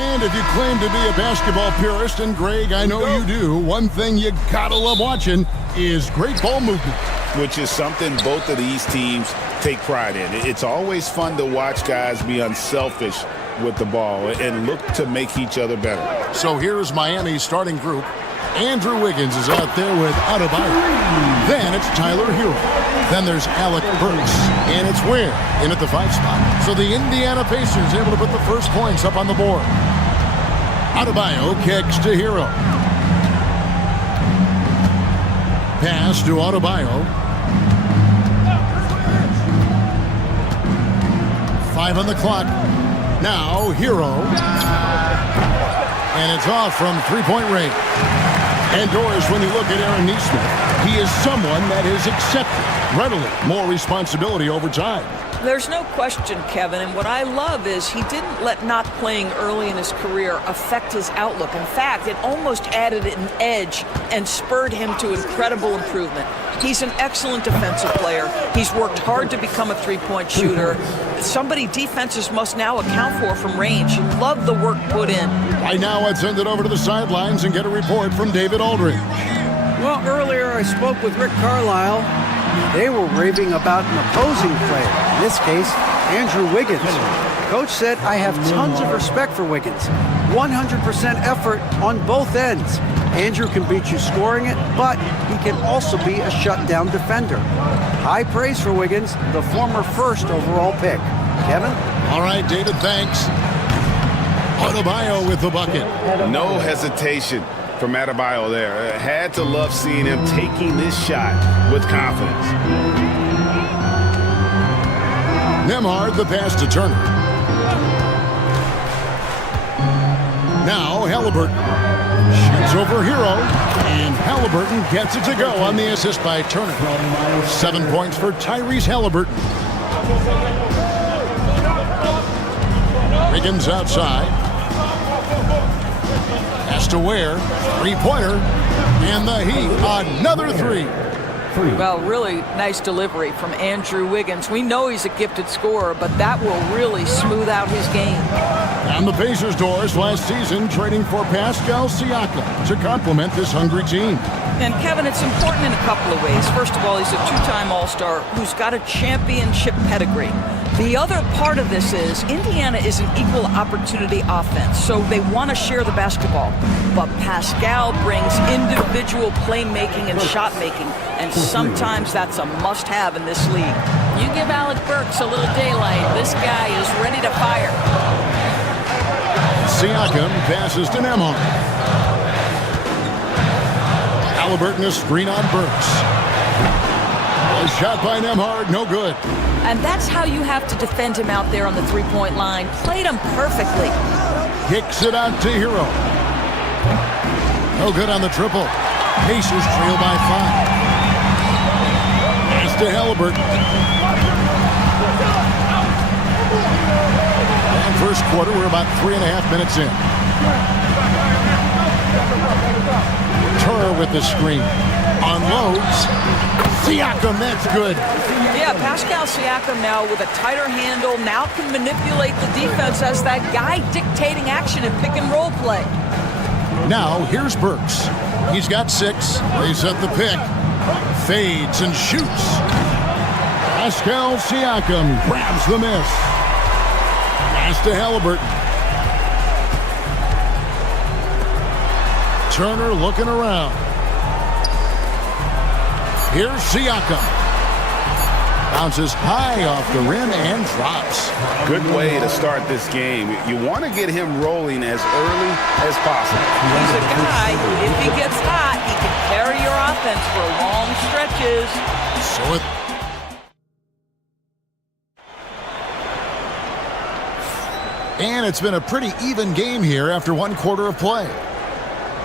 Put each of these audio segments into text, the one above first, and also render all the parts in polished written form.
And if you claim to be a basketball purist, and Greg, I know you do, one thing you gotta love watching is great ball movement. Which is something both of these teams take pride in. It's always fun to watch guys be unselfish with the ball and look to make each other better. So here's Miami's starting group. Andrew Wiggins is out there with Adebayo. Then it's Tyler Hero. Then there's Alec Burks. And it's Ware in at the 5 spot. So the Indiana Pacers able to put the first points up on the board. Adebayo kicks to Hero. Pass to Adebayo. 5 on the clock. Now Hero. And it's off from three-point range. And Doris, when you look at Aaron Nesmith, he is someone that is accepted readily more responsibility over time. There's no question, Kevin, and what I love is he didn't let not playing early in his career affect his outlook. In fact, it almost added an edge and spurred him to incredible improvement. He's an excellent defensive player. He's worked hard to become a three-point shooter. Somebody defenses must now account for from range. Love the work put in. Right now, I'd send it over to the sidelines and get a report from David Aldridge. Well, earlier I spoke with Rick Carlisle. They were raving about an opposing player, in this case, Andrew Wiggins. Coach said, I have tons of respect for Wiggins. 100% effort on both ends. Andrew can beat you scoring it, but he can also be a shutdown defender. High praise for Wiggins, the former first overall pick. Kevin? All right, David, thanks. Adebayo with the bucket. No hesitation from Adebayo there. Had to love seeing him taking this shot with confidence. Nembhard the pass to Turner. Now Halliburton shoots over Hero, and Halliburton gets it to go on the assist by Turner. 7 points for Tyrese Halliburton. Wiggins outside. Pass to Ware. Three-pointer. And the Heat, another three. Well, really nice delivery from Andrew Wiggins. We know he's a gifted scorer, but that will really smooth out his game. And the Pacers, Doris, last season trading for Pascal Siakam to complement this hungry team. And Kevin, it's important in a couple of ways. First of all, he's a two-time All-Star who's got a championship pedigree. The other part of this is Indiana is an equal opportunity offense, so they want to share the basketball. But Pascal brings individual playmaking and shot making, and sometimes that's a must-have in this league. You give Alec Burks a little daylight, this guy is ready to fire. Siakam passes to Nembhard. Halliburton a screen on Burks. A shot by Nembhard, no good. And that's how you have to defend him out there on the three-point line. Played him perfectly. Kicks it out to Hero. No good on the triple. Pacers trail by 5. Pass to Halliburton. And first quarter, we're about 3.5 minutes in. Turner with the screen. Unloads. Siakam, that's good. Yeah, Pascal Siakam now with a tighter handle, now can manipulate the defense as that guy dictating action in pick and roll play. Now, here's Burks. He's got 6. They set the pick. Fades and shoots. Pascal Siakam grabs the miss. Pass to Halliburton. Turner looking around. Here's Siakam. Bounces high off the rim and drops. Good way to start this game. You want to get him rolling as early as possible. He's a guy, if he gets hot, he can carry your offense for long stretches. And it's been a pretty even game here after 1 quarter of play.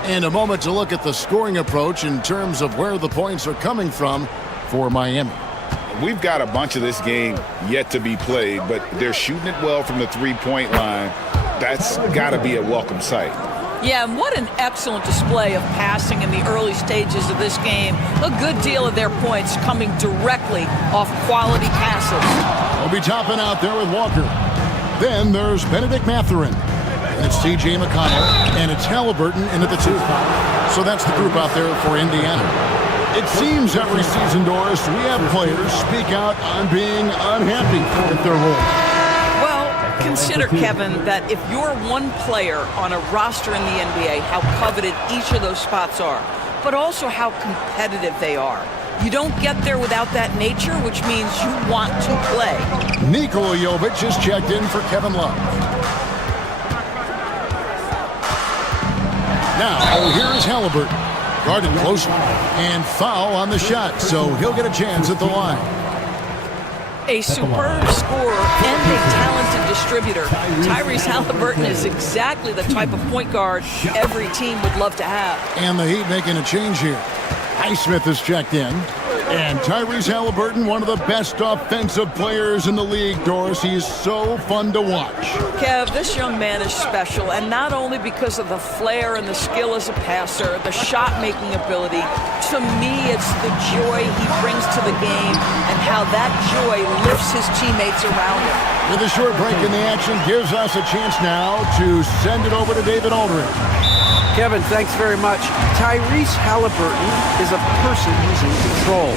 And a moment to look at the scoring approach in terms of where the points are coming from for Miami. We've got a bunch of this game yet to be played, but they're shooting it well from the three-point line. That's got to be a welcome sight. Yeah, and what an excellent display of passing in the early stages of this game. A good deal of their points coming directly off quality passes. We'll be topping out there with Walker. Then there's Benedict Mathurin. And it's C.J. McConnell, and it's Halliburton in at the 2. So that's the group out there for Indiana. It seems every season, Doris, we have players speak out on being unhappy with their role. Well, consider, Kevin, that if you're one player on a roster in the NBA, how coveted each of those spots are, but also how competitive they are. You don't get there without that nature, which means you want to play. Nikola Jovic is checked in for Kevin Love. Now, here's Halliburton. Guarded closely. And foul on the shot, so he'll get a chance at the line. A superb scorer and a talented distributor. Tyrese Halliburton is exactly the type of point guard every team would love to have. And the Heat making a change here. Highsmith is checked in. And Tyrese Halliburton, one of the best offensive players in the league, Doris. He is so fun to watch. Kev, this young man is special, and not only because of the flair and the skill as a passer, the shot-making ability. To me, it's the joy he brings to the game and how that joy lifts his teammates around him. With a short break in the action, gives us a chance now to send it over to David Aldridge. Kevin, thanks very much. Tyrese Halliburton is a person who's in control.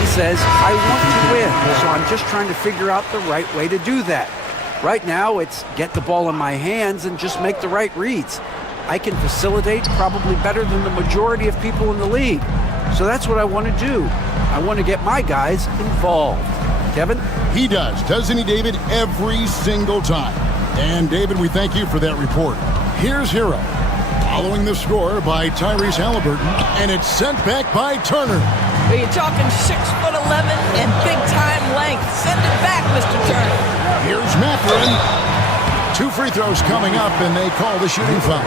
He says, I want to win, so I'm just trying to figure out the right way to do that. Right now, it's get the ball in my hands and just make the right reads. I can facilitate probably better than the majority of people in the league. So that's what I want to do. I want to get my guys involved. Kevin? He does, doesn't he, David? Every single time. And, David, we thank you for that report. Here's Hero. Following the score by Tyrese Halliburton, and it's sent back by Turner. You're talking 6'11" and big-time length. Send it back, Mr. Turner. Here's Mathurin. 2 free throws coming up, and they call the shooting foul.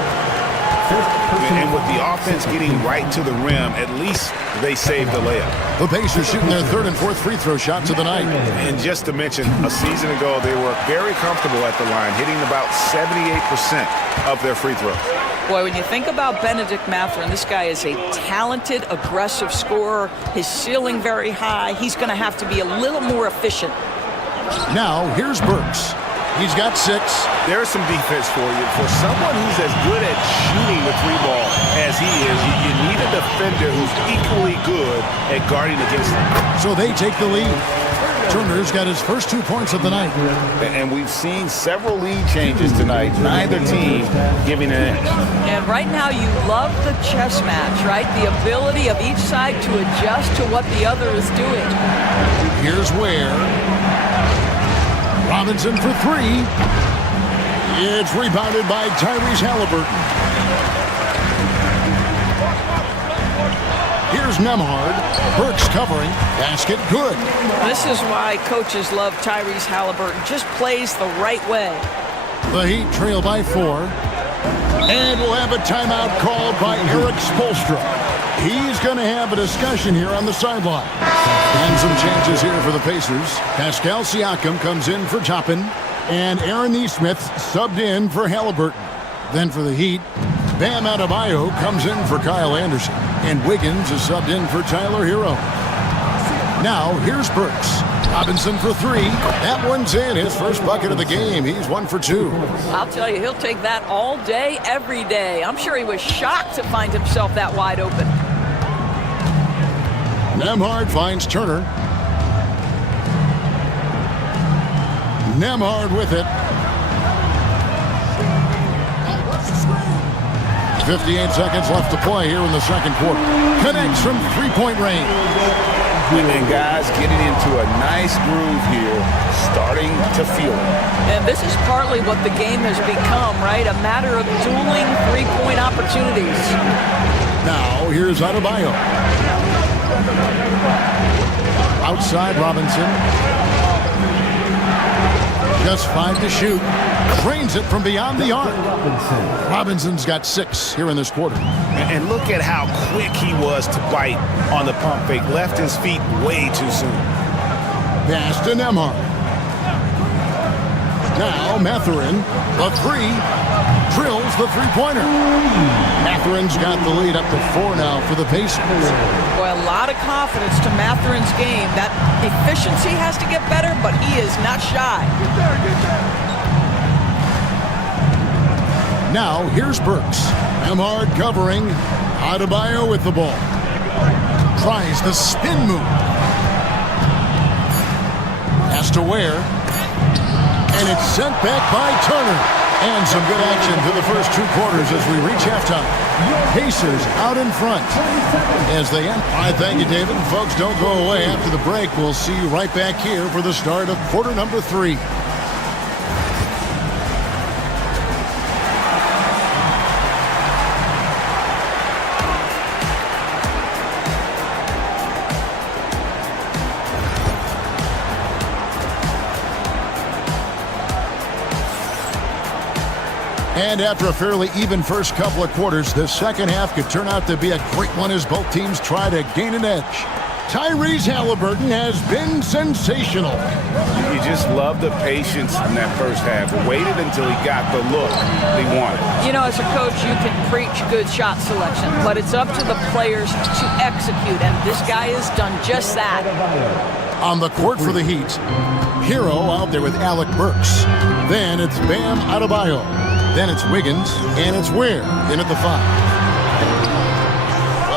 And with the offense getting right to the rim, at least they saved the layup. The Pacers shooting their 3rd and 4th free throw shots of the night. And just to mention, a season ago, they were very comfortable at the line, hitting about 78% of their free throws. Boy, when you think about Benedict Mathurin, this guy is a talented, aggressive scorer. His ceiling very high. He's going to have to be a little more efficient. Now, here's Burks. He's got 6. There's some defense for you. For someone who's as good at shooting the 3-ball as he is, you need a defender who's equally good at guarding against him. So they take the lead. Turner's got his first 2 points of the night. And we've seen several lead changes tonight. Neither team giving an edge. And right now you love the chess match, right? The ability of each side to adjust to what the other is doing. Here's Ware. Robinson for 3. It's rebounded by Tyrese Halliburton. Here's Nembhard. Burks covering. Basket good. This is why coaches love Tyrese Halliburton. Just plays the right way. The Heat trail by 4. And we'll have a timeout called by Eric Spoelstra. He's going to have a discussion here on the sideline. And some changes here for the Pacers. Pascal Siakam comes in for Toppin. And Aaron Nesmith subbed in for Halliburton. Then for the Heat, Bam Adebayo comes in for Kyle Anderson. And Wiggins is subbed in for Tyler Hero. Now, here's Burks. Robinson for 3. That one's in. His first bucket of the game. He's 1 for 2. I'll tell you, he'll take that all day, every day. I'm sure he was shocked to find himself that wide open. Nembhard finds Turner. Nembhard with it. 58 seconds left to play here in the second quarter. Connects from 3-point range. And guys getting into a nice groove here, starting to feel it. And this is partly what the game has become, right? A matter of dueling 3-point opportunities. Now, here's Adebayo. Outside Robinson. Just 5 to shoot. Drains it from beyond the arc. Robinson's got 6 here in this quarter. And look at how quick he was to bite on the pump fake. Left his feet way too soon. Pass to Nembhard. Now Mathurin, the 3, drills the 3-pointer. Mathurin's got the lead up to 4 now for the Pacers. Boy, a lot of confidence to Mathurin's game. That efficiency has to get better, but he is not shy. Now, here's Burks. Nemhard covering. Adebayo with the ball. Tries the spin move. Has to Ware. And it's sent back by Turner. And some good action through the first 2 quarters as we reach halftime. Pacers out in front as they end. All right, thank you, David. And folks, don't go away. After the break, we'll see you right back here for the start of quarter number 3. And after a fairly even first couple of quarters, the second half could turn out to be a great one as both teams try to gain an edge. Tyrese Halliburton has been sensational. You just love the patience in that first half. Waited until he got the look he wanted. You know, as a coach, you can preach good shot selection, but it's up to the players to execute, and this guy has done just that. On the court for the Heat, Hero out there with Alec Burks. Then it's Bam Adebayo. Then it's Wiggins, and it's Ware in at the 5.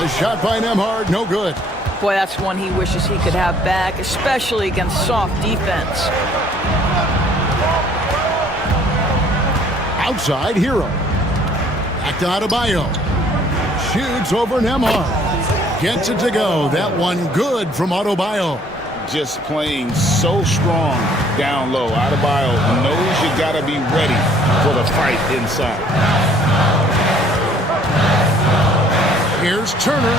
A shot by Nemhard, no good. Boy, that's one he wishes he could have back, especially against soft defense. Outside, Hero. Back to Adebayo. Shoots over Nemhard. Gets it to go. That one good from Adebayo. Just playing so strong down low. Adebayo knows you got to be ready for the fight inside. Here's Turner.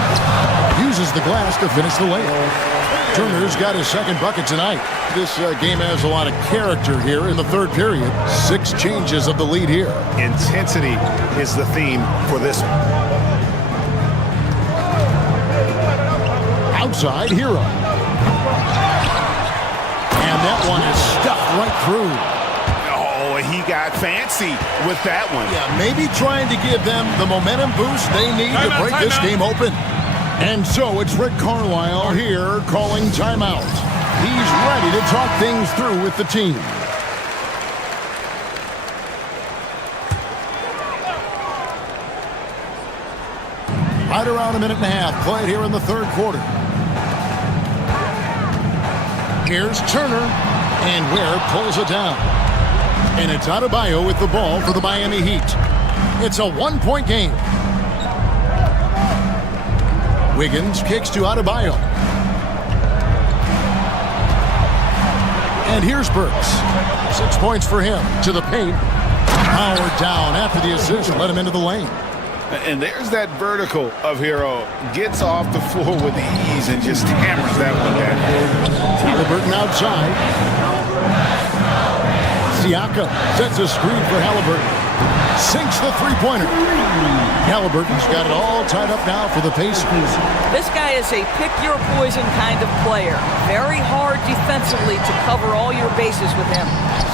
Uses the glass to finish the layup. Turner's got his second bucket tonight. This game has a lot of character here in the third period. 6 changes of the lead here. Intensity is the theme for this one. Outside, Hero. And that one is stuffed right through. Oh, he got fancy with that one. Yeah, maybe trying to give them the momentum boost they need to break this game open. And so it's Rick Carlisle here calling timeout. He's ready to talk things through with the team. Right around a minute and a half played here in the third quarter. Here's Turner, and Ware pulls it down. And it's Adebayo with the ball for the Miami Heat. It's a 1-point game. Wiggins kicks to Adebayo. And here's Burks. 6 points for him. To the paint. Powered down after the assist. Let him into the lane. And there's that vertical of Hero. Gets off the floor with ease and just hammers that one down. Halliburton outside. Siakam sets a screen for Halliburton. Sinks the three-pointer. Halliburton's got it all tied up now for the Pacers. This guy is a pick-your-poison kind of player. Very hard defensively to cover all your bases with him.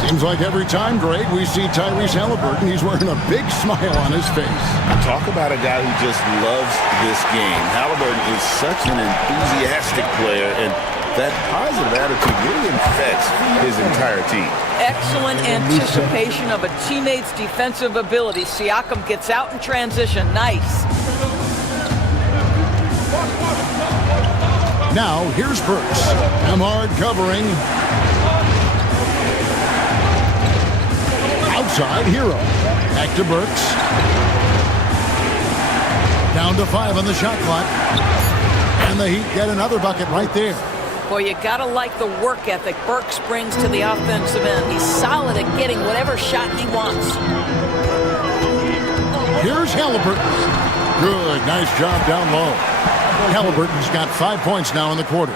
Seems like every time, Greg, we see Tyrese Halliburton, he's wearing a big smile on his face. Talk about a guy who just loves this game. Halliburton is such an enthusiastic player, and that positive attitude really infects his entire team. Excellent anticipation of a teammate's defensive ability. Siakam gets out in transition. Nice. Now, here's Burks. Nemhard covering. Outside, Hero. Back to Burks. Down to 5 on the shot clock. And the Heat get another bucket right there. Boy, you gotta like the work ethic Burks brings to the offensive end. He's solid at getting whatever shot he wants. Here's Halliburton. Good, nice job down low. Halliburton's got 5 points now in the quarter.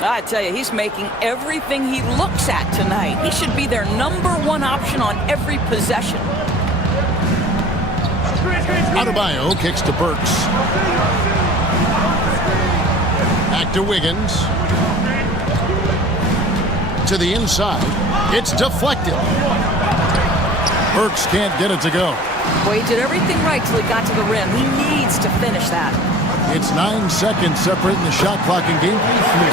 I tell you, he's making everything he looks at tonight. He should be their #1 option on every possession. Adebayo kicks to Burks. Back to Wiggins. To the inside. It's deflected. Burks can't get it to go. Well, he did everything right till he got to the rim. He needs to finish that. It's 9 seconds separating the shot clock and game.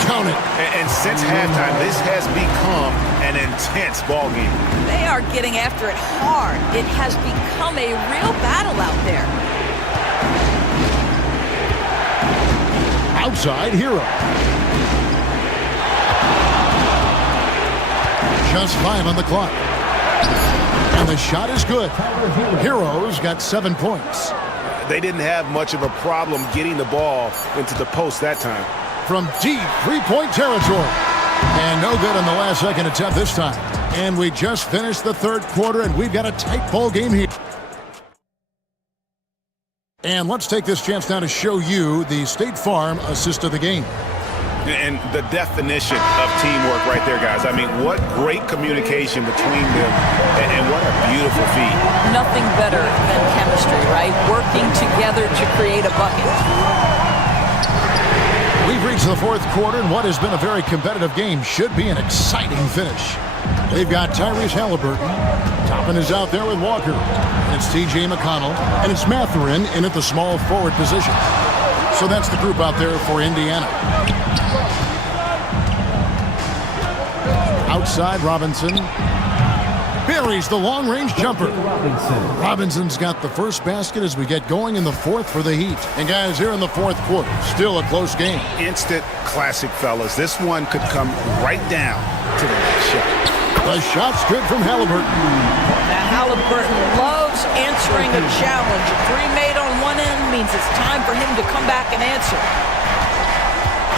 Count it. And since halftime, this has become an intense ball game. They are getting after it hard. It has become a real battle out there. Outside Hero. Just 5 on the clock. And the shot is good. Hero's got 7 points. They didn't have much of a problem getting the ball into the post that time. From deep three-point territory. And no good on the last second attempt this time. And we just finished the third quarter, and we've got a tight ball game here. And let's take this chance now to show you the State Farm assist of the game. And the definition of teamwork right there, guys. I mean, what great communication between them, and what a beautiful feat. Nothing better than chemistry, right? Working together to create a bucket. We've reached the fourth quarter, and what has been a very competitive game should be an exciting finish. They've got Tyrese Halliburton. Toppin is out there with Walker. And it's T.J. McConnell. And it's Mathurin in at the small forward position. So that's the group out there for Indiana. Outside, Robinson buries the long-range jumper. Robinson's got the first basket as we get going in the fourth for the Heat. And guys, here in the fourth quarter, still a close game. Instant classic, fellas. This one could come right down to the last shot. The shot's good from Halliburton. Now, Halliburton loves answering a challenge. A three made on one end means it's time for him to come back and answer.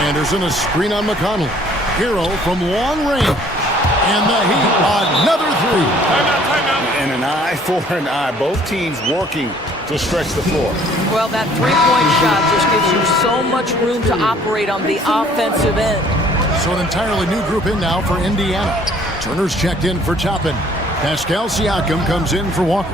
Anderson, a screen on McConnell. Hero from long range. And the Heat, another three. Timeout. And an eye for an eye. Both teams working to stretch the floor. Well, that three-point shot just gives you so much room to operate on the offensive end. So an entirely new group in now for Indiana. Turner's checked in for Toppin. Pascal Siakam comes in for Walker.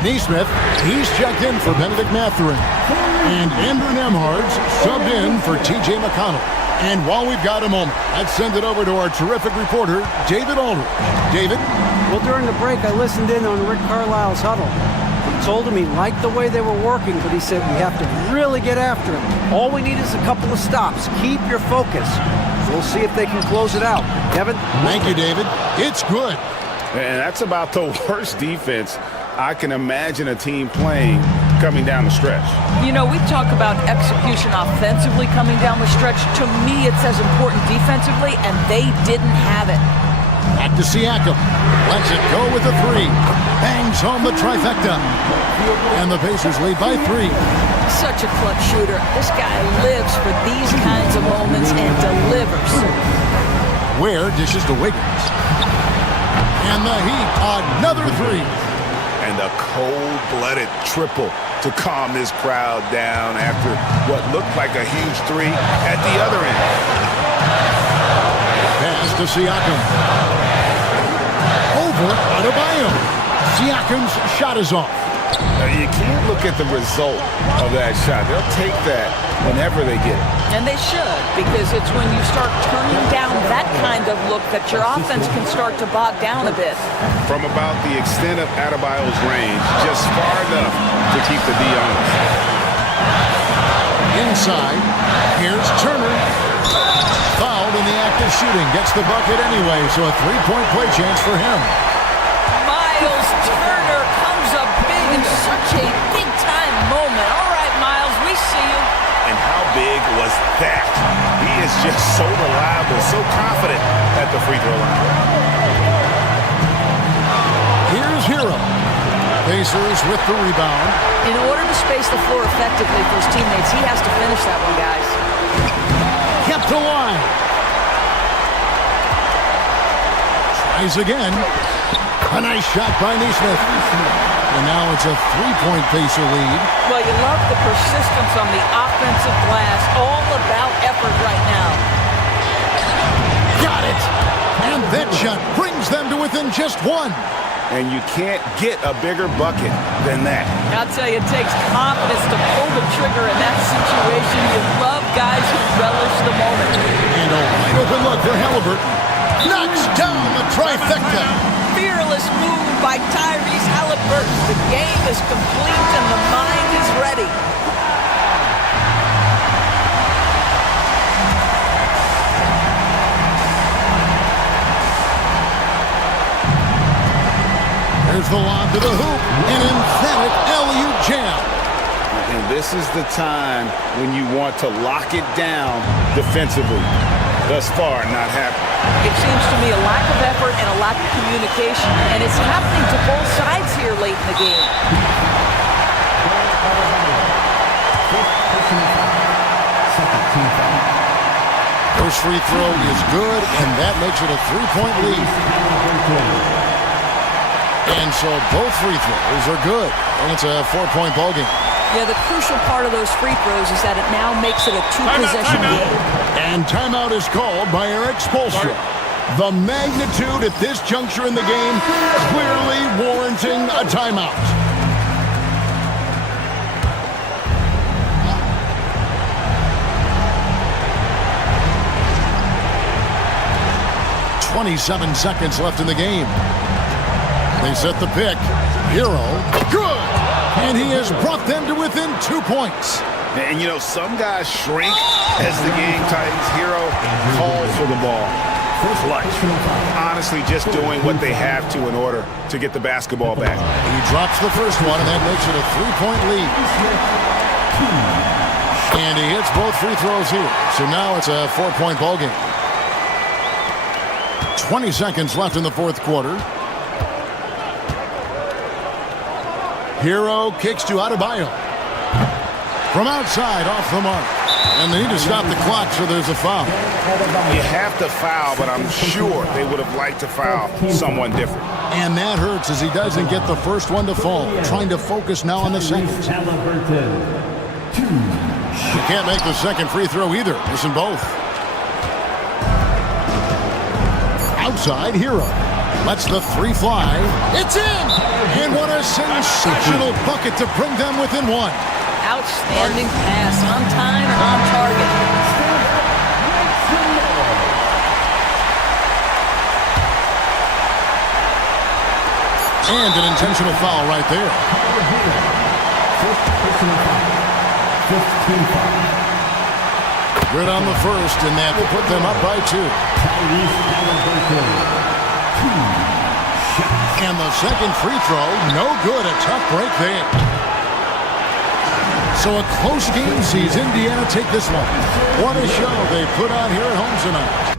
Neesmith, he's checked in for Benedict Mathurin. And Andrew Nembhard's subbed in for T.J. McConnell. And while we've got a moment, let's send it over to our terrific reporter, David Aldridge. David? Well, during the break, I listened in on Rick Carlisle's huddle. He told him he liked the way they were working, but he said we have to really get after it. All we need is a couple of stops. Keep your focus. We'll see if they can close it out. Kevin? Thank you, David. It's good. And that's about the worst defense I can imagine a team playing coming down the stretch. You know, we talk about execution offensively coming down the stretch. To me, it's as important defensively, and they didn't have it. Back to Siakam. Lets it go with a three. Bangs home the trifecta. And the Pacers lead by 3. Such a clutch shooter. This guy lives for these kinds of moments and delivers. Ware dishes to Wiggins. And the Heat, another 3. And a cold-blooded triple to calm this crowd down after what looked like a huge 3 at the other end. Pass to Siakam. Over Adebayo. Siakam's shot is off. Now, you can't look at the result of that shot. They'll take that whenever they get it. And they should, because it's when you start turning down that kind of look that your offense can start to bog down a bit. From about the extent of Adebayo's range, just far enough to keep the D honest. Inside, here's Turner. Fouled in the act of shooting. Gets the bucket anyway, so a 3-point play chance for him. Miles Turner comes up big in such a big-time moment. All right, Miles, we see you. And how big was that? He is just so reliable, so confident at the free throw line. Here's Hero. Pacers with the rebound. In order to space the floor effectively for his teammates, he has to finish that one, guys. Kept alive. Tries again. A nice shot by Neesmith. And now it's a 3-point Pacer lead. Well, you love the persistence on the offensive glass. All about effort right now. Got it. And that shot brings them to within just 1. And you can't get a bigger bucket than that. I'll tell you, it takes confidence to pull the trigger in that situation. You love guys who relish the moment. And a wide open look for Halliburton. Knocks down the trifecta. Fearless Marvelous move by Tyrese Halliburton. The game is complete and the mind is ready. Here's the lob to the hoop. An emphatic alley-oop jam. And this is the time when you want to lock it down defensively. Thus far, not happening. It seems to me a lack of effort and a lack of communication, and it's happening to both sides here late in the game. First free throw is good, and that makes it a 3-point lead. And so both free throws are good, and it's a 4-point ballgame. Yeah, the crucial part of those free throws is that it now makes it a two-possession game. And timeout is called by Eric Spoelstra. The magnitude at this juncture in the game clearly warranting a timeout. "27 seconds left in the game. They set the pick. Hero, good! And he has brought them to within 2 points. And, you know, some guys shrink as the game tightens. Hero calls for the ball. Clutch. Honestly, just doing what they have to in order to get the basketball back. He drops the first one, and that makes it a 3-point lead. And he hits both free throws here. So now it's a 4-point ballgame. 20 seconds left in the fourth quarter. Hero kicks to Adebayo. From outside, off the mark. And they need to stop the clock, so there's a foul. You have to foul, but I'm sure they would have liked to foul someone different. And that hurts as he doesn't get the first one to fall. Trying to focus now on the second. He can't make the second free throw either. Missing both. Outside, Hero. Lets the three fly. It's in! And what a sensational bucket to bring them within one. Outstanding pass, on time and on target. And an intentional foul right there. Good on the first, and that will put them up by 2. And the second free throw, no good. A tough break there. So a close game sees Indiana take this one. What a show they put on here at home tonight.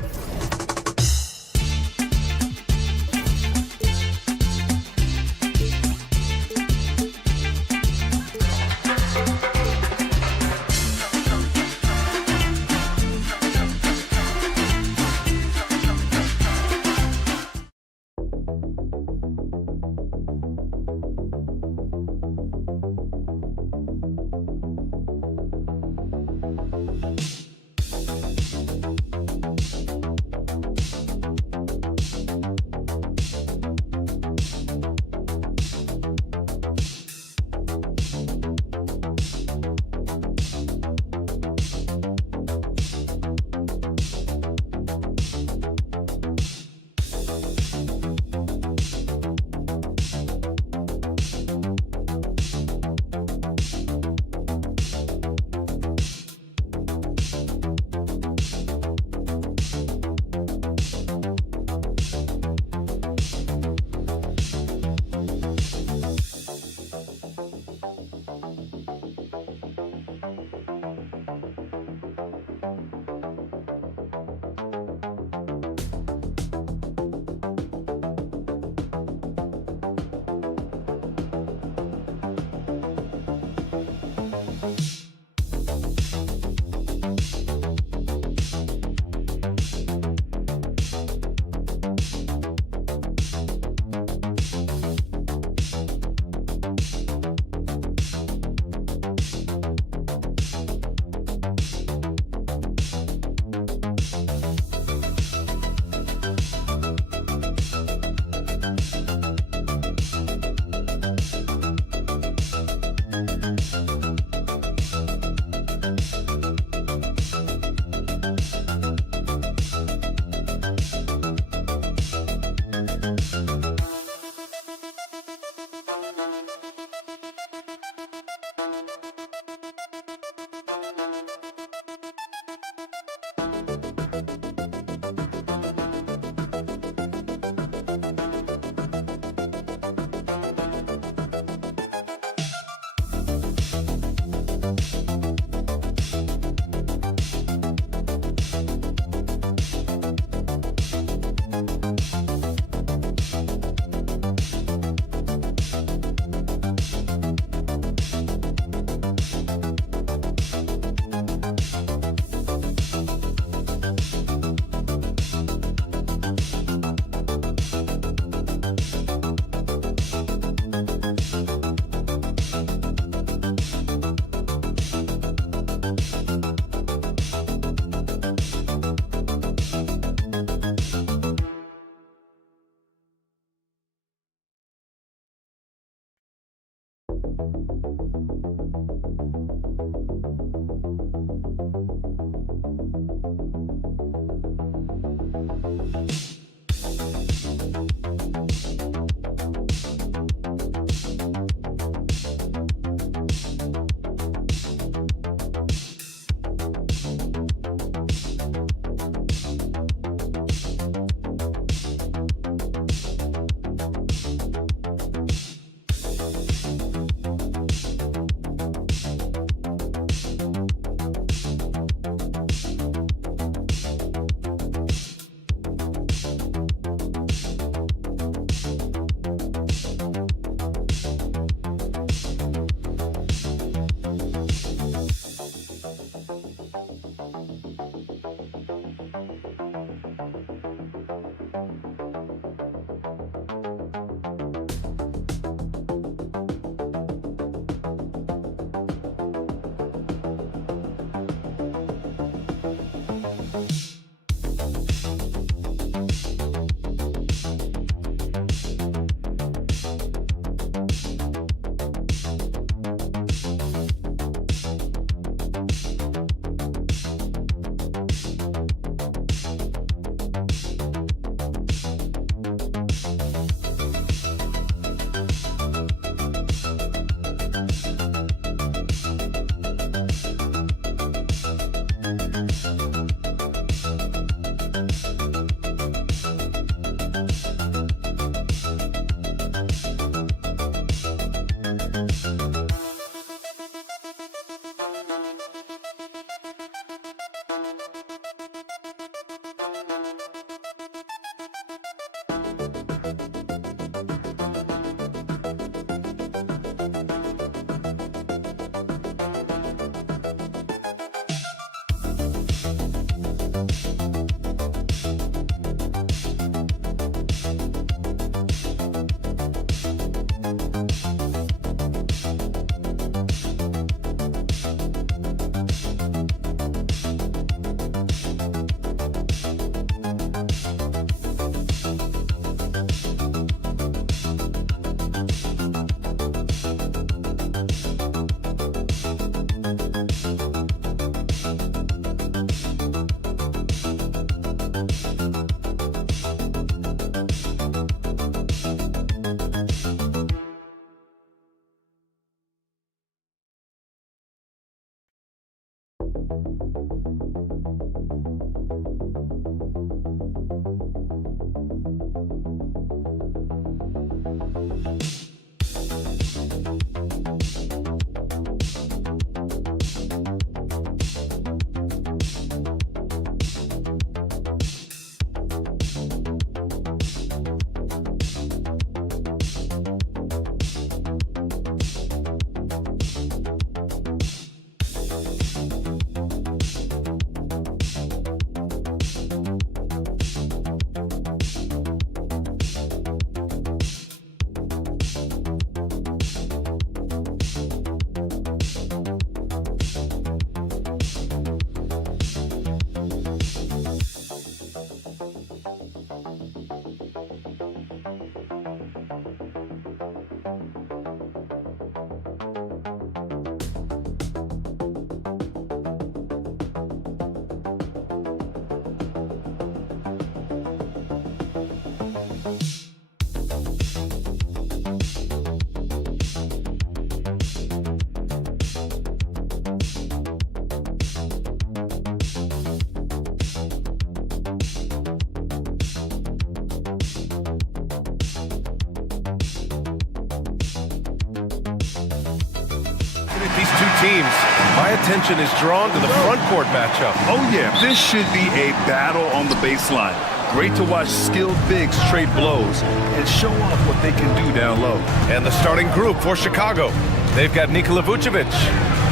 These two teams, my attention is drawn to the front court matchup. Oh yeah, this should be a battle on the baseline. Great to watch skilled bigs trade blows and show off what they can do down low. And the starting group for Chicago. They've got Nikola Vucevic,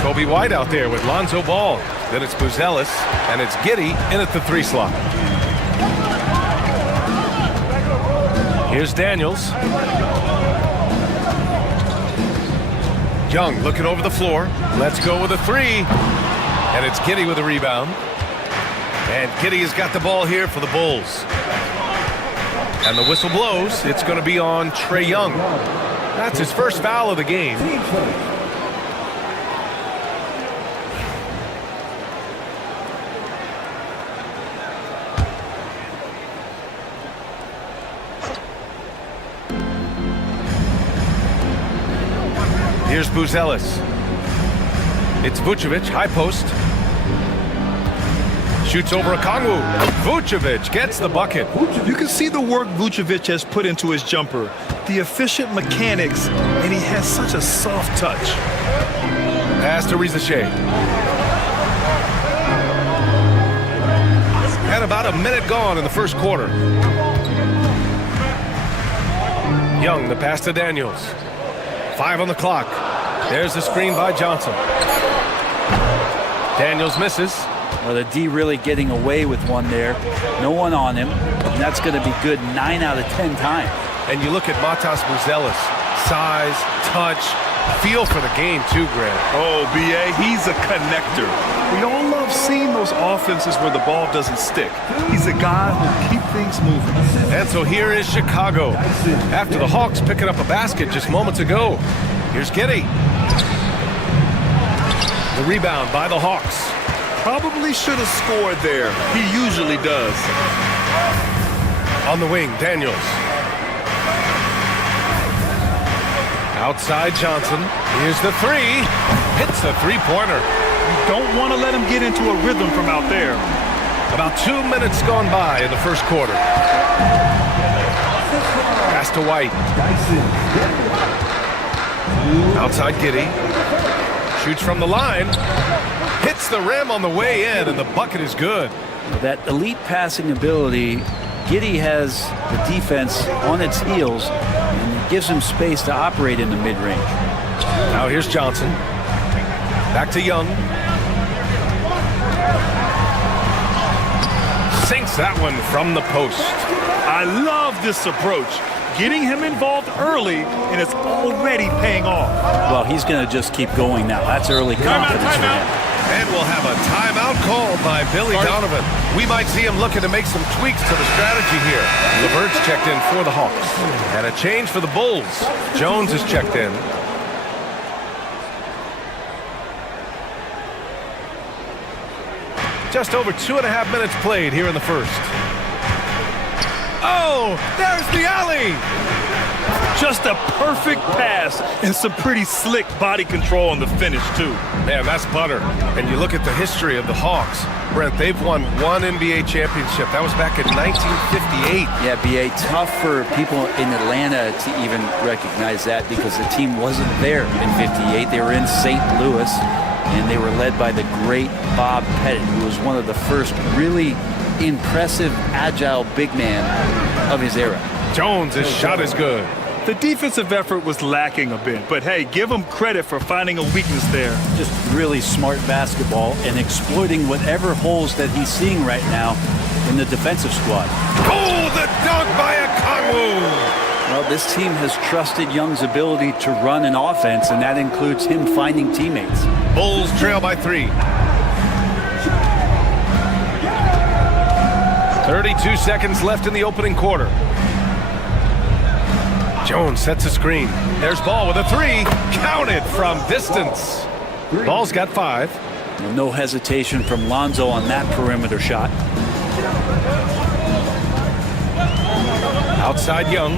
Kobe White out there with Lonzo Ball. Then it's Buzelis, and it's Giddey in at the 3 slot. Here's Daniels. Young looking over the floor. Let's go with a 3. And it's Giddey with a rebound. And Giddey has got the ball here for the Bulls. And the whistle blows. It's going to be on Trae Young. That's his first foul of the game. Here's Buzelis. It's Vucevic, high post. Shoots over Okongwu. Vucevic gets the bucket. You can see the work Vucevic has put into his jumper, the efficient mechanics, and he has such a soft touch. Pass to Rizachet. Had about a minute gone in the first quarter. Young, the pass to Daniels. 5 on the clock. There's the screen by Johnson. Daniels misses. Well, the D really getting away with one there. No one on him. And that's going to be good 9 out of 10 times. And you look at Matas Buzelis. Size, touch, feel for the game too, Grant. Oh, B.A., he's a connector. We all love seeing those offenses where the ball doesn't stick. He's a guy who'll keep things moving. And so here is Chicago. After the Hawks picking up a basket just moments ago. Here's Giddey. The rebound by the Hawks. Probably should have scored there. He usually does. On the wing, Daniels. Outside Johnson. Here's the three. Hits the three-pointer. You don't want to let him get into a rhythm from out there. About 2 minutes gone by in the first quarter. Pass to White. Outside Giddey. Shoots from the line. Hits the rim on the way in, and the bucket is good. That elite passing ability, Giddey has the defense on its heels, and it gives him space to operate in the mid-range. Now here's Johnson. Back to Young. Sinks that one from the post. I love this approach. Getting him involved early, and it's already paying off. Well, he's going to just keep going now. That's early confidence for him. And we'll have a timeout called by Billy Donovan. We might see him looking to make some tweaks to the strategy here. LeVert's checked in for the Hawks. And a change for the Bulls. Jones is checked in. Just over 2.5 minutes played here in the first. Oh, there's the alley. Just a perfect pass and some pretty slick body control on the finish, too. Man, that's butter. And you look at the history of the Hawks. Brent, they've won one NBA championship. That was back in 1958. Yeah, B.A., tough for people in Atlanta to even recognize that because the team wasn't there in 58. They were in St. Louis, and they were led by the great Bob Pettit, who was one of the first really impressive, agile big man of his era. Jones' shot is good. The defensive effort was lacking a bit, but hey, give him credit for finding a weakness there. Just really smart basketball and exploiting whatever holes that he's seeing right now in the defensive squad. Oh, the dunk by Okongwu! Well, this team has trusted Young's ability to run an offense, and that includes him finding teammates. Bulls trail by 3. 32 seconds left in the opening quarter. Jones sets a screen. There's Ball with a 3. Counted from distance. Ball's got 5. No hesitation from Lonzo on that perimeter shot. Outside Young.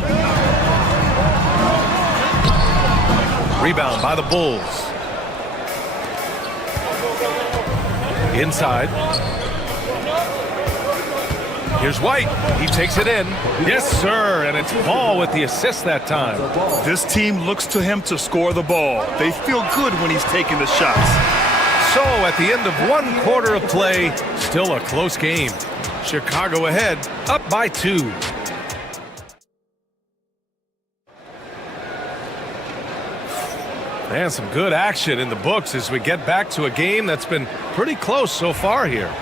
Rebound by the Bulls. Inside. Here's White. He takes it in. Yes, sir. And it's Ball with the assist that time. This team looks to him to score the ball. They feel good when he's taking the shots. So at the end of 1 quarter of play, still a close game. Chicago ahead, up by 2. And some good action in the books as we get back to a game that's been pretty close so far here.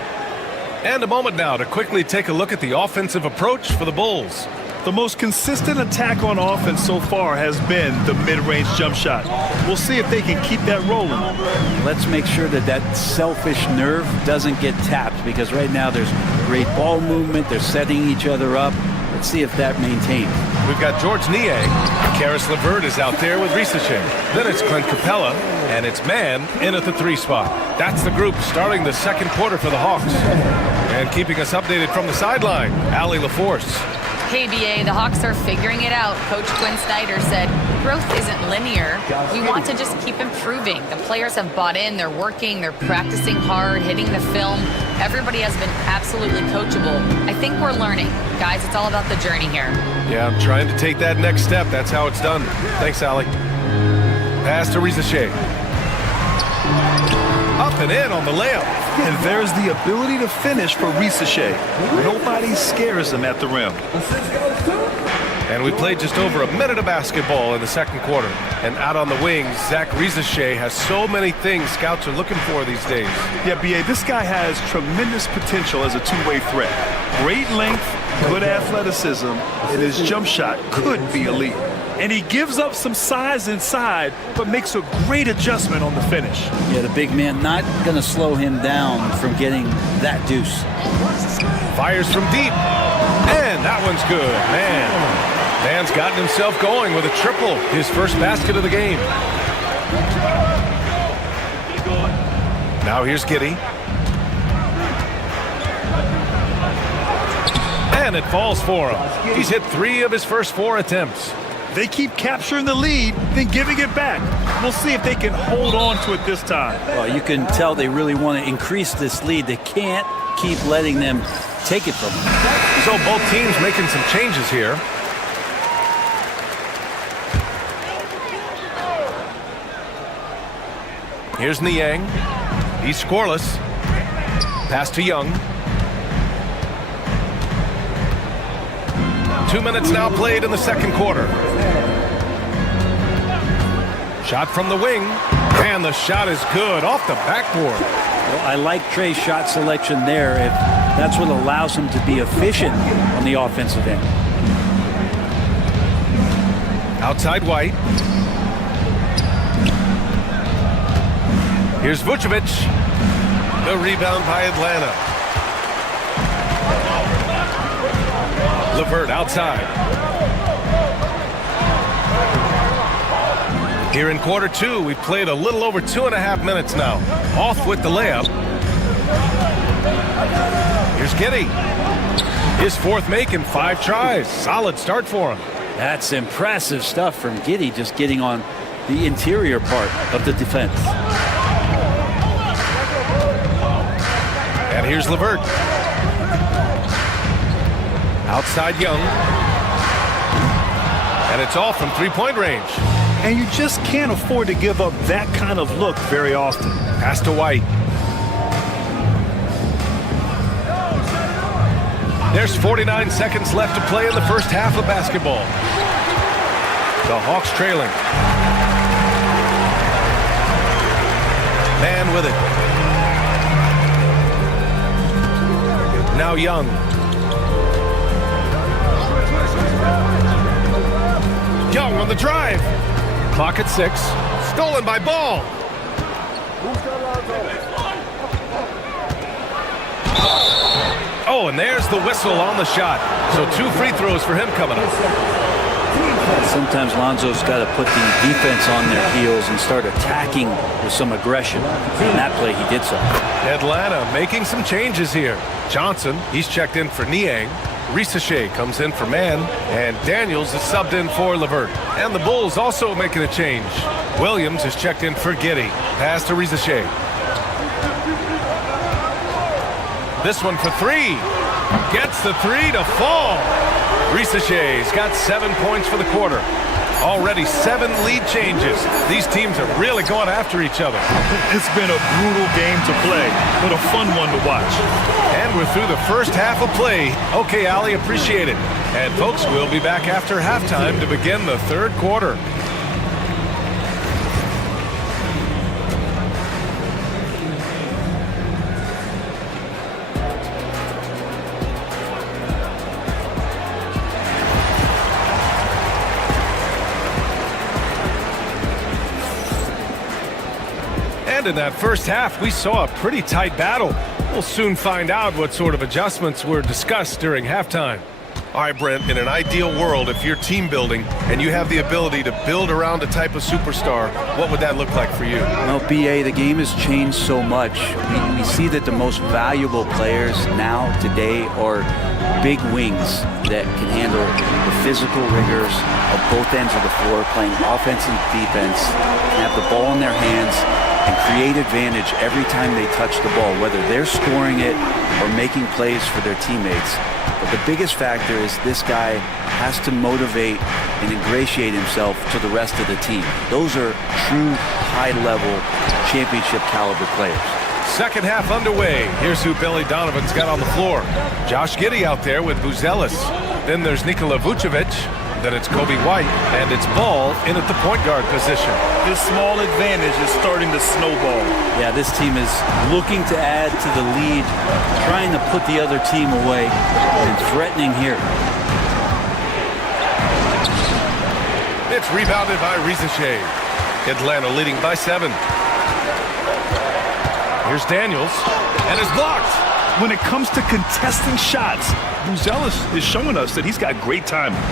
And a moment now to quickly take a look at the offensive approach for the Bulls. The most consistent attack on offense so far has been the mid-range jump shot. We'll see if they can keep that rolling. Let's make sure that that selfish nerve doesn't get tapped because right now there's great ball movement. They're setting each other up. Let's see if that maintains. we've got George Niang. Karis LeVert is out there with Risache. Then it's Clint Capella, and it's Mann in at the 3 spot. That's the group starting the second quarter for the Hawks. And keeping us updated from the sideline, Allie LaForce. Hey, BA, the Hawks are figuring it out. Coach Quinn Snyder said, growth isn't linear. We want to just keep improving. The players have bought in, they're working, they're practicing hard, hitting the film. Everybody has been absolutely coachable. I think we're learning. Guys, it's all about the journey here. Yeah, I'm trying to take that next step. That's how it's done. Thanks, Allie. Pass to Risache. Up and in on the layup. And there's the ability to finish for Risache. Nobody scares him at the rim. And we played just over a minute of basketball in the second quarter. And out on the wings, Zach Risache has so many things scouts are looking for these days. Yeah, B.A., this guy has tremendous potential as a two-way threat. Great length, good athleticism, and his jump shot could be elite. And he gives up some size inside, but makes a great adjustment on the finish. Yeah, the big man not going to slow him down from getting that deuce. Fires from deep. And that one's good. Man's gotten himself going with a triple. His first basket of the game. Now here's Giddey. And it falls for him. He's hit 3 of his first 4 attempts. They keep capturing the lead, then giving it back. We'll see if they can hold on to it this time. Well, you can tell they really want to increase this lead. They can't keep letting them take it from them. So both teams making some changes here. Here's Niang. He's scoreless. Pass to Young. 2 minutes now played in the second quarter. Shot from the wing, and the shot is good off the backboard. Well, I like Trey's shot selection there if that's what allows him to be efficient on the offensive end. Outside White. Here's Vucevic. The rebound by Atlanta. LeVert outside. Here in quarter 2, we've played a little over 2.5 minutes now. Off with the layup. Here's Giddey. His 4th make in 5 tries. Solid start for him. That's impressive stuff from Giddey, just getting on the interior part of the defense. And here's LeVert. Outside Young. And it's all from 3-point range. And you just can't afford to give up that kind of look very often. Pass to White. There's 49 seconds left to play in the first half of basketball. The Hawks trailing. Man with it. Now Young. Young on the drive. Clock at 6. Stolen by Ball. Oh, and there's the whistle on the shot. So 2 free throws for him coming up. Sometimes Lonzo's got to put the defense on their heels and start attacking with some aggression. In that play, he did so. Atlanta making some changes here. Johnson, he's checked in for Niang. Risache comes in for Mann, and Daniels is subbed in for LeVert. And the Bulls also making a change. Williams is checked in for Giddey. Pass to Risache. This one for 3. Gets the 3 to fall. Risache's got 7 points for the quarter. Already 7 lead changes. These teams are really going after each other. It's been a brutal game to play, but a fun one to watch. And we're through the first half of play. Okay, Allie, appreciate it. And folks, we'll be back after halftime to begin the third quarter. In that first half, we saw a pretty tight battle. We'll soon find out what sort of adjustments were discussed during halftime. All right, Brent, in an ideal world, if you're team building and you have the ability to build around a type of superstar, what would that look like for you? Well, BA, the game has changed so much. We see that the most valuable players now, today, are big wings that can handle the physical rigors of both ends of the floor, playing offense and defense, can have the ball in their hands, and create advantage every time they touch the ball, whether they're scoring it or making plays for their teammates. But the biggest factor is this guy has to motivate and ingratiate himself to the rest of the team. Those are true high-level championship caliber players. Second half underway. Here's who Billy Donovan's got on the floor. Josh Giddey out there with Buzelis. Then there's Nikola Vucevic. Then it's Kobe White, and it's Ball in at the point guard position. This small advantage is starting to snowball. Yeah, this team is looking to add to the lead, trying to put the other team away, and threatening here. It's rebounded by Rizachet. Atlanta leading by 7. Here's Daniels, and it's blocked. When it comes to contesting shots, Buzelis is showing us that he's got great timing.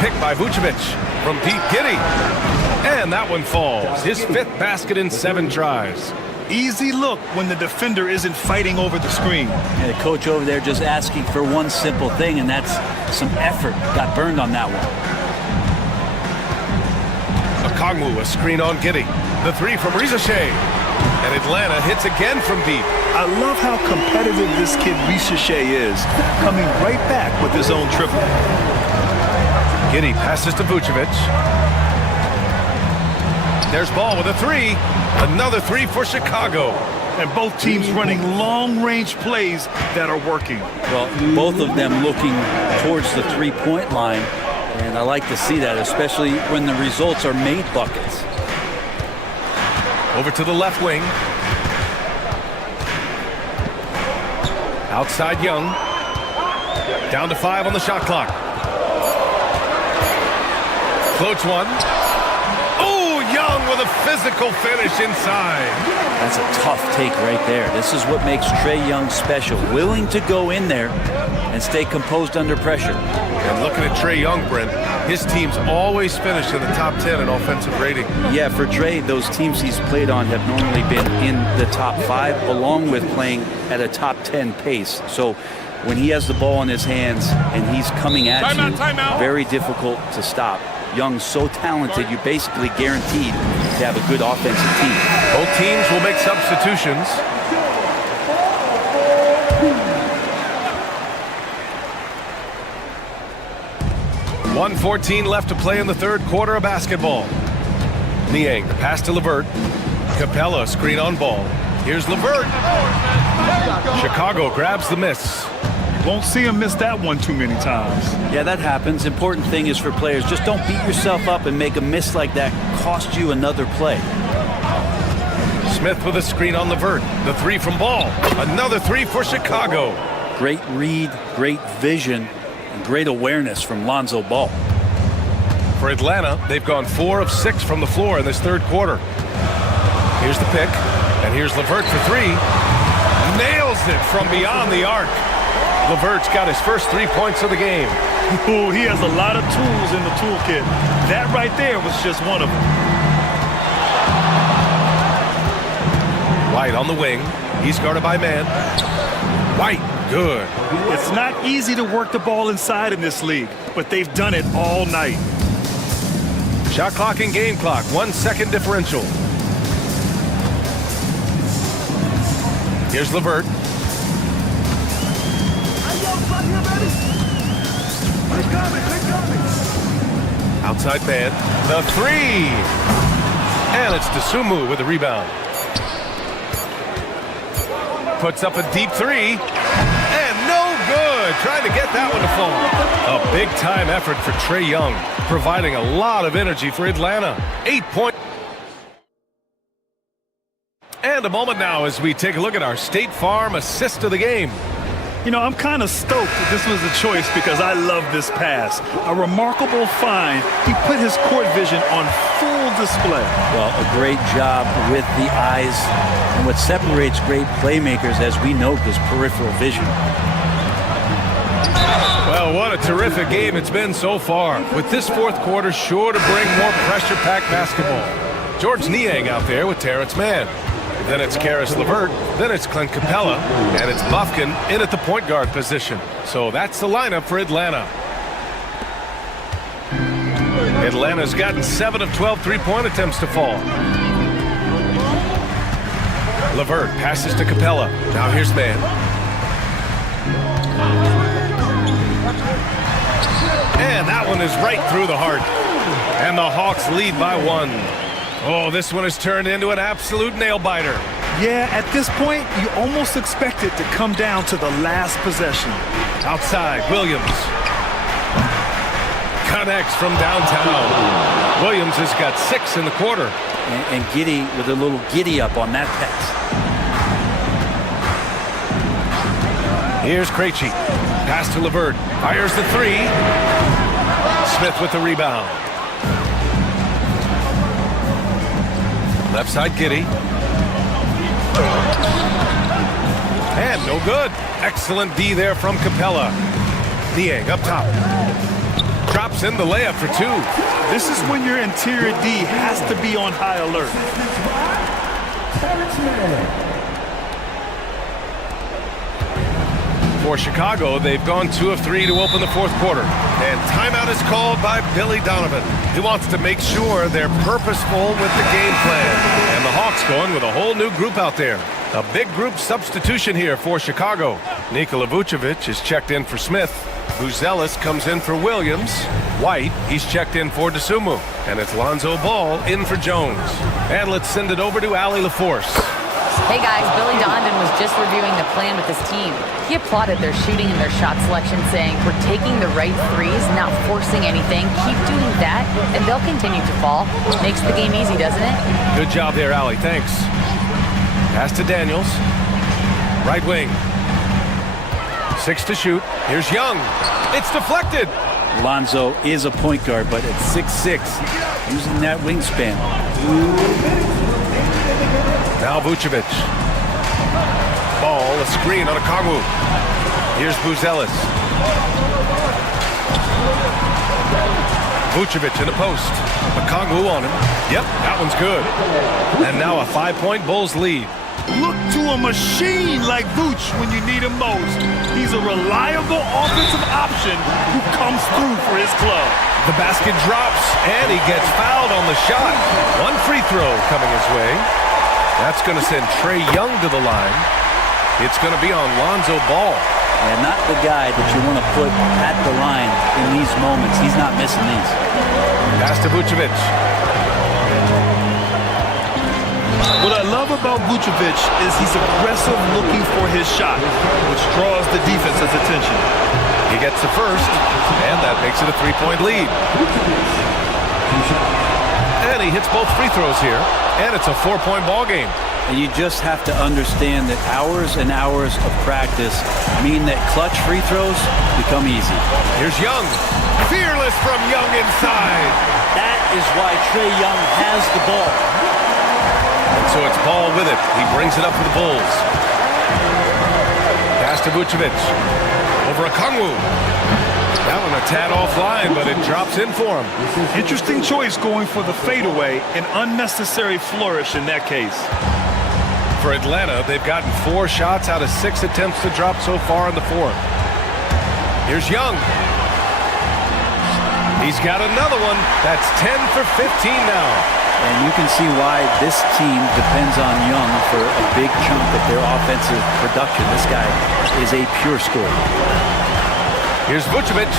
Picked by Vucevic from deep. Giddey. And that one falls. His 5th basket in 7 tries. Easy look when the defender isn't fighting over the screen. And the coach over there just asking for one simple thing, and that's some effort. Got burned on that one. Okongwu, a screen on Giddey. The 3 from Rizachet. And Atlanta hits again from deep. I love how competitive this kid Rizachet is, coming right back with his own triple. Giddey passes to Vucevic. There's Ball with a 3. Another 3 for Chicago. And both teams running long-range plays that are working. Well, both of them looking towards the three-point line. And I like to see that, especially when the results are made buckets. Over to the left wing. Outside Young. Down to 5 on the shot clock. Floats one. Oh, Young with a physical finish inside. That's a tough take right there. This is what makes Trae Young special. Willing to go in there and stay composed under pressure. And looking at Trae Young, Brent, his teams always finish in the top 10 in offensive rating. Yeah, for Trae, those teams he's played on have normally been in the top 5, along with playing at a top 10 pace. So when he has the ball in his hands and he's coming at you, very difficult to stop. Young's so talented, you're basically guaranteed to have a good offensive team. Both teams will make substitutions. .114 left to play in the third quarter of basketball. Niang, the pass to LeVert. Capella, screen on Ball. Here's LeVert. Chicago grabs the miss. Won't see him miss that one too many times. Yeah, that happens. Important thing is for players, just don't beat yourself up and make a miss like that cost you another play. Smith with a screen on LeVert. The 3 from Ball. Another 3 for Chicago. Great read, great vision, and great awareness from Lonzo Ball. For Atlanta, they've gone 4 of 6 from the floor in this third quarter. Here's the pick, and here's LeVert for 3. Nails it from beyond the arc. LeVert's got his first 3 points of the game. Ooh, he has a lot of tools in the toolkit. That right there was just one of them. White on the wing. He's guarded by man. White, good. It's not easy to work the ball inside in this league, but they've done it all night. Shot clock and game clock, 1 second differential. Here's LeVert. Outside man, the 3. And it's Dosunmu with the rebound. Puts up a deep 3. And no good. Trying to get that one to fall. A big time effort for Trae Young, providing a lot of energy for Atlanta. 8 points. And a moment now as we take a look at our State Farm assist of the game. You know, I'm kind of stoked that this was a choice because I love this pass. A remarkable find. He put his court vision on full display. Well, a great job with the eyes. And what separates great playmakers, as we know, is peripheral vision. Well, what a terrific game it's been so far. With this fourth quarter sure to bring more pressure-packed basketball. George Niang out there with Terrence Mann. Then it's Karis LeVert. Then it's Clint Capella. And it's Bufkin in at the point guard position. So that's the lineup for Atlanta. Atlanta's gotten 7 of 12 three-point attempts to fall. LeVert passes to Capella. Now here's Mann. And that one is right through the heart. And the Hawks lead by 1. Oh, this one has turned into an absolute nail-biter. Yeah, at this point, you almost expect it to come down to the last possession. Outside, Williams. Connects from downtown. Williams has got 6 in the quarter. And Giddy with a little giddy up on that pass. Here's Krejci. Pass to LeVert. Fires the 3. Smith with the rebound. Left side, Giddy. And no good. Excellent D there from Capella. Niang up top. Drops in the layup for 2. This is when your interior D has to be on high alert. For Chicago, they've gone 2 of 3 to open the fourth quarter. And timeout is called by Billy Donovan. He wants to make sure they're purposeful with the game plan. And the Hawks going with a whole new group out there. A big group substitution here for Chicago. Nikola Vucevic is checked in for Smith. Buzelis comes in for Williams. White, he's checked in for DeSumo. And it's Lonzo Ball in for Jones. And let's send it over to Allie LaForce. Hey guys, Billy Donovan was just reviewing the plan with his team. He applauded their shooting and their shot selection, saying, "We're taking the right threes, not forcing anything. Keep doing that, and they'll continue to fall." Makes the game easy, doesn't it? Good job there, Allie. Thanks. Pass to Daniels. Right wing. 6 to shoot. Here's Young. It's deflected. Lonzo is a point guard, but at 6'6", using that wingspan. Now Vucevic. Ball, a screen on Okongwu. Here's Buzelis. Vucevic in the post. Okongwu on him. Yep, that one's good. And now a 5-point Bulls lead. Look to a machine like Vooch when you need him most. He's a reliable offensive option who comes through for his club. The basket drops, and he gets fouled on the shot. 1 free throw coming his way. That's going to send Trae Young to the line. It's going to be on Lonzo Ball. And not the guy that you want to put at the line in these moments. He's not missing these. Pass to Vucevic. What I love about Vucevic is he's aggressive looking for his shot, which draws the defense's attention. He gets the first, and that makes it a 3-point lead. And he hits both free throws here, and it's a 4-point ball game. And you just have to understand that hours and hours of practice mean that clutch free throws become easy. Here's Young. Fearless from Young inside. That is why Trae Young has the ball. And so it's Ball with it. He brings it up for the Bulls. Pass to Vucevic. Over Okongwu. That one a tad offline, but it drops in for him. Interesting choice going for the fadeaway, an unnecessary flourish in that case. For Atlanta, they've gotten 4 shots out of 6 attempts to drop so far in the fourth. Here's Young. He's got another one. That's 10 for 15 now. And you can see why this team depends on Young for a big chunk of their offensive production. This guy is a pure scorer. Here's Vucevic.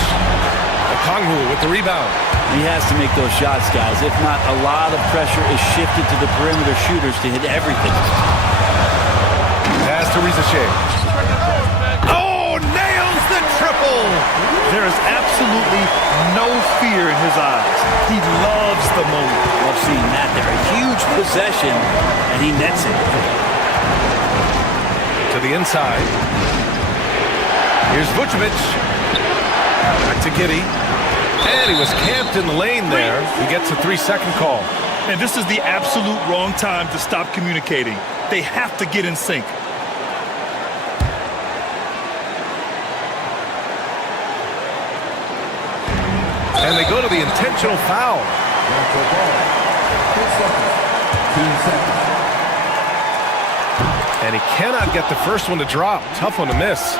Okongwu with the rebound. He has to make those shots, guys. If not, a lot of pressure is shifted to the perimeter shooters to hit everything. Pass to Rizachet. Oh, nails the triple! There is absolutely no fear in his eyes. He loves the moment. Love seeing that there. A huge possession, and he nets it. To the inside. Here's Vucevic. Back to Giddey. And he was camped in the lane there. He gets a 3-second call. And this is the absolute wrong time to stop communicating. They have to get in sync. And they go to the intentional foul. And he cannot get the first one to drop. Tough one to miss.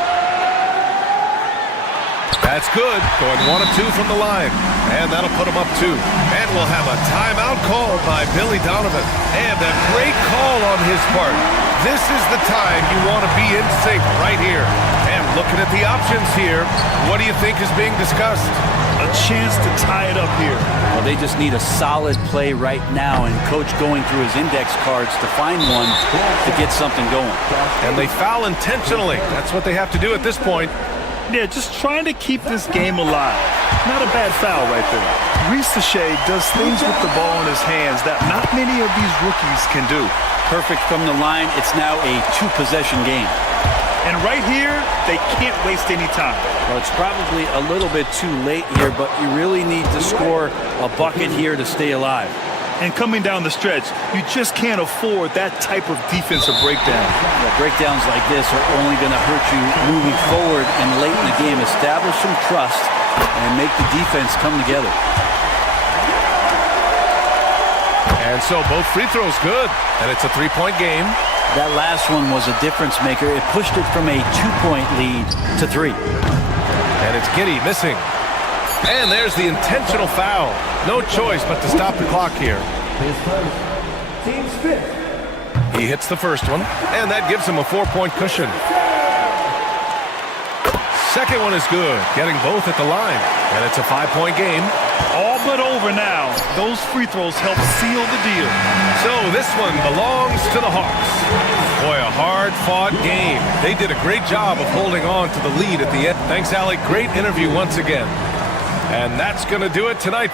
That's good. Going 1 of 2 from the line. And that'll put him up 2. And we'll have a timeout called by Billy Donovan. And a great call on his part. This is the time you want to be in sync right here. And looking at the options here, what do you think is being discussed? A chance to tie it up here. Well, they just need a solid play right now, and Coach going through his index cards to find one to get something going. And they foul intentionally. That's what they have to do at this point. Yeah, just trying to keep this game alive. Not a bad foul right there. Ricochet does things with the ball in his hands that not many of these rookies can do. Perfect from the line. It's now a 2-possession game. And right here, they can't waste any time. Well, it's probably a little bit too late here, but you really need to score a bucket here to stay alive. And coming down the stretch, you just can't afford that type of defensive breakdown. Yeah, breakdowns like this are only going to hurt you moving forward and late in the game. Establish some trust and make the defense come together. And so both free throws good, and it's a 3-point game. That last one was a difference maker. It pushed it from a 2-point lead to 3. And it's Giddey missing. And there's the intentional foul. No choice but to stop the clock here. He hits the first one, and that gives him a 4-point cushion. Second one is good, getting both at the line. And it's a 5-point game. All but over now. Those free throws help seal the deal. So this one belongs to the Hawks. Boy, a hard-fought game. They did a great job of holding on to the lead at the end. Thanks, Allie. Great interview once again. And that's going to do it tonight.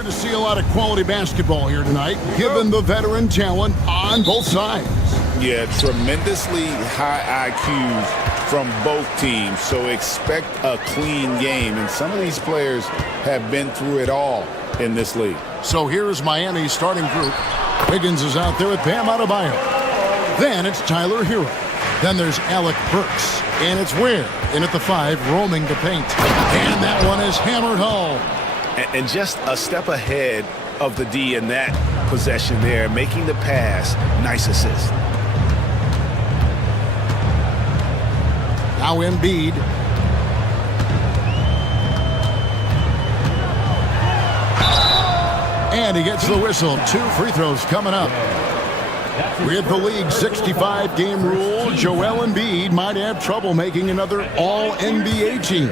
To see a lot of quality basketball here tonight, given the veteran talent on both sides. Yeah, tremendously high IQs from both teams, so expect a clean game. And some of these players have been through it all in this league. So here's Miami's starting group. Wiggins is out there with Bam Adebayo. Then it's Tyler Hero. Then there's Alec Burks. And it's Ware in at the 5, roaming the paint. And that one is hammered home. And just a step ahead of the D in that possession there, making the pass. Nice assist. Now Embiid. And he gets the whistle. 2 free throws coming up. With the league's 65-game rule, Joel Embiid might have trouble making another All-NBA team.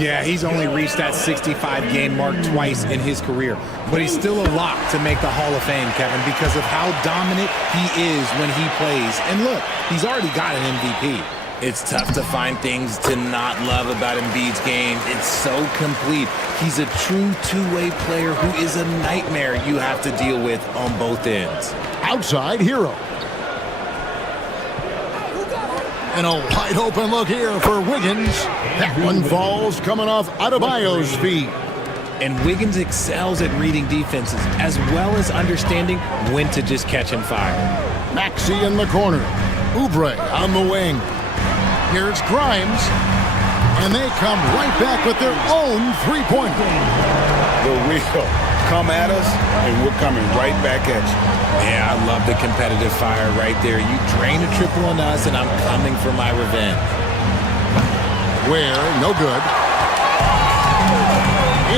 Yeah, he's only reached that 65-game mark twice in his career. But he's still a lock to make the Hall of Fame, Kevin, because of how dominant he is when he plays. And look, he's already got an MVP. It's tough to find things to not love about Embiid's game. It's so complete. He's a true two-way player who is a nightmare you have to deal with on both ends. Outside Hero. And a wide open look here for Wiggins. That one falls coming off Adebayo's feet. And Wiggins excels at reading defenses as well as understanding when to just catch and fire. Maxey in the corner. Oubre on the wing. Here's Grimes. And they come right back with their own three-pointer. The real come at us, and we're coming right back at you. Yeah, I love the competitive fire right there. You drain a triple on us, and I'm coming for my revenge. Where, no good.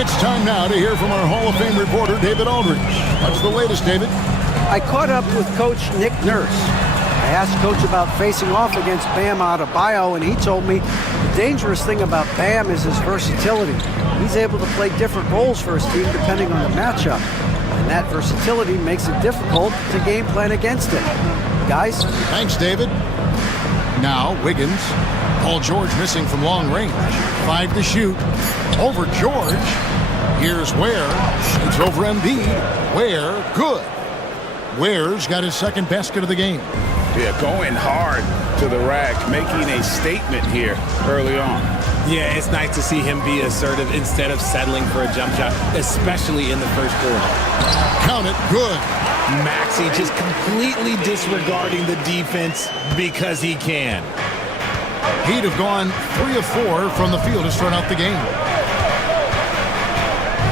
It's time now to hear from our Hall of Fame reporter, David Aldridge. What's the latest, David? I caught up with Coach Nick Nurse. I asked Coach about facing off against Bam Adebayo, and he told me the dangerous thing about Bam is his versatility. He's able to play different roles for his team depending on the matchup. And that versatility makes it difficult to game plan against him. Guys? Thanks, David. Now, Wiggins. Paul George missing from long range. 5 to shoot. Over George. Here's Ware. Shoots over Embiid. Ware, good. Ware's got his second basket of the game. Yeah, going hard to the rack, making a statement here early on. Yeah, it's nice to see him be assertive instead of settling for a jump shot, especially in the first quarter. Count it, good. Maxey just completely disregarding the defense because he can. He'd have gone 3 of 4 from the field to start out the game.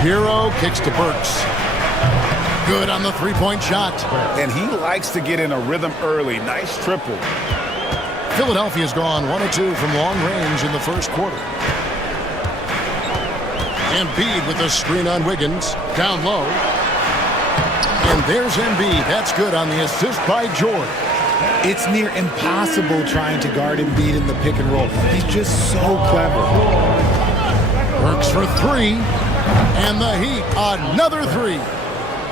Hero kicks to Burks. Good on the three-point shot. And he likes to get in a rhythm early. Nice triple. Philadelphia's gone 1 of 2 from long range in the first quarter. Embiid with a screen on Wiggins. Down low. And there's Embiid. That's good on the assist by George. It's near impossible trying to guard Embiid in the pick and roll. He's just so clever. Works for 3. And the Heat, another 3.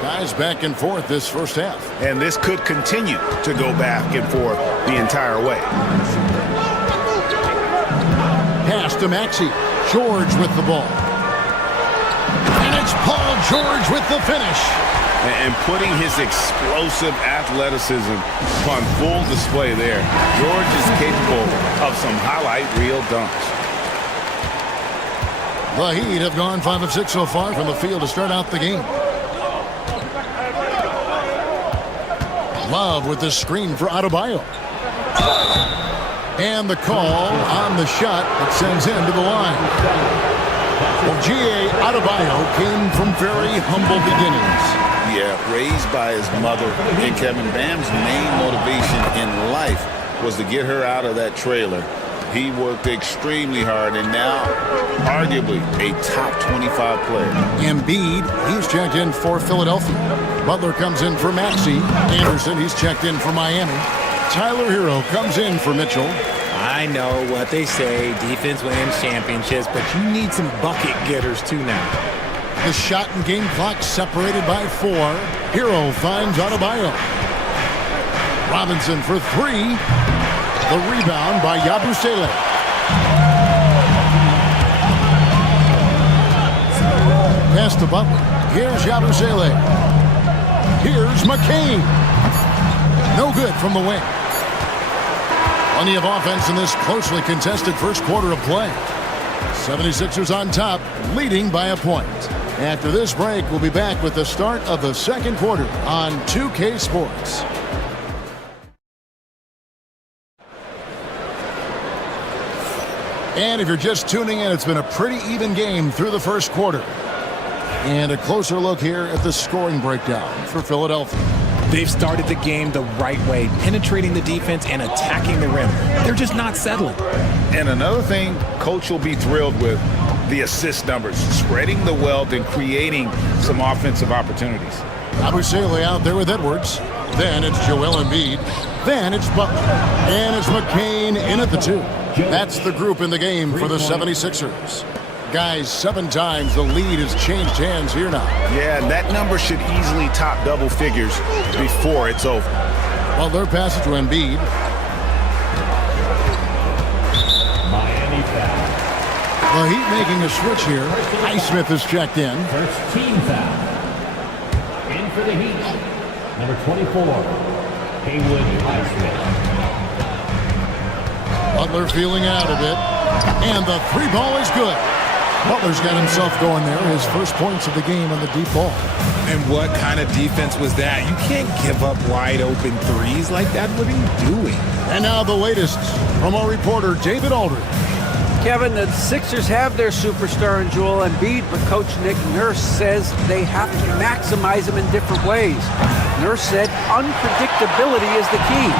Guys back and forth this first half. And this could continue to go back and forth the entire way. Pass to Maxey. George with the ball. And it's Paul George with the finish. And putting his explosive athleticism on full display there. George is capable of some highlight reel dunks. The Heat have gone 5 of 6 so far from the field to start out the game. Love with the screen for Adebayo. And the call on the shot that sends him to the line. Well, G.A. Adebayo came from very humble beginnings. Yeah, raised by his mother. And Kevin, Bam's main motivation in life was to get her out of that trailer. He worked extremely hard and now arguably a top 25 player. Embiid, he's checked in for Philadelphia. Butler comes in for Maxey. Anderson, he's checked in for Miami. Tyler Hero comes in for Mitchell. I know what they say, defense wins championships, but you need some bucket getters too now. The shot and game clock separated by 4. Hero finds Adebayo. Robinson for 3. The rebound by Yabusele. Pass to Butler. Here's Yabusele. Here's McCain. No good from the wing. Plenty of offense in this closely contested first quarter of play. 76ers on top, leading by a point. After this break, we'll be back with the start of the second quarter on 2K Sports. And if you're just tuning in, it's been a pretty even game through the first quarter. And a closer look here at the scoring breakdown for Philadelphia. They've started the game the right way, penetrating the defense and attacking the rim. They're just not settling. And another thing Coach will be thrilled with, the assist numbers, spreading the wealth and creating some offensive opportunities. Abusele out there with Edwards. Then it's Joel Embiid. Then it's Butler. And it's McCain in at the 2. That's the group in the game for the 76ers. Guys, 7 times the lead has changed hands here now. Yeah, and that number should easily top double figures before it's over. Butler passes to Embiid. Miami foul. The Heat making a switch here. Highsmith is checked in. First team foul. In for the Heat, number 24, Haywood Highsmith. Butler feeling out a bit. And the 3 ball is good. Butler's got himself going there. His first points of the game on the deep ball. And what kind of defense was that? You can't give up wide open threes like that. What are you doing? And now the latest from our reporter, David Aldridge. Kevin, the Sixers have their superstar in Joel Embiid, but Coach Nick Nurse says they have to maximize him in different ways. Nurse said unpredictability is the key.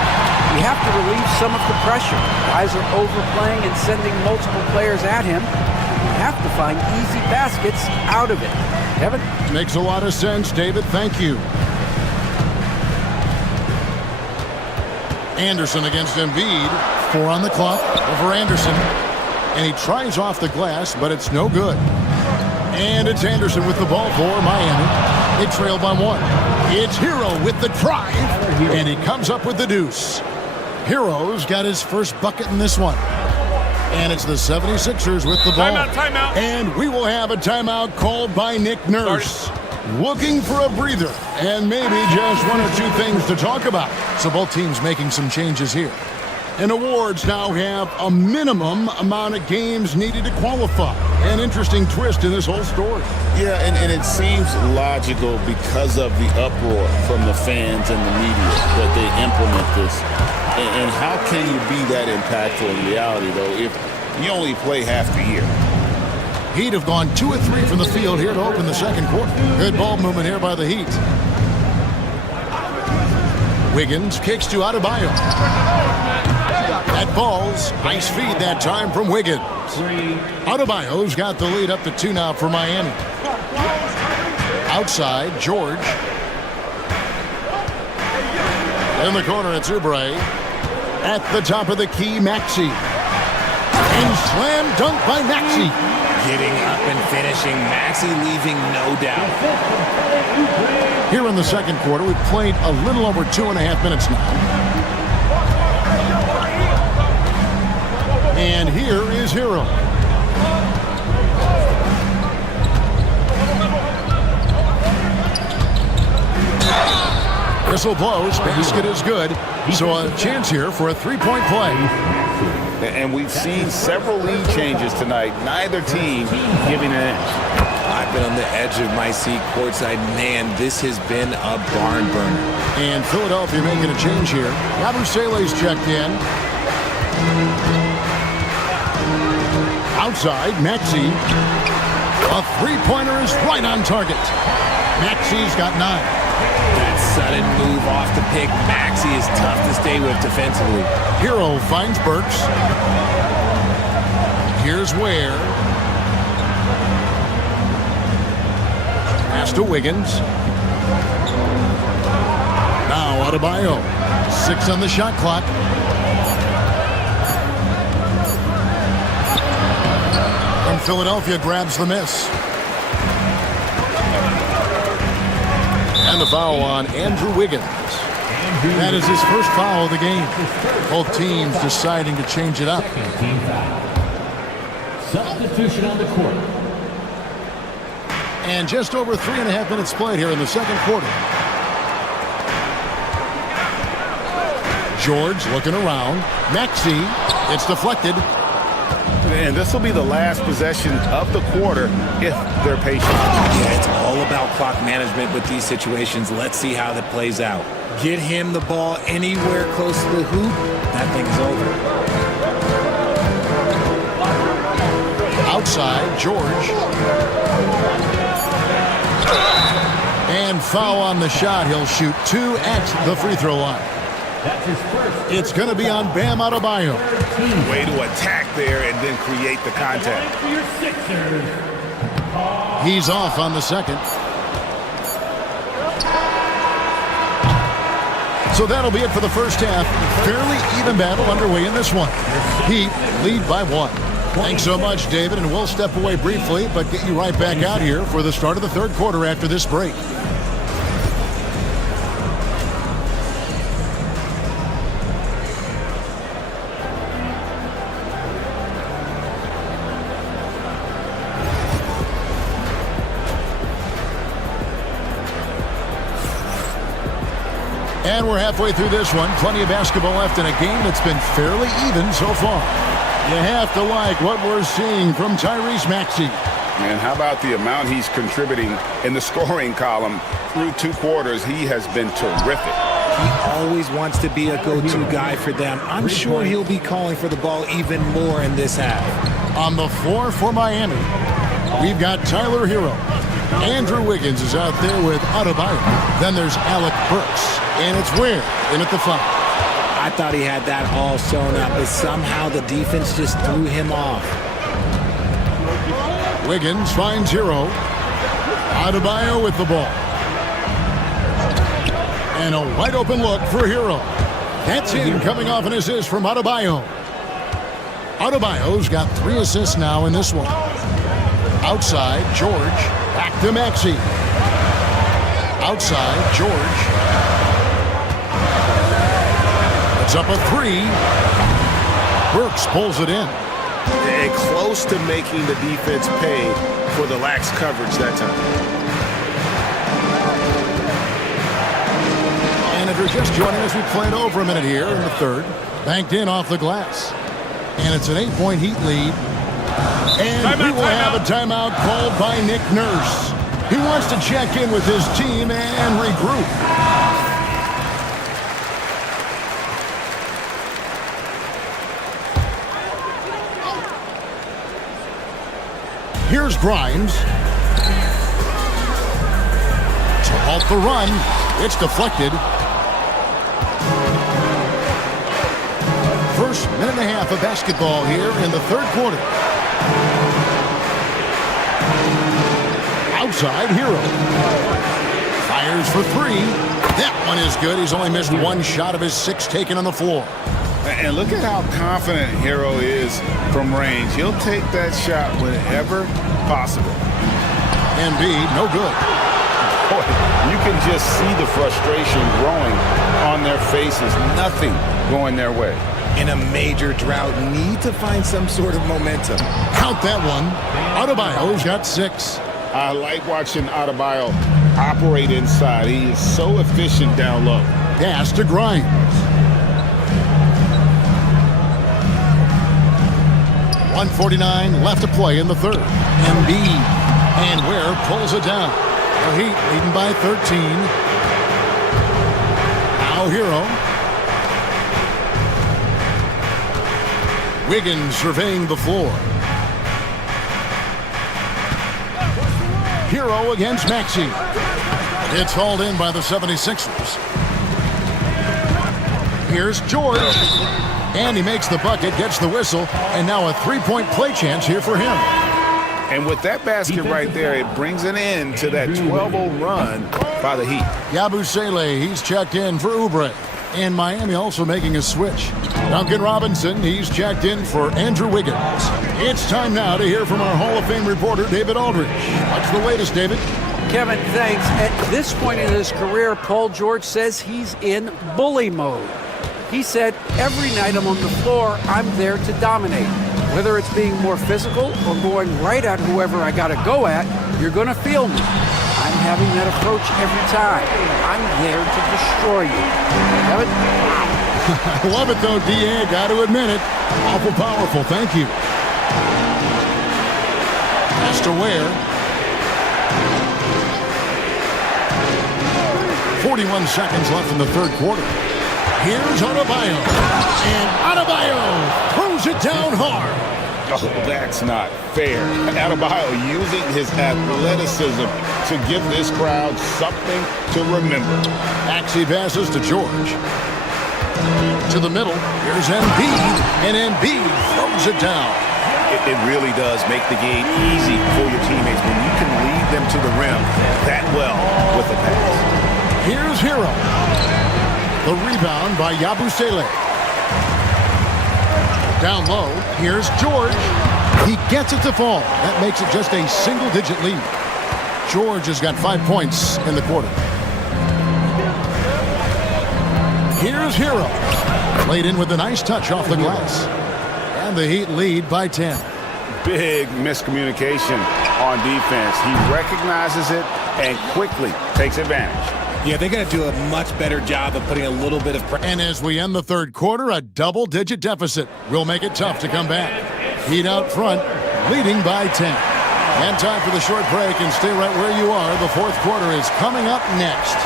You have to relieve some of the pressure. Guys are overplaying and sending multiple players at him. You have to find easy baskets out of it. Kevin? Makes a lot of sense, David. Thank you. Anderson against Embiid. 4 on the clock over Anderson. And he tries off the glass, but it's no good. And it's Anderson with the ball for Miami. They trail by 1. It's Hero with the drive, and he comes up with the deuce. Hero's got his first bucket in this one. And it's the 76ers with the ball. Timeout. And we will have a timeout called by Nick Nurse. Looking for a breather and maybe just 1 or 2 things to talk about. So both teams making some changes here. And awards now have a minimum amount of games needed to qualify. An interesting twist in this whole story. Yeah, and it seems logical because of the uproar from the fans and the media that they implement this. And how can you be that impactful in reality, though, if you only play half the year? Heat have gone 2 of 3 from the field here to open the second quarter. Good ball movement here by the Heat. Wiggins kicks to Adebayo. That falls. Nice feed that time from Wiggins. Adebayo's got the lead up to 2 now for Miami. Outside, George. In the corner, it's Oubre. At the top of the key, Maxey. And slam dunk by Maxey. Getting up and finishing. Maxey leaving no doubt. Here in the second quarter, we've played a little over 2.5 minutes now. And here is Hero. Whistle blows. Basket is good. So a chance here for a 3-point play. And we've seen several lead changes tonight. Neither team giving an inch. I've been on the edge of my seat courtside. Man, this has been a barn burner. And Philadelphia making a change here. Abusele's checked in. Outside, Maxey. A 3-pointer is right on target. Maxey's got 9. That sudden move off the pick, Maxey is tough to stay with defensively. Hero finds Burks. Here's Ware. Pass to Wiggins. Now Adebayo. 6 on the shot clock. And Philadelphia grabs the miss. And the foul on Andrew Wiggins. That is his first foul of the game. Both teams deciding to change it up. Team foul. Substitution on the court. And just over 3.5 minutes played here in the second quarter. George looking around. Maxey, it's deflected. And this will be the last possession of the quarter if they're patient. Yeah, it's all about clock management with these situations. Let's see how that plays out. Get him the ball anywhere close to the hoop, that thing's over. Outside, George. And foul on the shot. He'll shoot 2 at the free throw line. That's his first. It's going to be on Bam Adebayo. Way to attack there and then create the contact. For your Sixers. He's off on the second. So that'll be it for the first half. Fairly even battle underway in this one. Heat lead by 1. Thanks so much, David, and we'll step away briefly, but get you right back out here for the start of the third quarter after this break. And we're halfway through this one. Plenty of basketball left in a game that's been fairly even so far. You have to like what we're seeing from Tyrese Maxey. And how about the amount he's contributing in the scoring column through 2 quarters? He has been terrific. He always wants to be a go-to guy for them. I'm sure he'll be calling for the ball even more in this half. On the floor for Miami, we've got Tyler Hero. Andrew Wiggins is out there with Adebayo. Then there's Alec Burks. And it's Ware in at the 5. I thought he had that all sewn up, but somehow the defense just threw him off. Wiggins finds Hero. Adebayo with the ball. And a wide open look for Hero. That's in, coming off an assist from Adebayo. Adebayo's got 3 assists now in this one. Outside, George. Back to Maxey. Outside, George. It's up a 3. Burks pulls it in. And close to making the defense pay for the lax coverage that time. And if you're just joining us, we played over a minute here in the third. Banked in off the glass. And it's an 8-point Heat lead. And we will have a timeout called by Nick Nurse. He wants to check in with his team and regroup. Here's Grimes. To halt the run. It's deflected. First minute and a half of basketball here in the third quarter. Outside, Hero. Fires for 3. That one is good. He's only missed 1 shot of his 6 taken on the floor. And look at how confident Hero is from range. He'll take that shot whenever possible. Embiid, no good. Boy, you can just see the frustration growing on their faces. Nothing going their way. In a major drought, need to find some sort of momentum. Count that one. Adebayo's got 6. I like watching Adebayo operate inside. He is so efficient down low. Pass to Grimes. .149 left to play in the third. Embiid. And Ware pulls it down. The Heat leading by 13. Now Hero. Wiggins surveying the floor. Hero against Maxey. It's hauled in by the 76ers. Here's George. And he makes the bucket, gets the whistle, and now a 3-point play chance here for him. And with that basket right there, it brings an end to that 12-0 run by the Heat. Yabusele, he's checked in for Oubre. And Miami also making a switch. Duncan Robinson, he's checked in for Andrew Wiggins. It's time now to hear from our Hall of Fame reporter, David Aldridge. What's the latest, David? Kevin, thanks. At this point in his career, Paul George says he's in bully mode. He said, every night I'm on the floor, I'm there to dominate. Whether it's being more physical or going right at whoever I got to go at, you're going to feel me. I'm having that approach every time. I'm there to destroy you. Kevin? I love it, though, D.A. Got to admit it. Awful powerful. Thank you. Pass to Ware. 41 seconds left in the third quarter. Here's Adebayo. And Adebayo throws it down hard. Oh, that's not fair. Adebayo using his athleticism to give this crowd something to remember. Maxey passes to George. To the middle, here's Embiid, and Embiid throws it down. It really does make the game easy for your teammates when you can lead them to the rim that well with a pass. Here's Hero. The rebound by Yabusele. Down low, here's George. He gets it to fall. That makes it just a single-digit lead. George has got 5 points in the quarter. Here's Hero. Played in with a nice touch off the glass. And the Heat lead by 10. Big miscommunication on defense. He recognizes it and quickly takes advantage. Yeah, they're going to do a much better job of putting a little bit of pressure. And as we end the third quarter, a double-digit deficit will make it tough to come back. Heat out front, leading by 10. And time for the short break, and stay right where you are. The fourth quarter is coming up next.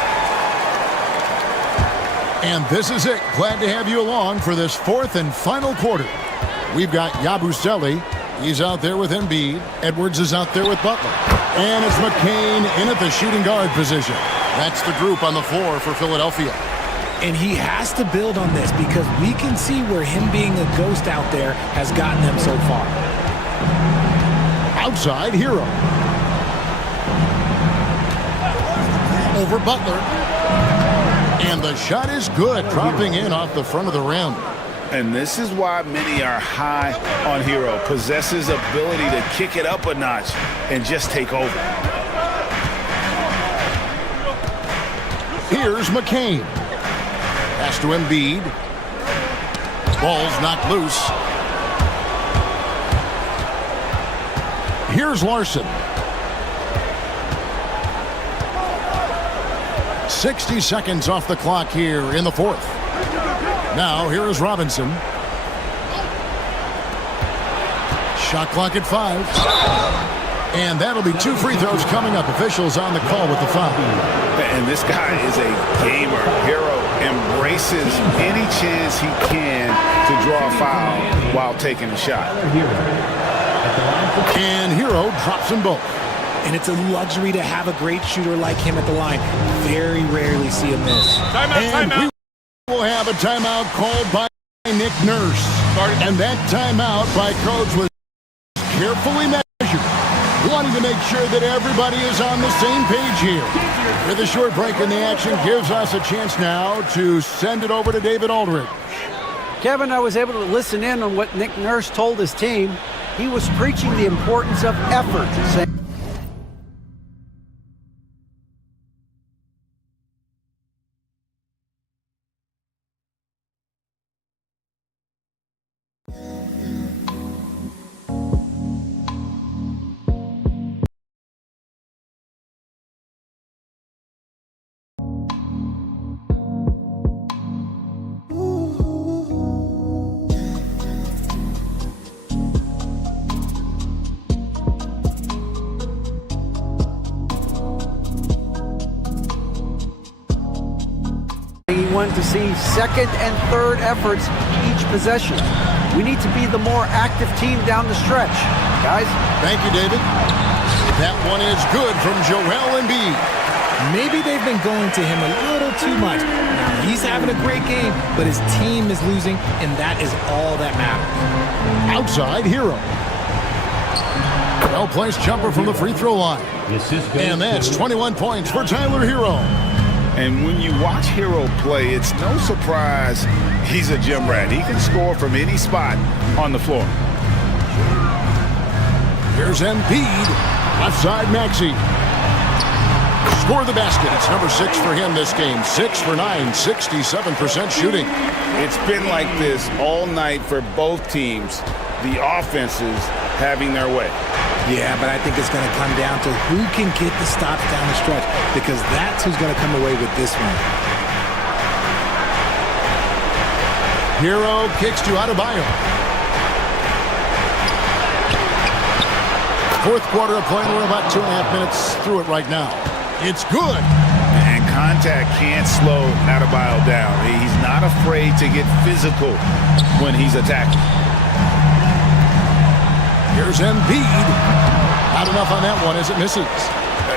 And this is it. Glad to have you along for this fourth and final quarter. We've got Yabusele. He's out there with Embiid. Edwards is out there with Butler. And it's McCain in at the shooting guard position. That's the group on the floor for Philadelphia. And he has to build on this because we can see where him being a ghost out there has gotten them so far. Outside, Hero. Over Butler. And the shot is good, dropping in off the front of the rim. And this is why many are high on Hero. Possesses ability to kick it up a notch and just take over. Here's McCain. Pass to Embiid. Ball's knocked loose. Here's Larson. 60 seconds off the clock here in the fourth. Now, here is Robinson. Shot clock at 5. And that'll be 2 free throws coming up. Officials on the call with the foul. And this guy is a gamer. Hero embraces any chance he can to draw a foul while taking a shot. And Hero drops them both. And it's a luxury to have a great shooter like him at the line. Very rarely see him miss. Timeout. We will have a timeout called by Nick Nurse. And that timeout by Coach was carefully measured, wanting to make sure that everybody is on the same page here. With a short break in the action gives us a chance now to send it over to David Aldridge. Kevin, I was able to listen in on what Nick Nurse told his team. He was preaching the importance of effort, saying he wanted to see second and third efforts each possession. We need to be the more active team down the stretch. Guys? Thank you, David. That one is good from Joel Embiid. Maybe they've been going to him a little too much. Now, he's having a great game, but his team is losing, and that is all that matters. Outside, Hero. Well-placed jumper from the free throw line. And that's 21 points for Tyler Hero. And when you watch Hero play, it's no surprise he's a gym rat. He can score from any spot on the floor. Here's Embiid. Left side, Maxey. Score the basket. It's number 6 for him this game. 6 for 9, 67% shooting. It's been like this all night for both teams. The offenses having their way. Yeah, but I think it's going to come down to who can get the stops down the stretch, because that's who's going to come away with this one. Hero kicks to Adebayo. Fourth quarter of play. We're about 2.5 minutes through it right now. It's good. And contact can't slow Adebayo down. He's not afraid to get physical when he's attacking. Here's Embiid. Not enough on that one as it misses.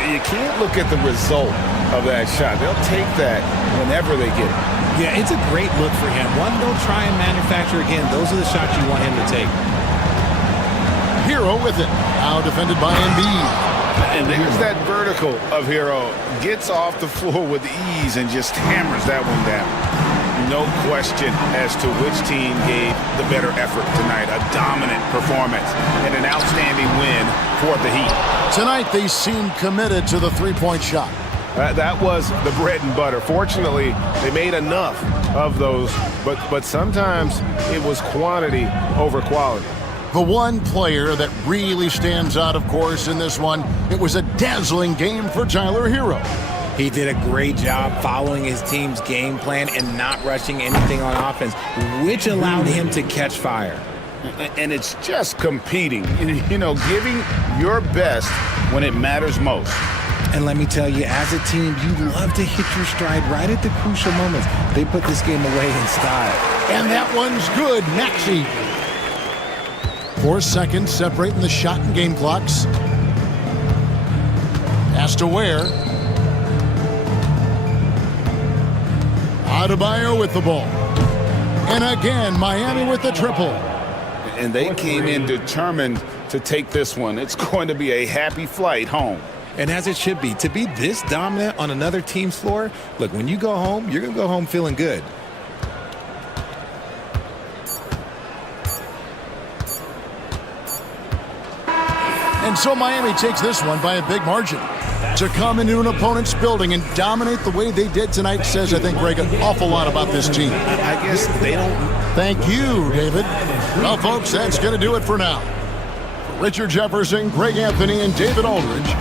You can't look at the result of that shot. They'll take that whenever they get it. Yeah, it's a great look for him. One they'll try and manufacture again. Those are the shots you want him to take. Hero with it. Now defended by Embiid. And there's that vertical of Hero. Gets off the floor with ease and just hammers that one down. No question as to which team gave the better effort tonight. A dominant performance and an outstanding win for the Heat. Tonight they seem committed to the three-point shot. That was the bread and butter. Fortunately, they made enough of those, but sometimes it was quantity over quality. The one player that really stands out, of course, in this one, it was a dazzling game for Tyler Hero. He did a great job following his team's game plan and not rushing anything on offense, which allowed him to catch fire. And it's just competing, giving your best when it matters most. And let me tell you, as a team, you love to hit your stride right at the crucial moments. They put this game away in style. And that one's good, Maxey. 4 seconds separating the shot and game clocks. Pass to Ware. Adebayo with the ball. And again, Miami with the triple. And they came in determined to take this one. It's going to be a happy flight home. And as it should be, to be this dominant on another team's floor, look, when you go home, you're going to go home feeling good. And so Miami takes this one by a big margin. To come into an opponent's building and dominate the way they did tonight says, I think, Greg, an awful lot about this team. I guess they don't. Thank you, David. Well, folks, that's going to do it for now. For Richard Jefferson, Greg Anthony, and David Aldridge,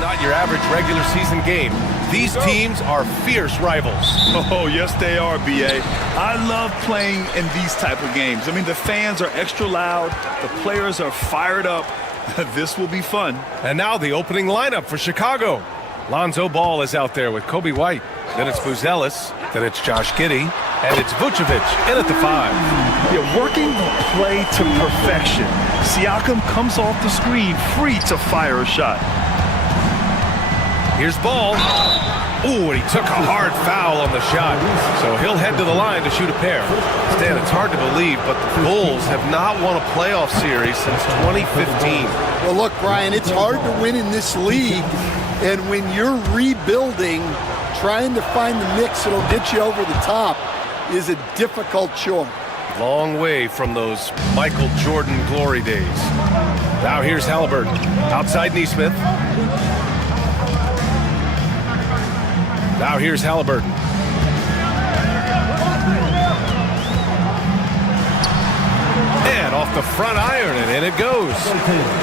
Not your average regular season game. These teams are fierce rivals. Oh, yes, they are, B.A. I love playing in these type of games. I mean, the fans are extra loud. The players are fired up. This will be fun. And now the opening lineup for Chicago. Lonzo Ball is out there with Kobe White. Then it's Buzelis. Then it's Josh Giddey. And it's Vucevic in at the 5. Yeah, working the play to perfection. Siakam comes off the screen free to fire a shot. Here's Ball. Ooh, and he took a hard foul on the shot. So he'll head to the line to shoot a pair. Stan, it's hard to believe, but the Bulls have not won a playoff series since 2015. Well, look, Brian, it's hard to win in this league. And when you're rebuilding, trying to find the mix that'll get you over the top is a difficult chore. Long way from those Michael Jordan glory days. Now here's Halliburton. Outside Neesmith. Now here's Halliburton. And off the front iron, and in it goes.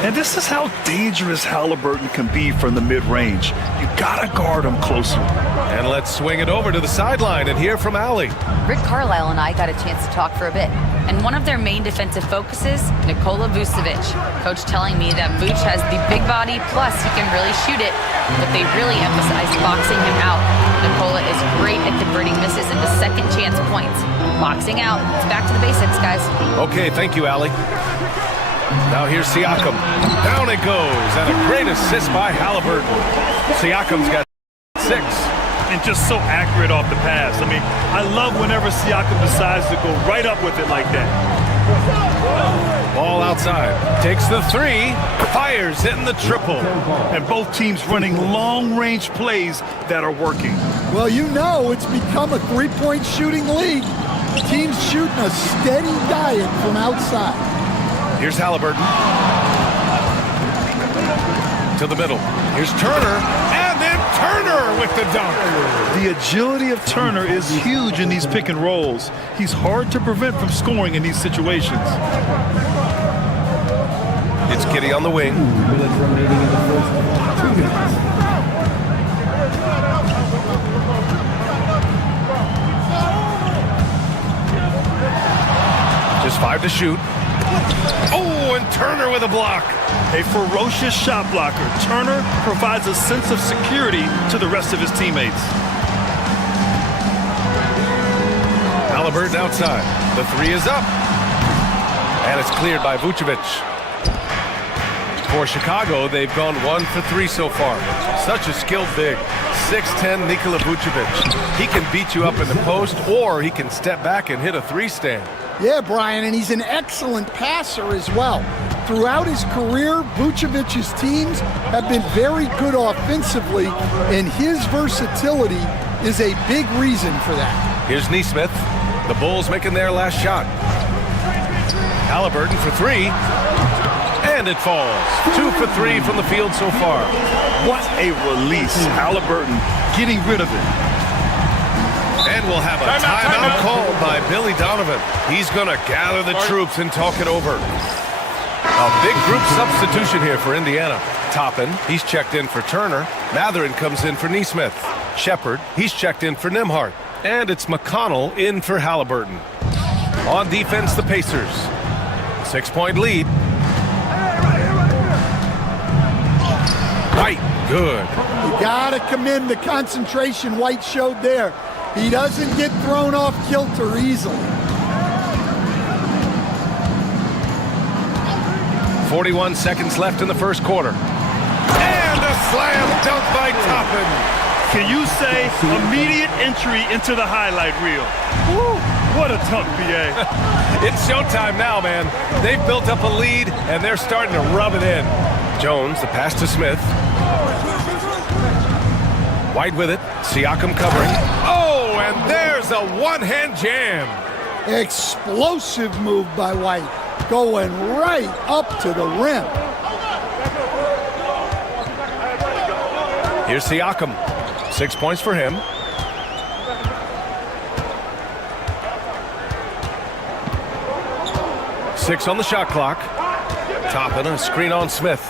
And this is how dangerous Halliburton can be from the mid-range. You gotta guard him closer. And let's swing it over to the sideline and hear from Allie. Rick Carlisle and I got a chance to talk for a bit. And one of their main defensive focuses, Nikola Vucevic. Coach telling me that Vuce has the big body, plus he can really shoot it, but they really emphasize boxing him out. Nikola is great at converting misses into second chance points. Boxing out. It's back to the basics, guys. Okay, thank you, Allie. Now here's Siakam. Down it goes, and a great assist by Halliburton. Siakam's got 6. And just so accurate off the pass. I mean, I love whenever Siakam decides to go right up with it like that. Ball outside. Takes the 3. Fires, hitting the triple. And both teams running long-range plays that are working. Well, you know it's become a three-point shooting league. Teams shooting a steady diet from outside. Here's Halliburton. To the middle. Here's Turner. And then Turner with the dunk. The agility of Turner is huge in these pick and rolls. He's hard to prevent from scoring in these situations. It's Giddey on the wing. Just 5 to shoot. Oh, and Turner with a block. A ferocious shot blocker. Turner provides a sense of security to the rest of his teammates. Halliburton outside. The 3 is up. And it's cleared by Vucevic. For Chicago, they've gone 1 for 3 so far. Such a skilled big. 6'10" Nikola Vucevic. He can beat you up in the post, or he can step back and hit a 3-stand. Yeah, Brian, and he's an excellent passer as well. throughout his career, Vucevic's teams have been very good offensively, and his versatility is a big reason for that. Here's Neesmith. The Bulls making their last shot. Halliburton for three. And it falls. 2 for 3 from the field so far. What a release. Halliburton getting rid of it. And we'll have a timeout called by Billy Donovan. He's going to gather the troops and talk it over. A big group substitution here for Indiana. Toppin, he's checked in for Turner. Matherin comes in for Neesmith. Shepard, he's checked in for Nembhard. And it's McConnell in for Halliburton. On defense, the Pacers. 6-point lead. White, good. You gotta commend the concentration White showed there. He doesn't get thrown off kilter easily. 41 seconds left in the first quarter. And a slam dunk by Toppin. Can you say immediate entry into the highlight reel? Woo, what a dunk, BA. It's showtime now, man. They've built up a lead, and they're starting to rub it in. Jones, the pass to Smith. White with it. Siakam covering. Oh, and there's a one-hand jam. Explosive move by White, going right up to the rim. Here's Siakam. 6 points for him. Six on the shot clock. Toppin, a screen on Smith.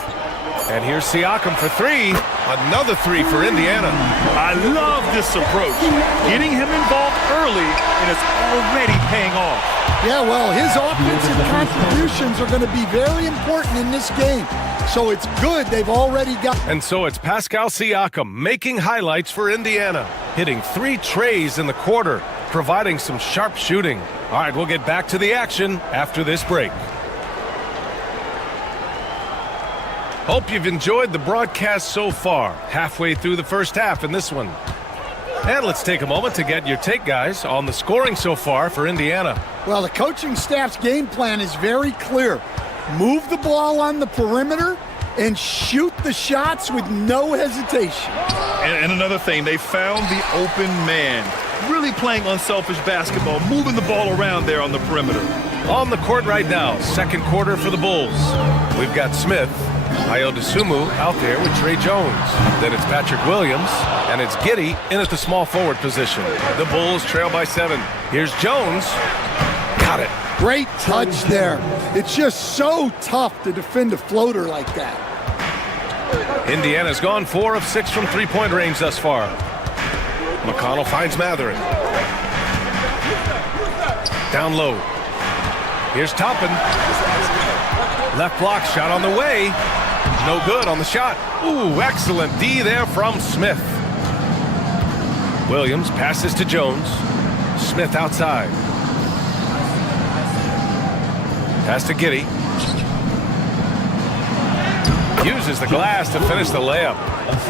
And here's Siakam for three. Another three for Indiana. I love this approach. Getting him involved early, and it's already paying off. Yeah, well, his offensive contributions are going to be very important in this game. So it's good they've already got. And so it's Pascal Siakam making highlights for Indiana. Hitting 3 trays in the quarter, providing some sharp shooting. All right, we'll get back to the action after this break. Hope you've enjoyed the broadcast so far. Halfway through the first half in this one. And let's take a moment to get your take, guys, on the scoring so far for Indiana. Well, the coaching staff's game plan is very clear. Move the ball on the perimeter and shoot the shots with no hesitation. And another thing, they found the open man. Really playing unselfish basketball, moving the ball around there on the perimeter. On the court right now, second quarter for the Bulls. We've got Smith. Ayo out there with Trey Jones. Then it's Patrick Williams, and it's Giddey in at the small forward position. The Bulls trail by 7. Here's Jones. Got it. Great touch there. It's just so tough to defend a floater like that. Indiana's gone 4 of 6 from three-point range thus far. McConnell finds Matherin. Down low. Here's Toppin. Left block shot on the way. No good on the shot. Ooh, excellent D there from Smith. Williams passes to Jones. Smith outside. Pass to Giddey. Uses the glass to finish the layup.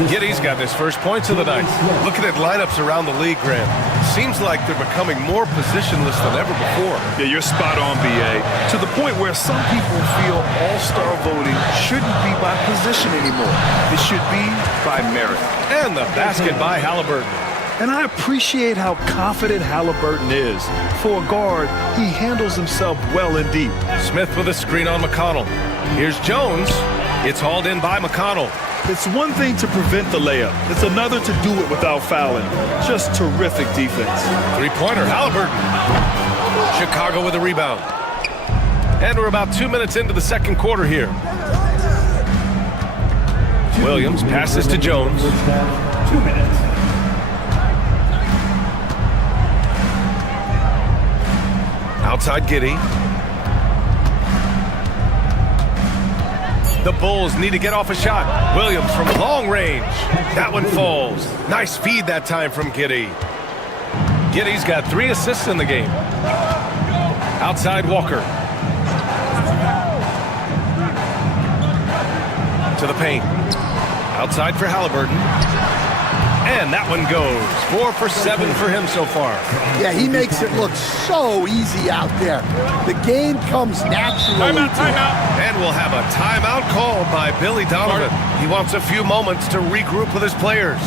Giddey's got his first points of the night. Looking at lineups around the league, Grant. Seems like they're becoming more positionless than ever before. Yeah, you're spot on, BA. To the point where some people feel all-star voting shouldn't be by position anymore. It should be by merit. And the basket by Halliburton. And I appreciate how confident Halliburton is. For a guard, he handles himself well and deep. Smith with a screen on McConnell. Here's Jones. It's hauled in by McConnell. It's one thing to prevent the layup. It's another to do it without fouling. Just terrific defense. Three-pointer, Halliburton. Chicago with a rebound. And we're about 2 minutes into the second quarter here. Williams passes to Jones. 2 minutes. Outside Giddey. The Bulls need to get off a shot. Williams from long range. That one falls. Nice feed that time from Giddey. Giddey's got 3 assists in the game. Outside Walker. To the paint. Outside for Halliburton. And that one goes. 4 for 7 for him so far. Yeah, he makes it look so easy out there. The game comes naturally. Timeout. And we'll have a timeout called by Billy Donovan. He wants a few moments to regroup with his players.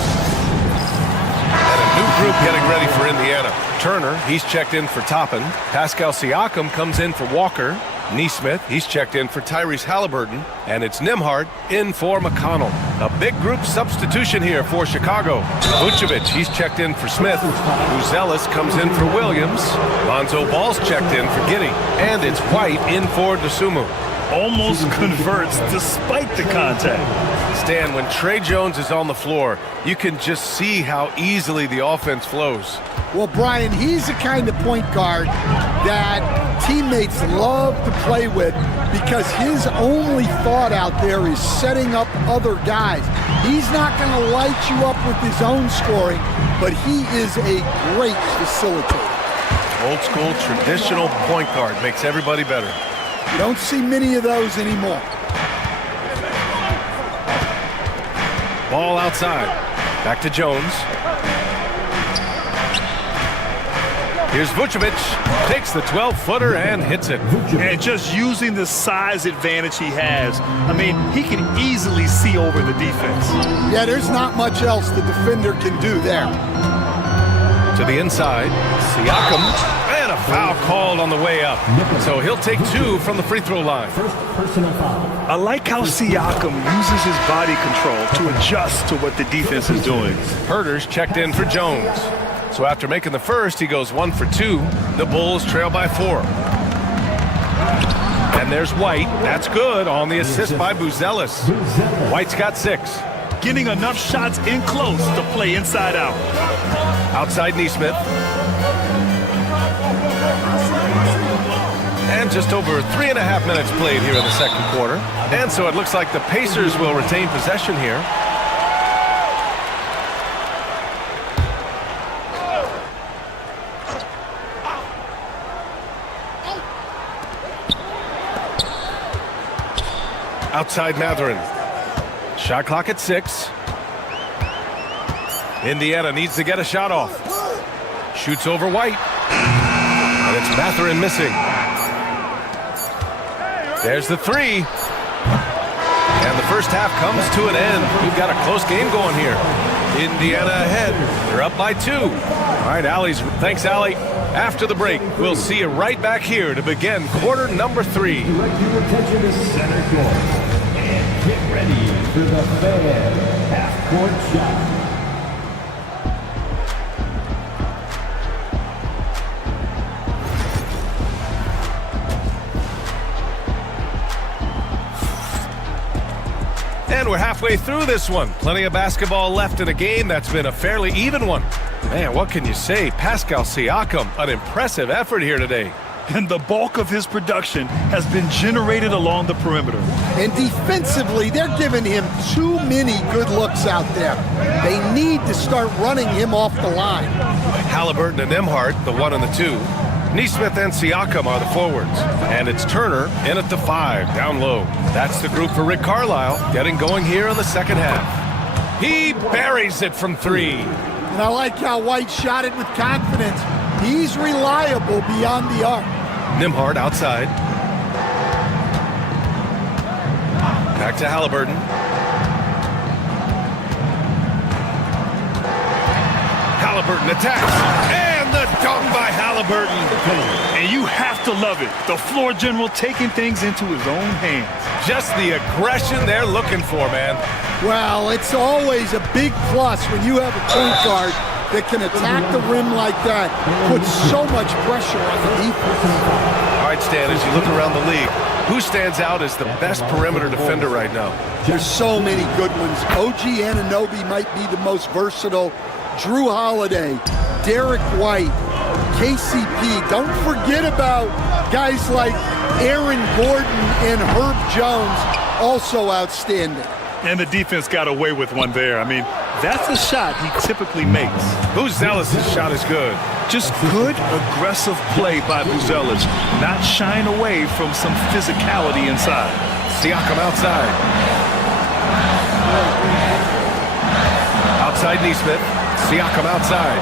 And a new group getting ready for Indiana. Turner, he's checked in for Toppin. Pascal Siakam comes in for Walker. Neesmith, he's checked in for Tyrese Halliburton. And it's Nembhard in for McConnell. A big group substitution here for Chicago. Vucevic, he's checked in for Smith. Buzelis comes in for Williams. Lonzo Ball's checked in for Giddey. And it's White in for Dosunmu. Almost converts despite the contact. Stan, when Trey Jones is on the floor, you can just see how easily the offense flows. Well, Brian, he's the kind of point guard that teammates love to play with because his only thought out there is setting up other guys. He's not going to light you up with his own scoring, but he is a great facilitator. Old school, traditional point guard makes everybody better. You don't see many of those anymore. Ball outside. Back to Jones. Here's Vucevic. Takes the 12-footer and hits it. And just using the size advantage he has, I mean, he can easily see over the defense. Yeah, there's not much else the defender can do there. To the inside. Siakam. And a foul called on the way up. So he'll take 2 from the free throw line. I like how Siakam uses his body control to adjust to what the defense is doing. Herter's checked in for Jones. So after making the first, he goes 1 for 2. The Bulls trail by 4. And there's White. That's good on the assist by Buzelis. White's got 6. Getting enough shots in close to play inside out. Outside Neesmith. And just over 3.5 minutes played here in the second quarter. And so it looks like the Pacers will retain possession here. Outside Mathurin. Shot clock at 6. Indiana needs to get a shot off. Shoots over White. And it's Mathurin missing. There's the 3. And the first half comes to an end. We've got a close game going here. Indiana ahead. They're up by 2. All right, Allie's. Thanks, Allie. After the break, we'll see you right back here to begin quarter number 3. Direct your attention to center court. And get ready for the Fan half-court shot. And we're halfway through this one. Plenty of basketball left in a game that's been a fairly even one. Man, what can you say? Pascal Siakam, an impressive effort here today. And the bulk of his production has been generated along the perimeter. And defensively, they're giving him too many good looks out there. They need to start running him off the line. Halliburton and Nembhard, the 1 and the 2. Neesmith and Siakam are the forwards. And it's Turner in at the 5, down low. That's the group for Rick Carlisle, getting going here in the second half. He buries it from 3. And I like how White shot it with confidence. He's reliable beyond the arc. Nembhard outside. Back to Halliburton. Halliburton attacks. And the dunk by Halliburton. And you have to love it. The floor general taking things into his own hands. Just the aggression they're looking for, man. Well, it's always a big plus when you have a point guard that can attack the rim like that, put so much pressure on the defense. All right, Stan, as you look around the league, who stands out as the best perimeter defender right now? There's so many good ones. OG Anunoby might be the most versatile. Drew Holiday, Derek White, KCP. Don't forget about guys like Aaron Gordon and Herb Jones, also outstanding. And the defense got away with one there. I mean, that's a shot he typically makes. Buzelis' shot is good. Just good, aggressive play by Buzelis, not shying away from some physicality inside. Siakam outside. Outside Neesmith. Siakam outside.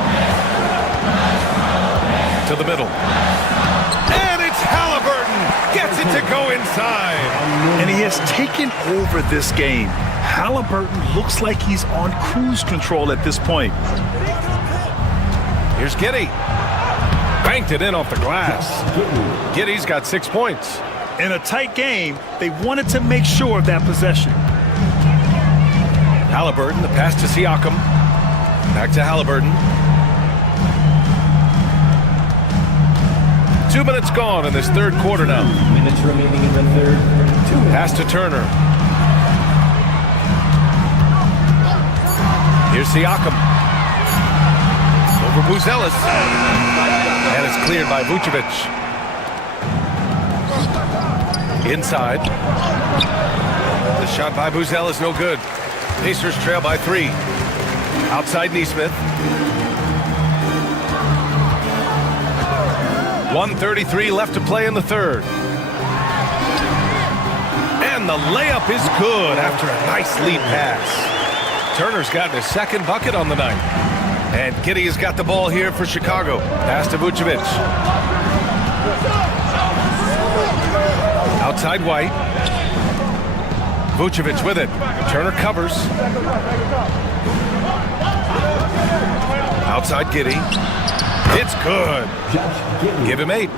To the middle. And it's Halliburton. Gets it to go inside. And he has taken over this game. Halliburton looks like he's on cruise control at this point. Here's Giddey. Banked it in off the glass. Giddey's got 6 points. In a tight game, they wanted to make sure of that possession. Halliburton, the pass to Siakam. Back to Halliburton. 2 minutes gone in this third quarter now. Minutes remaining in the third. Pass to Turner. Here's Siakam. Over Buzelis. And it's cleared by Vucevic. Inside. The shot by Buzelis no good. Pacers trail by 3. Outside Neesmith. 1:33 left to play in the third. And the layup is good after a nice lead pass. Turner's gotten his second bucket on the night. And Giddey has got the ball here for Chicago. Pass to Vucevic. Outside White. Vucevic with it. Turner covers. Outside Giddey. It's good. Give him 8.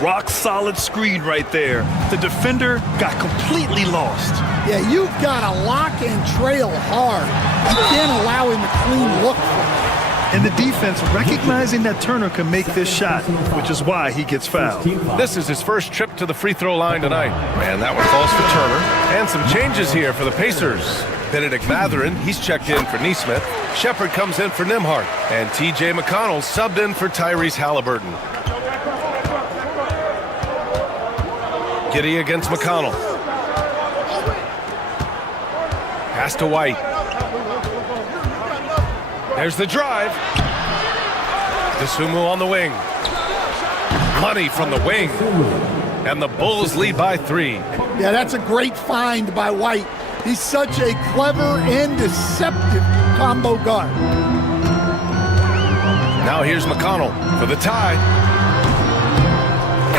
Rock solid screen right there. The defender got completely lost. Yeah, you've got to lock and trail hard. You can't allow him a clean look for it. And the defense recognizing that Turner can make this shot, which is why he gets fouled. This is his first trip to the free throw line tonight. And that one falls for Turner. And some changes here for the Pacers. Benedict Mathurin, he's checked in for Neesmith. Shepard comes in for Nembhard. And T.J. McConnell subbed in for Tyrese Halliburton. Giddey against McConnell. Pass to White. There's the drive. DeSumo on the wing. Money from the wing. And the Bulls lead by 3. Yeah, that's a great find by White. He's such a clever and deceptive combo guard. Now here's McConnell for the tie.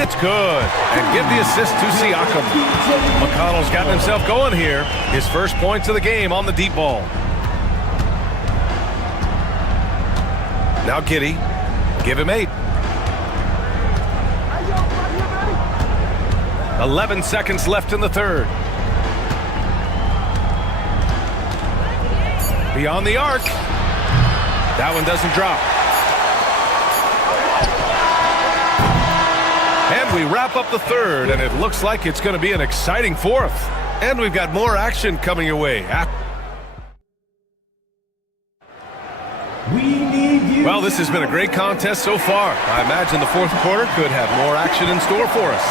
It's good. And give the assist to Siakam. McConnell's gotten himself going here. His first points of the game on the deep ball. Now Giddey. Give him 8. 11 seconds left in the third. Beyond the arc. That one doesn't drop. And we wrap up the third, and it looks like it's going to be an exciting fourth. And we've got more action coming your way. Well, this has been a great contest so far. I imagine the fourth quarter could have more action in store for us.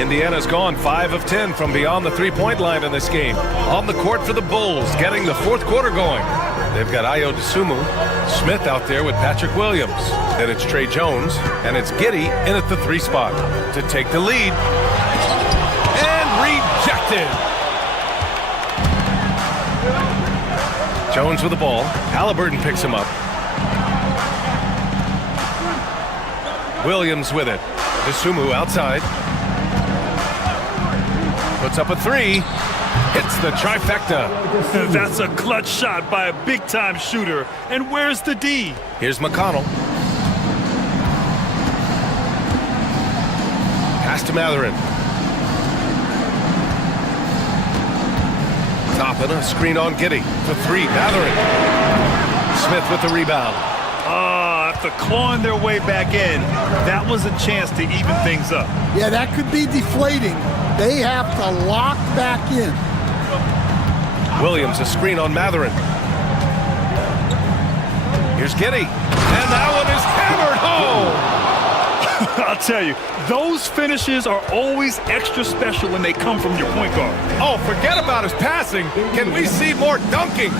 Indiana's gone 5 of 10 from beyond the three-point line in this game. On the court for the Bulls, getting the fourth quarter going. They've got Ayo Dosunmu, Smith out there with Patrick Williams. Then it's Trey Jones, and it's Giddey in at the 3 spot to take the lead. And rejected. Jones with the ball. Halliburton picks him up. Williams with it. Dosunmu outside. Puts up a 3. Hits the trifecta. That's a clutch shot by a big-time shooter. And where's the D? Here's McConnell. Pass to Mathurin. Toppin, a screen on Giddey for 3. Mathurin. Smith with the rebound. After clawing their way back in, that was a chance to even things up. Yeah, that could be deflating. They have to lock back in. Williams, a screen on Mathurin. Here's Giddey. And that one is hammered home. I'll tell you, those finishes are always extra special when they come from your point guard. Oh, forget about his passing. Can we see more dunking?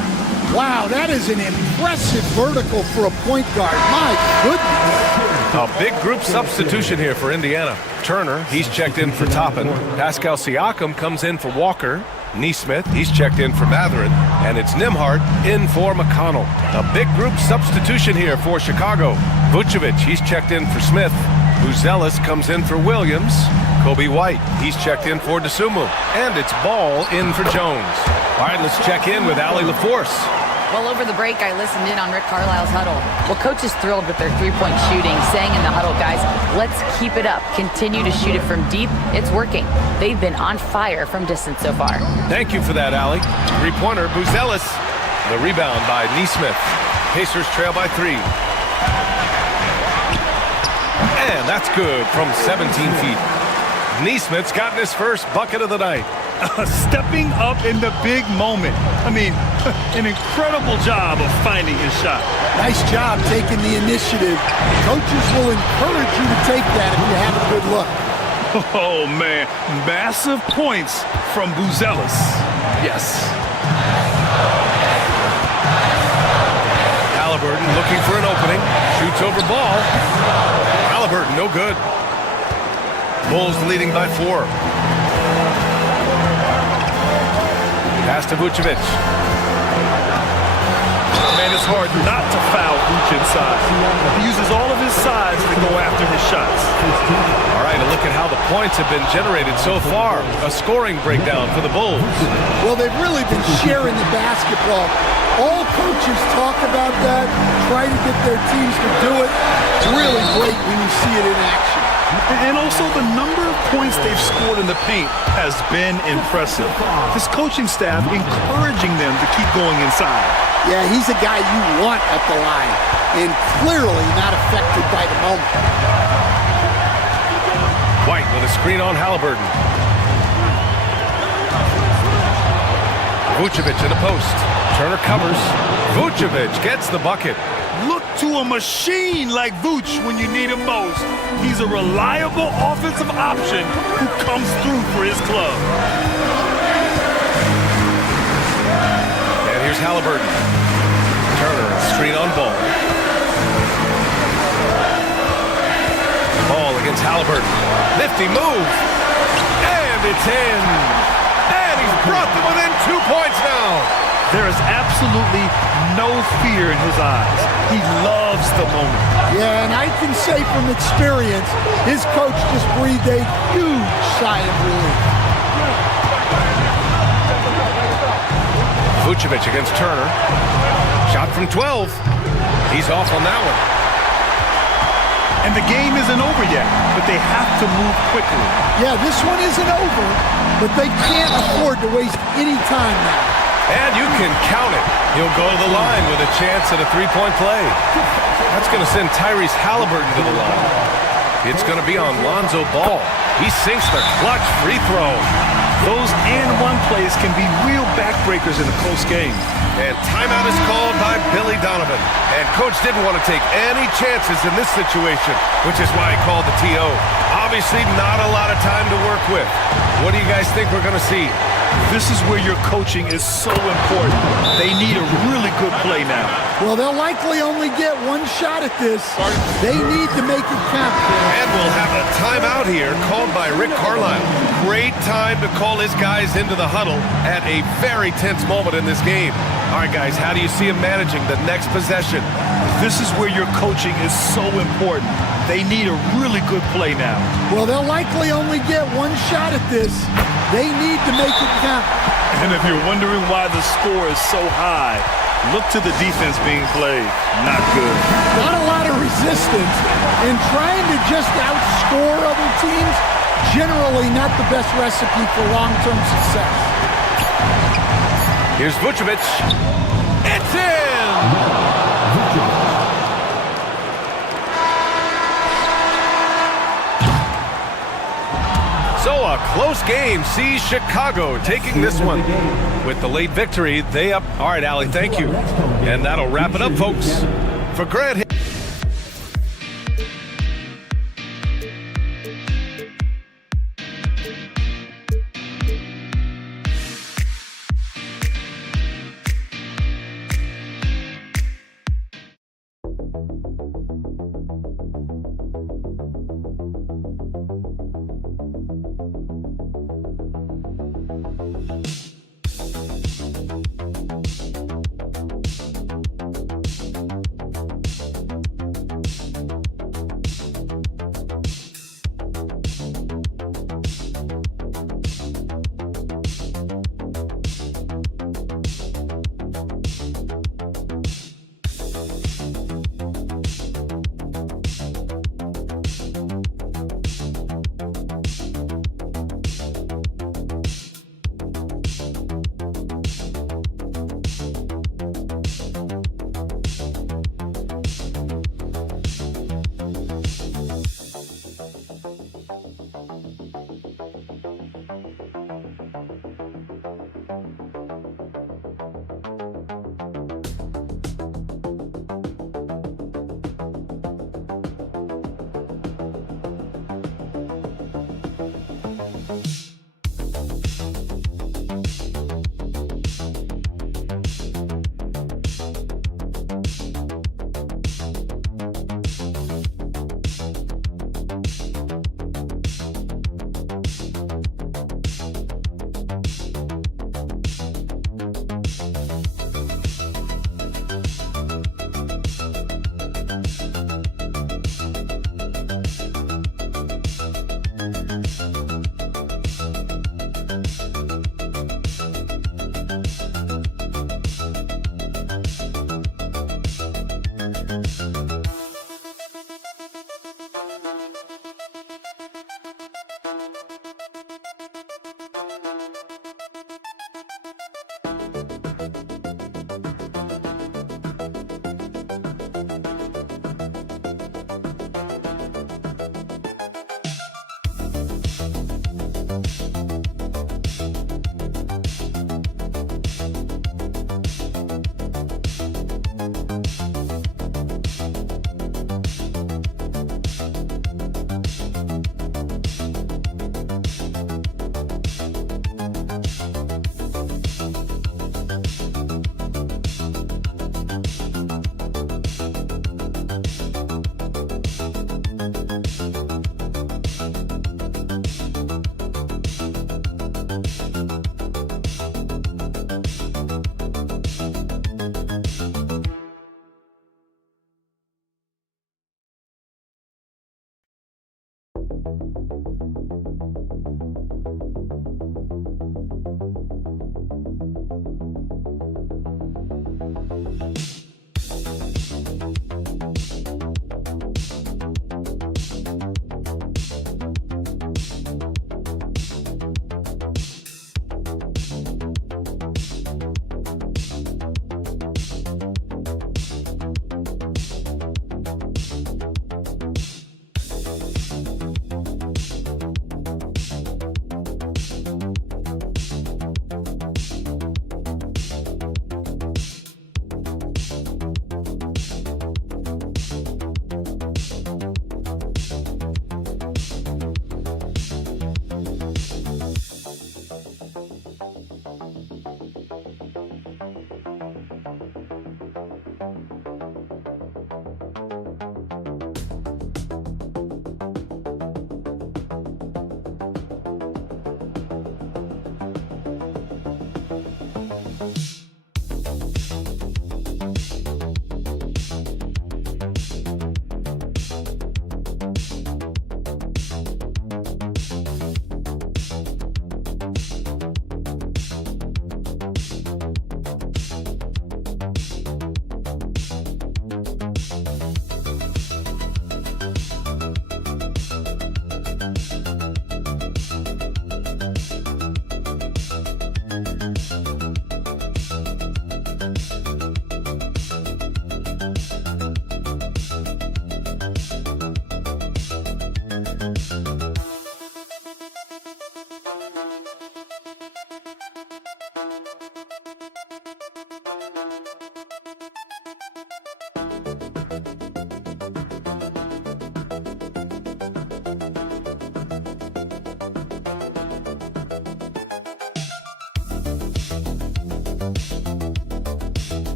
Wow, that is an impressive vertical for a point guard. My goodness. A big group substitution here for Indiana. Turner, he's checked in for Toppin. Pascal Siakam comes in for Walker. Neesmith, he's checked in for Matherin. And it's Nimhart in for McConnell. A big group substitution here for Chicago. Vucevic, he's checked in for Smith. Buzelis comes in for Williams. Kobe White, he's checked in for DeSumo. And it's Ball in for Jones. All right, let's check in with Allie LaForce. Well, over the break, I listened in on Rick Carlisle's huddle. Well, coach is thrilled with their three-point shooting, saying in the huddle, guys, let's keep it up. Continue to shoot it from deep. It's working. They've been on fire from distance so far. Thank you for that, Allie. Three-pointer, Buzelis. The rebound by Neesmith. Pacers trail by 3. And that's good from 17 feet. Neesmith's gotten his first bucket of the night. Stepping up in the big moment. I mean, an incredible job of finding his shot. Nice job taking the initiative. Coaches will encourage you to take that if you have a good look. Oh, man. Massive points from Buzelis. Yes. Halliburton looking for an opening. Shoots over Ball. Halliburton, no good. Bulls leading by 4. Pass to Vucevic. Man, it's hard not to foul Vuce inside. He uses all of his size to go after his shots. All right, a look at how the points have been generated so far. A scoring breakdown for the Bulls. Well, they've really been sharing the basketball. All coaches talk about that, try to get their teams to do it. It's really great when you see it in action. And also the number of points they've scored in the paint has been impressive. His coaching staff encouraging them to keep going inside. Yeah, he's a guy you want at the line, and clearly not affected by the moment. White with a screen on Halliburton. Vucevic in the post. Turner covers. Vucevic gets the bucket. Look to a machine like Vooch when you need him most. He's a reliable offensive option who comes through for his club. And here's Halliburton. Turner, screen on Ball. Ball against Halliburton. Nifty move. And it's in. And he's brought them within 2 points now. There is absolutely no fear in his eyes. He loves the moment. Yeah, and I can say from experience, his coach just breathed a huge sigh of relief. Vucevic against Turner. Shot from 12. He's off on that one. And the game isn't over yet, but they have to move quickly. Yeah, this one isn't over, but they can't afford to waste any time now. And you can count it. He'll go to the line with a chance at a three-point play. That's going to send Tyrese Halliburton to the line. It's going to be on Lonzo Ball. He sinks the clutch free throw. Those and-one plays can be real backbreakers in a close game. And timeout is called by Billy Donovan. And coach didn't want to take any chances in this situation, which is why he called the TO. Obviously not a lot of time to work with. What do you guys think we're going to see? This is where your coaching is so important. They need a really good play now. Well, they'll likely only get one shot at this. They need to make it count. And we'll have a timeout here called by Rick Carlisle. Great time to call his guys into the huddle at a very tense moment in this game. All right, guys, how do you see him managing the next possession? This is where your coaching is so important. They need a really good play now. Well, they'll likely only get one shot at this. They need to make it count. And if you're wondering why the score is so high, look to the defense being played. Not good. Not a lot of resistance. And trying to just outscore other teams, generally not the best recipe for long-term success. Here's Vucevic. It's in! So a close game sees Chicago taking this one. With the late victory, they up. All right, Allie, thank you. And that'll wrap it up, folks. For Grant.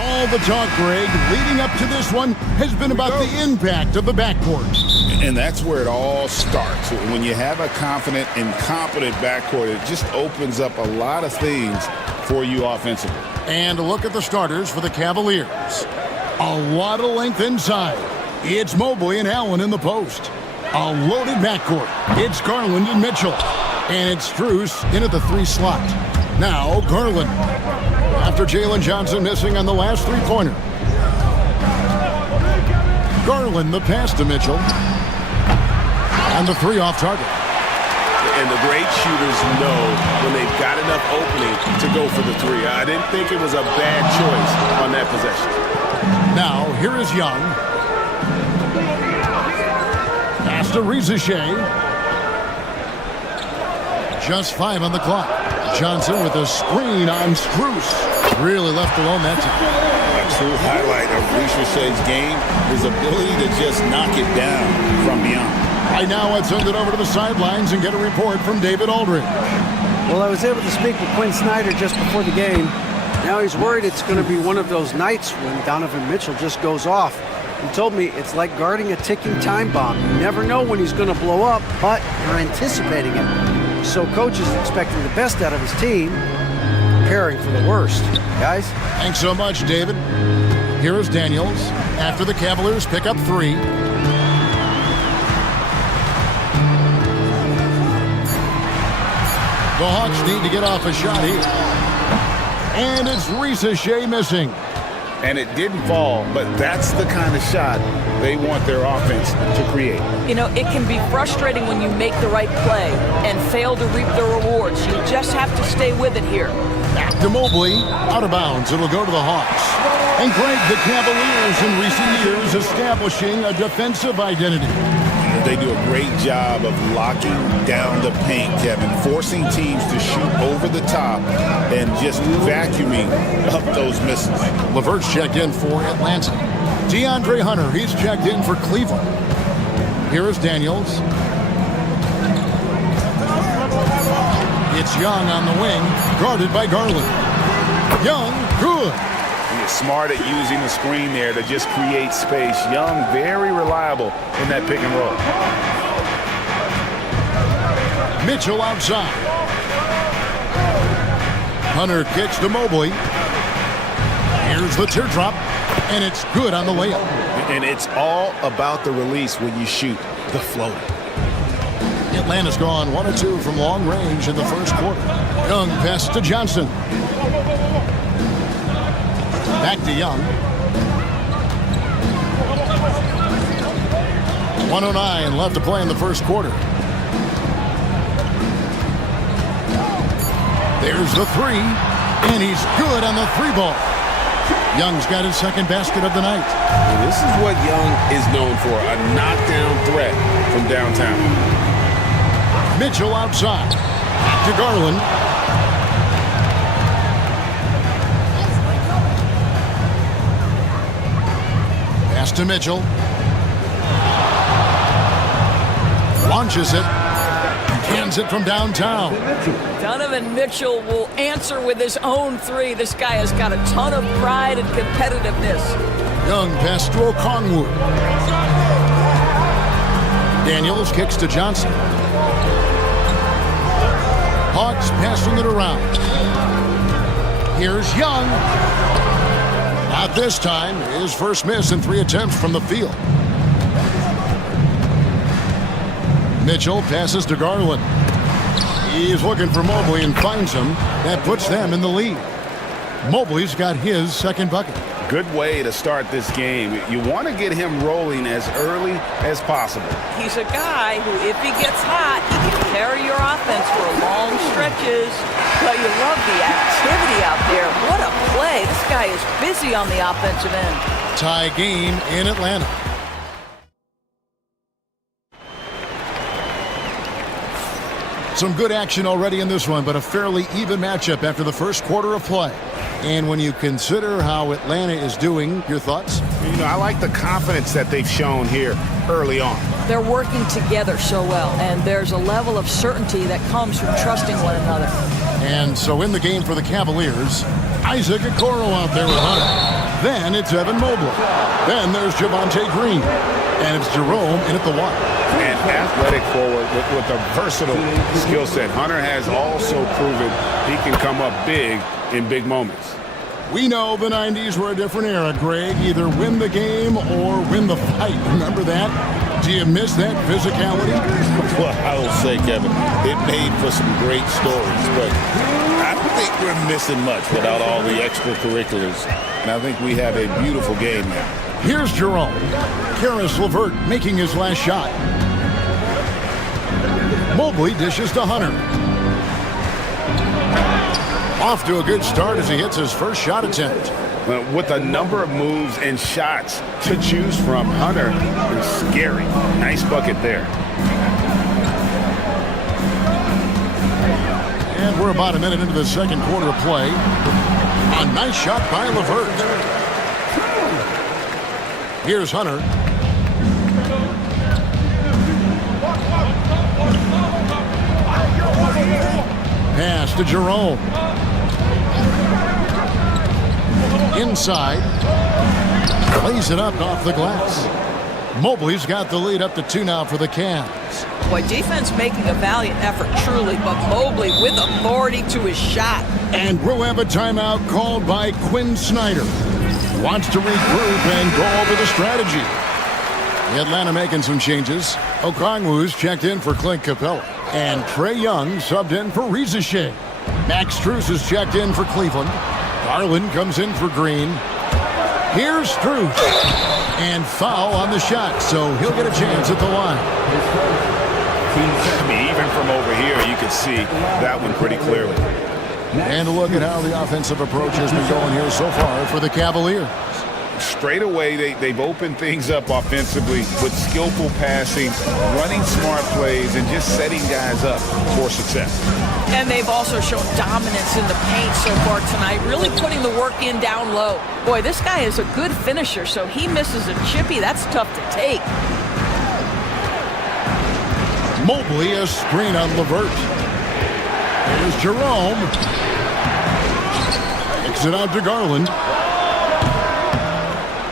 All the talk, Greg, leading up to this one has been about the impact of the backcourt. And that's where it all starts. When you have a confident and competent backcourt, it just opens up a lot of things for you offensively. And look at the starters for the Cavaliers. A lot of length inside. It's Mobley and Allen in the post. A loaded backcourt. It's Garland and Mitchell. And it's Strus in at the 3 slot. Now Garland. After Jalen Johnson missing on the last three-pointer. Garland the pass to Mitchell. And the 3 off target. And the great shooters know when they've got enough opening to go for the three. I didn't think it was a bad choice on that possession. Now, here is Young. Pass to Shea. Just 5 on the clock. Johnson with a screen on Strus. Really left alone that time. A true highlight of Shea's game, his ability to just knock it down from beyond. Right now, let's send it over to the sidelines and get a report from David Aldridge. Well, I was able to speak with Quinn Snyder just before the game. Now he's worried it's going to be one of those nights when Donovan Mitchell just goes off. He told me it's like guarding a ticking time bomb. You never know when he's going to blow up, but you're anticipating it. So coach is expecting the best out of his team, preparing for the worst. Guys? Thanks so much, David. Here is Daniels after the Cavaliers pick up 3. The Hawks need to get off a shot here. And it's Shea missing. And it didn't fall, but that's the kind of shot they want their offense to create. You know, it can be frustrating when you make the right play and fail to reap the rewards. You just have to stay with it here. Back to Mobley, out of bounds. It'll go to the Hawks. And Greg, the Cavaliers in recent years establishing a defensive identity. They do a great job of locking down the paint, Kevin, forcing teams to shoot over the top and just vacuuming up those misses. LeVert's checked in for Atlanta. DeAndre Hunter, he's checked in for Cleveland. Here is Daniels. It's Young on the wing, guarded by Garland. Young, good. He's smart at using the screen there to just create space. Young, very reliable in that pick and roll. Mitchell outside. Hunter kicks to Mobley. Here's the teardrop, and it's good on the layup. And it's all about the release when you shoot the floater. Atlanta's gone 1 of 2 from long range in the first quarter. Young pass to Johnson. Back to Young. 1:09 left to play in the first quarter. There's the 3, and he's good on the 3-ball. Young's got his second basket of the night. And this is what Young is known for, a knockdown threat from downtown. Mitchell outside. Back to Garland. Pass to Mitchell. Launches it. Hands it from downtown. Donovan Mitchell will answer with his own 3. This guy has got a ton of pride and competitiveness. Young pass to Okongwu. Daniels kicks to Johnson. Hawks passing it around. Here's Young. Not this time. His first miss in 3 attempts from the field. Mitchell passes to Garland. He's looking for Mobley and finds him. That puts them in the lead. Mobley's got his second bucket. Good way to start this game. You want to get him rolling as early as possible. He's a guy who, if he gets hot, he can carry your offense for long stretches. But you love the activity out there. What a play. This guy is busy on the offensive end. Tie game in Atlanta. Some good action already in this one, but a fairly even matchup after the first quarter of play. And when you consider how Atlanta is doing, your thoughts? You know, I like the confidence that they've shown here early on. They're working together so well, and there's a level of certainty that comes from trusting one another. And so in the game for the Cavaliers, Isaac Okoro out there with Hunter. Then it's Evan Mobley. Then there's Javonte Green. And it's Jerome in at the 1. An athletic forward with a versatile skill set. Hunter has also proven he can come up big in big moments. We know the 90s were a different era, Greg. Either win the game or win the fight. Remember that? Do you miss that physicality? Well, I will say, Kevin, it made for some great stories, but I don't think we're missing much without all the extracurriculars. And I think we have a beautiful game now. Here's Jerome. Karis LeVert making his last shot. Mobley dishes to Hunter. Off to a good start as he hits his first shot attempt. With a number of moves and shots to choose from, Hunter is scary. Nice bucket there. And we're about a minute into the second quarter of play. A nice shot by LeVert. Here's Hunter. Pass to Jerome. Inside. Lays it up off the glass. Mobley's got the lead up to 2 now for the Cavs. Boy, defense making a valiant effort, truly, but Mobley with authority to his shot. And we'll have a timeout called by Quinn Snyder. Wants to regroup and go over the strategy. Atlanta making some changes. Okongwu's checked in for Clint Capella. And Trae Young subbed in for Reza Shea. Max Strus is checked in for Cleveland. Garland comes in for Green. Here's Strus. And foul on the shot, so he'll get a chance at the line. I mean, even from over here, you can see that one pretty clearly. And look at how the offensive approach has been going here so far for the Cavaliers. Straight away, they've opened things up offensively with skillful passing, running smart plays, and just setting guys up for success. And they've also shown dominance in the paint so far tonight, really putting the work in down low. Boy, this guy is a good finisher, so he misses a chippy. That's tough to take. Mobley, a screen on LeVert. Here's Jerome. Kicks it out to Garland.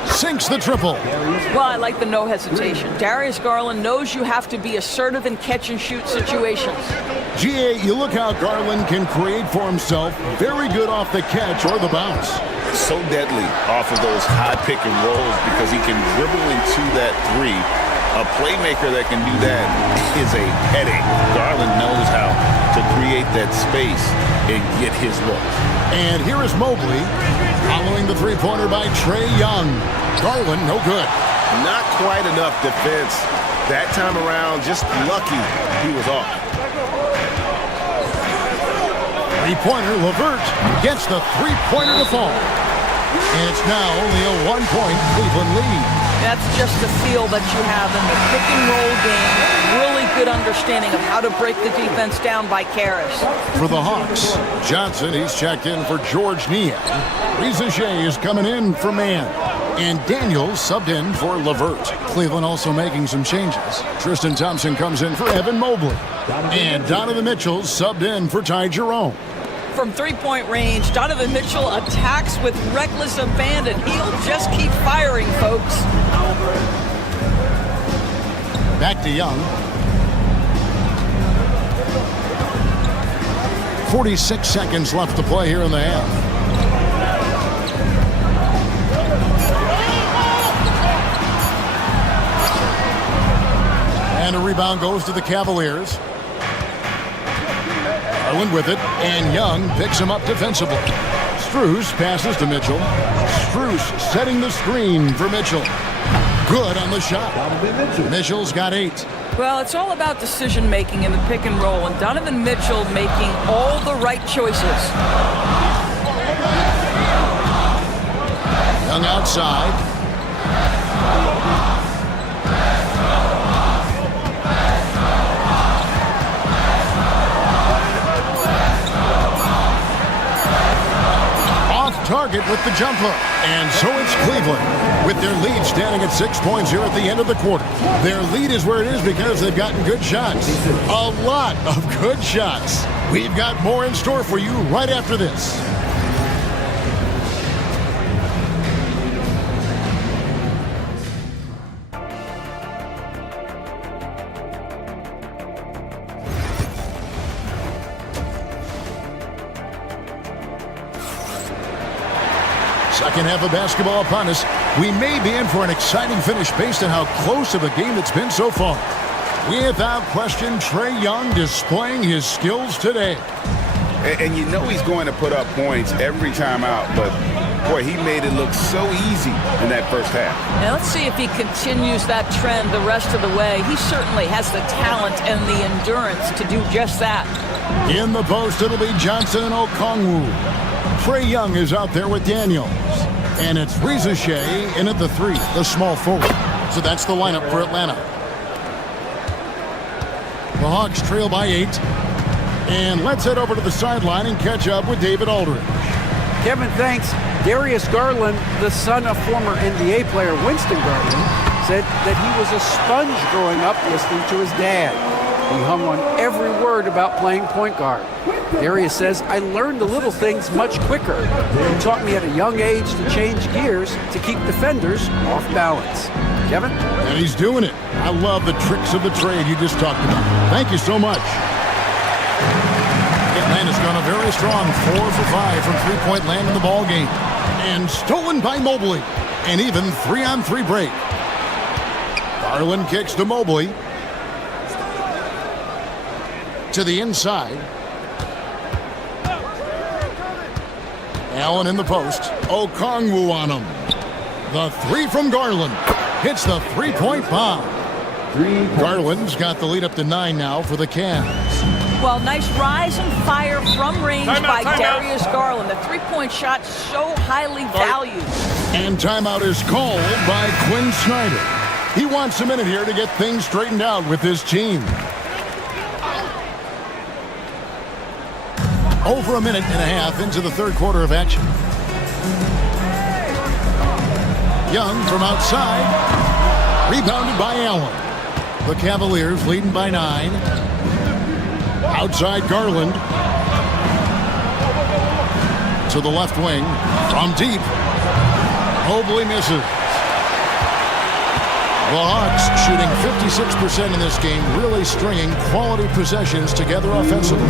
Sinks the triple. Well, I like the no hesitation. Darius Garland knows you have to be assertive in catch-and-shoot situations. GA, you look how Garland can create for himself. Very good off the catch or the bounce. So deadly off of those high pick and rolls because he can dribble into that three. A playmaker that can do that is a headache. Garland knows how to create that space and get his look. And here is Mobley following the three-pointer by Trae Young. Garland, no good. Not quite enough defense that time around. Just lucky he was off. Three-pointer, LeVert gets the three-pointer to fall. And it's now only a 1-point Cleveland lead. That's just the feel that you have in the pick-and-roll game. Really good understanding of how to break the defense down by Karras. For the Hawks, Johnson, he's checked in for George Niang. Reza Shea is coming in for Mann. And Daniels subbed in for LeVert. Cleveland also making some changes. Tristan Thompson comes in for Evan Mobley. And Donovan Mitchell subbed in for Ty Jerome. From three-point range, Donovan Mitchell attacks with reckless abandon. He'll just keep firing, folks. Back to Young. 46 seconds left to play here in the half. And a rebound goes to the Cavaliers. Garland with it, and Young picks him up defensively. Strus passes to Mitchell. Strus setting the screen for Mitchell. Good on the shot. Mitchell's got 8. Well, it's all about decision-making in the pick and roll, and Donovan Mitchell making all the right choices. Young outside. Target with the jumper. And so it's Cleveland with their lead standing at 6 points here at the end of the quarter. Their lead is where it is because they've gotten good shots. A lot of good shots. We've got more in store for you right after this. Second half of basketball upon us. We may be in for an exciting finish based on how close of a game it's been so far. Without question, Trae Young displaying his skills today. And you know he's going to put up points every time out, but boy, Boy, he made it look so easy in that first half. Now let's see if he continues that trend the rest of the way. He certainly has the talent and the endurance to do just that. In the post, it'll be Johnson and Okongwu. Trae Young is out there with Daniels. And it's Shea in at the 3, the small forward. So that's the lineup for Atlanta. The Hawks trail by 8. And let's head over to the sideline and catch up with David Aldridge. Kevin, thanks. Darius Garland, the son of former NBA player Winston Garland, said that he was a sponge growing up listening to his dad. He hung on every word about playing point guard. Darius says, I learned the little things much quicker. He taught me at a young age to change gears to keep defenders off balance. Kevin? And he's doing it. I love the tricks of the trade you just talked about. Thank you so much. Atlanta's gone a very strong 4 for 5 from three-point land in the ball game. And stolen by Mobley. An even 3-on-3 break. Garland kicks to Mobley. To the inside. Allen in the post. Okongwu on him. The 3 from Garland. Hits the three-point bomb. Garland's got the lead up to 9 now for the Cavs. Well, nice rise and fire from range by Darius Garland. The three-point shot so highly valued. And timeout is called by Quinn Snyder. He wants a minute here to get things straightened out with his team. Over a minute and a half into the third quarter of action. Young from outside. Rebounded by Allen. The Cavaliers leading by 9. Outside Garland. To the left wing. From deep. Mobley misses. The Hawks shooting 56% in this game, really stringing quality possessions together offensively.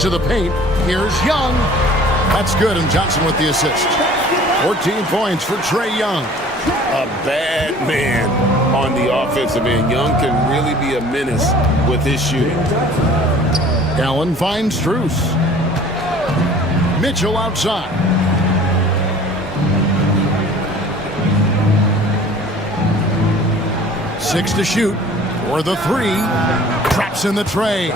To the paint. Here's Young. That's good, and Johnson with the assist. 14 points for Trae Young. A bad man on the offensive end. Young can really be a menace with his shooting. Allen finds Strus. Mitchell outside. Six to shoot for the 3. Traps in the tray.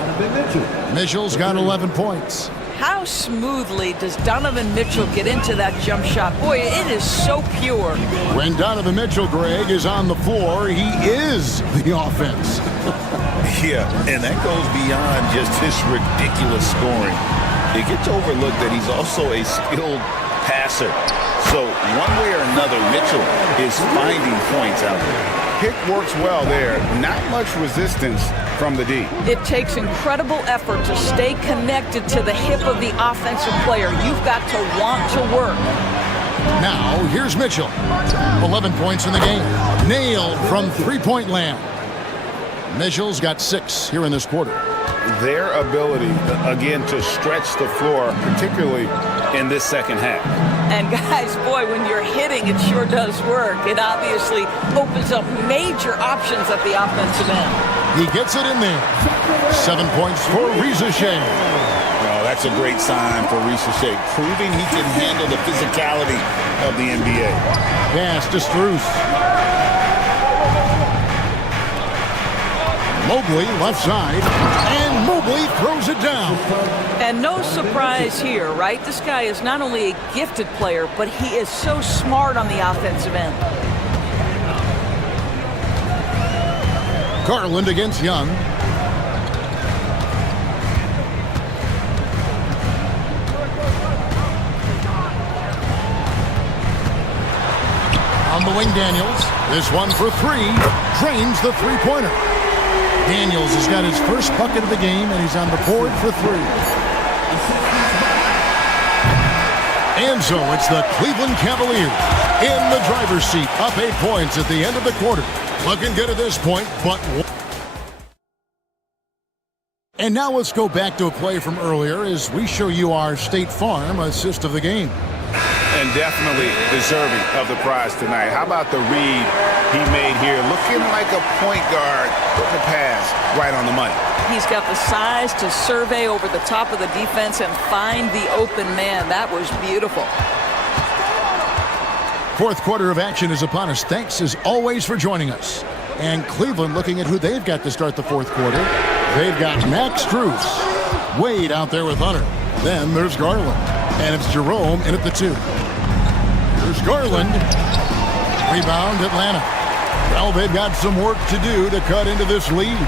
Mitchell's got 11 points. How smoothly does Donovan Mitchell get into that jump shot? Boy, it is so pure. When Donovan Mitchell, Greg, is on the floor, he is the offense. Yeah, and that goes beyond just his ridiculous scoring. It gets overlooked that he's also a skilled passer. So one way or another, Mitchell is finding points out there. Pick works well there. Not much resistance from the D. It takes incredible effort to stay connected to the hip of the offensive player. You've got to want to work. Now, here's Mitchell. 11 points in the game. Nailed from three-point land. Mitchell's got 6 here in this quarter. Their ability, again, to stretch the floor, particularly in this second half. And guys, boy, when you're hitting, it sure does work. It obviously opens up major options at the offensive end. He gets it in there. 7 points for Shea. Well, that's a great sign for Shea, proving he can handle the physicality of the NBA. Pass to Strus. Mobley left side, and Mobley throws it down. And no surprise here, right? This guy is not only a gifted player, but he is so smart on the offensive end. Garland against Young. On the wing, Daniels. This one for 3. Drains the three-pointer. Daniels has got his first bucket of the game, and he's on the board for 3. And so it's the Cleveland Cavaliers in the driver's seat, up 8 points at the end of the quarter. Looking good at this point, but... And now let's go back to a play from earlier as we show you our State Farm assist of the game. And definitely deserving of the prize tonight. How about the read he made here? Looking like a point guard, putting the pass right on the money. He's got the size to survey over the top of the defense and find the open man. That was beautiful. Fourth quarter of action is upon us. Thanks, as always, for joining us. And Cleveland looking at who they've got to start the fourth quarter. They've got Max Strus. Wade out there with Hunter. Then there's Garland. And it's Jerome in at the 2. Here's Garland. Rebound, Atlanta. Well, they've got some work to do to cut into this lead.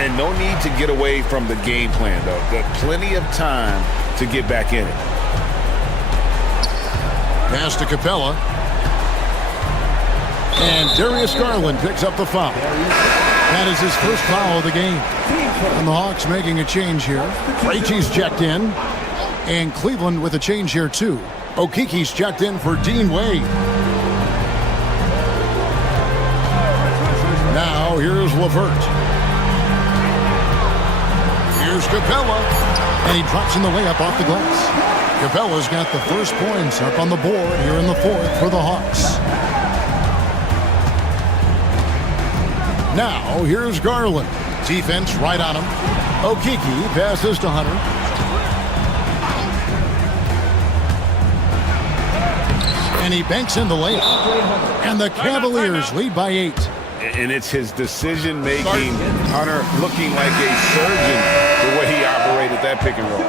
And no need to get away from the game plan, though. Got plenty of time to get back in it. Pass to Capella. And Darius Garland picks up the foul. That is his first foul of the game. And the Hawks making a change here. Krejci's checked in. And Cleveland with a change here, too. Okiki's checked in for Dean Wade. Now, here's LeVert. Here's Capella. And he drops in the layup off the glass. Capella's got the first points up on the board here in the fourth for the Hawks. Now, here's Garland. Defense right on him. Okiki passes to Hunter. And he banks in the layup. And the Cavaliers lead by 8. And it's his decision-making, Hunter looking like a surgeon the way he operated that pick and roll.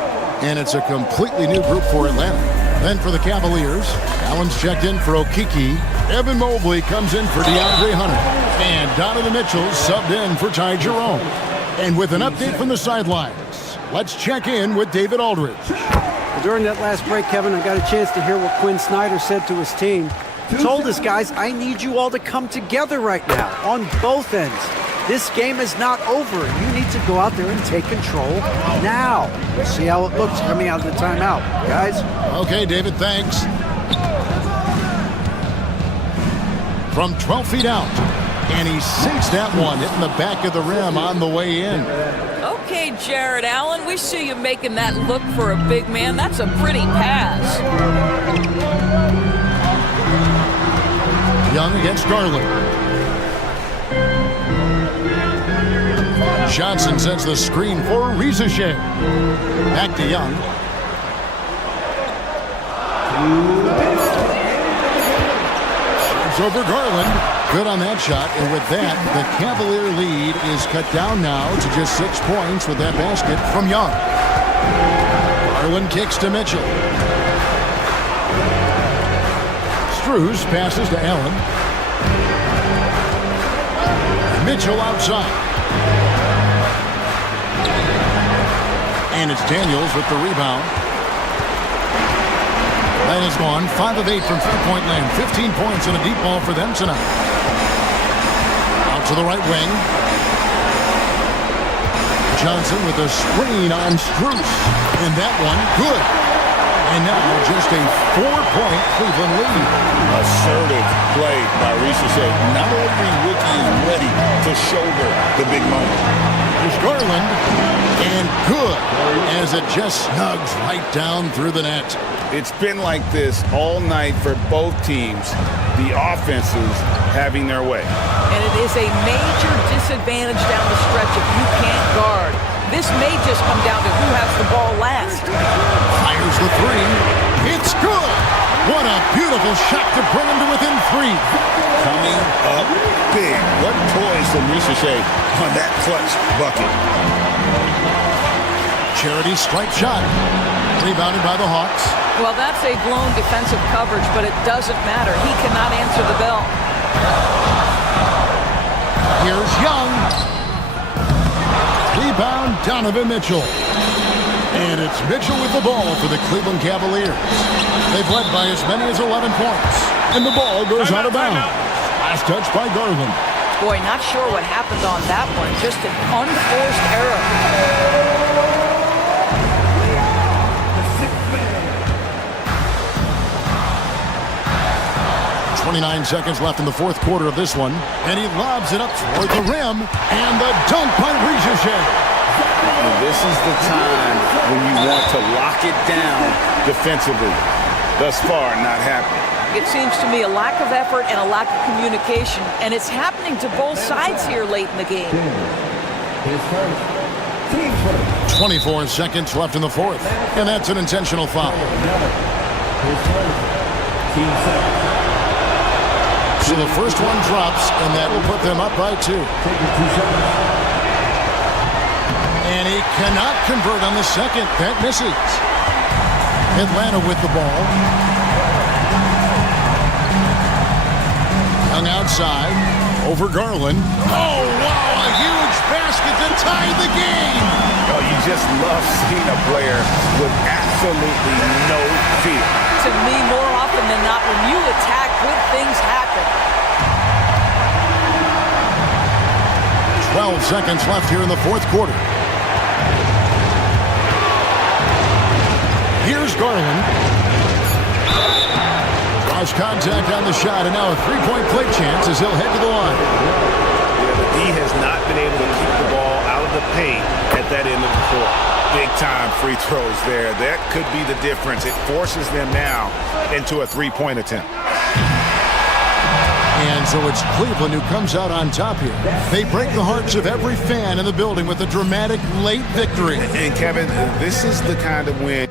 And it's a completely new group for Atlanta. Then for the Cavaliers, Allen's checked in for Okiki. Evan Mobley comes in for DeAndre Hunter. And Donovan Mitchell subbed in for Ty Jerome. And with an update from the sidelines, let's check in with David Aldridge. During that last break, Kevin, I got a chance to hear what Quinn Snyder said to his team. He told us, guys, I need you all to come together right now on both ends. This game is not over. You need to go out there and take control now. We'll see how it looks coming out of the timeout, guys. Okay, David, thanks. From 12 feet out, and he sinks that one, hitting the back of the rim on the way in. Okay, Jared Allen, we see you making that look for a big man. That's a pretty pass. Young against Garland. Johnson sends the screen for Rizichet. Back to Young. It's over Garland. Good on that shot. And with that, the Cavalier lead is cut down now to just 6 points with that basket from Young. Garland kicks to Mitchell. Strus passes to Allen. Mitchell outside. And it's Daniels with the rebound. That is gone. 5 of 8 from three-point land. 15 points and a deep ball for them tonight. Out to the right wing. Johnson with a screen on Strus. And that one, good. And now just a 4-point Cleveland lead. Assertive play by Rizichet. Not every rookie is ready to shoulder the big moment. There's Garland. And good, as it just snugs right down through the net. It's been like this all night for both teams. The offenses having their way. And it is a major disadvantage down the stretch if you can't guard. This may just come down to who has the ball last. Fires the three. It's good. What a beautiful shot to bring him to within 3. Coming up big. What poise from Rizichet on that clutch bucket. Charity stripe shot. Rebounded by the Hawks. Well, that's a blown defensive coverage, but it doesn't matter. He cannot answer the bell. Here's Young. Rebound, Donovan Mitchell. And it's Mitchell with the ball for the Cleveland Cavaliers. They've led by as many as 11 points. And the ball goes out of bounds. Last touch by Garland. Boy, not sure what happened on that one. Just an unforced error. 29 seconds left in the fourth quarter of this one. And he lobs it up toward the rim. And the dunk by Rizichet. This is the time when you want to lock it down defensively. thus far not happening. It seems to me a lack of effort and a lack of communication, and it's happening to both sides here late in the game. 24 seconds left in the fourth, and that's an intentional foul. So the first one drops, and that will put them up by 2. And he cannot convert on the second. That misses. Atlanta with the ball. Hung outside. Over Garland. Oh, wow, a huge basket to tie the game. Oh, you just love seeing a player with absolutely no fear. To me, more often than not, when you attack, good things happen. 12 seconds left here in the fourth quarter. Here's Garland. Draws contact on the shot, and now a three-point play chance as he'll head to the line. Yeah, the D has not been able to keep the ball out of the paint at that end of the court. Big-time free throws there. That could be the difference. It forces them now into a three-point attempt. And so it's Cleveland who comes out on top here. They break the hearts of every fan in the building with a dramatic late victory. And Kevin, this is the kind of win.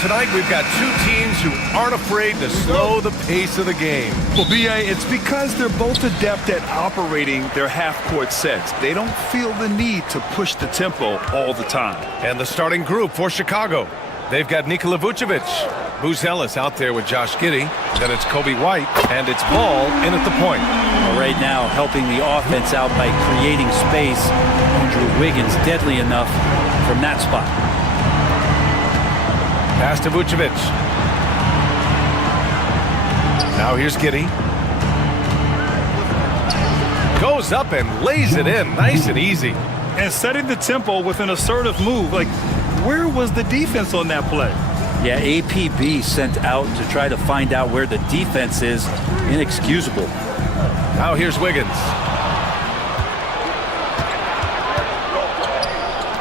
Tonight, we've got two teams who aren't afraid to slow the pace of the game. Well, B.A., it's because they're both adept at operating their half-court sets. They don't feel the need to push the tempo all the time. And the starting group for Chicago. They've got Nikola Vucevic. Booz Ellis out there with Josh Giddey. Then it's Kobe White, and it's Ball in at the point. Well, right now, helping the offense out by creating space. Andrew Wiggins deadly enough from that spot. Pass to Vucevic. Now here's Giddey. Goes up and lays it in nice and easy. And setting the tempo with an assertive move. Like, where was the defense on that play? Yeah, APB sent out to try to find out where the defense is. Inexcusable. Now here's Wiggins.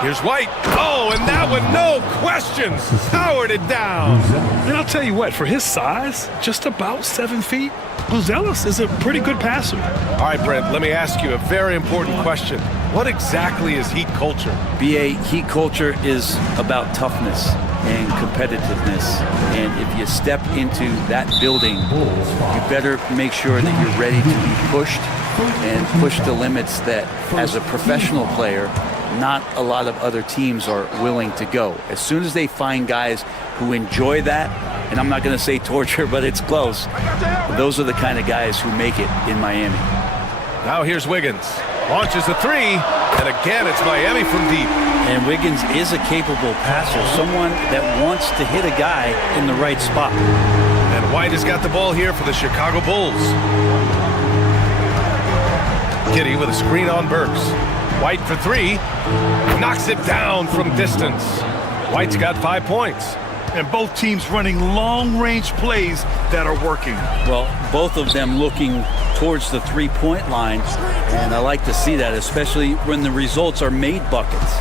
Here's White. Oh, and that one, no questions. Powered it down. And I'll tell you what, for his size, just about 7 feet, Booz Ellis is a pretty good passer. All right, Brent, let me ask you a very important question. What exactly is Heat culture? BA, Heat culture is about toughness and competitiveness. And if you step into that building, you better make sure that you're ready to be pushed and push the limits that, as a professional player, not a lot of other teams are willing to go. As soon as they find guys who enjoy that, and I'm not going to say torture, but it's close, those are the kind of guys who make it in Miami. Now here's Wiggins. Launches a three, and again it's Miami from deep. And Wiggins is a capable passer, someone that wants to hit a guy in the right spot. And White has got the ball here for the Chicago Bulls. Giddey with a screen on Burks. White for three, knocks it down from distance. White's got 5 points. And both teams running long-range plays that are working. Well, both of them looking towards the three-point line, and I like to see that, especially when the results are made buckets.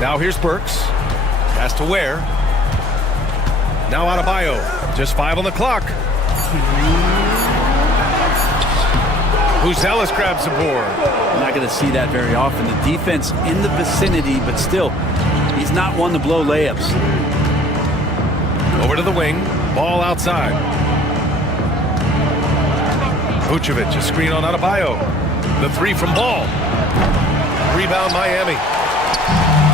Now here's Burks. Pass to Ware. Now Adebayo. Just 5 on the clock. Booz Ellis grabs the board. I'm not going to see that very often. The defense in the vicinity, but still, he's not one to blow layups. Over to the wing. Ball outside. Vucevic, a screen on Adebayo. The three from Ball. Rebound Miami.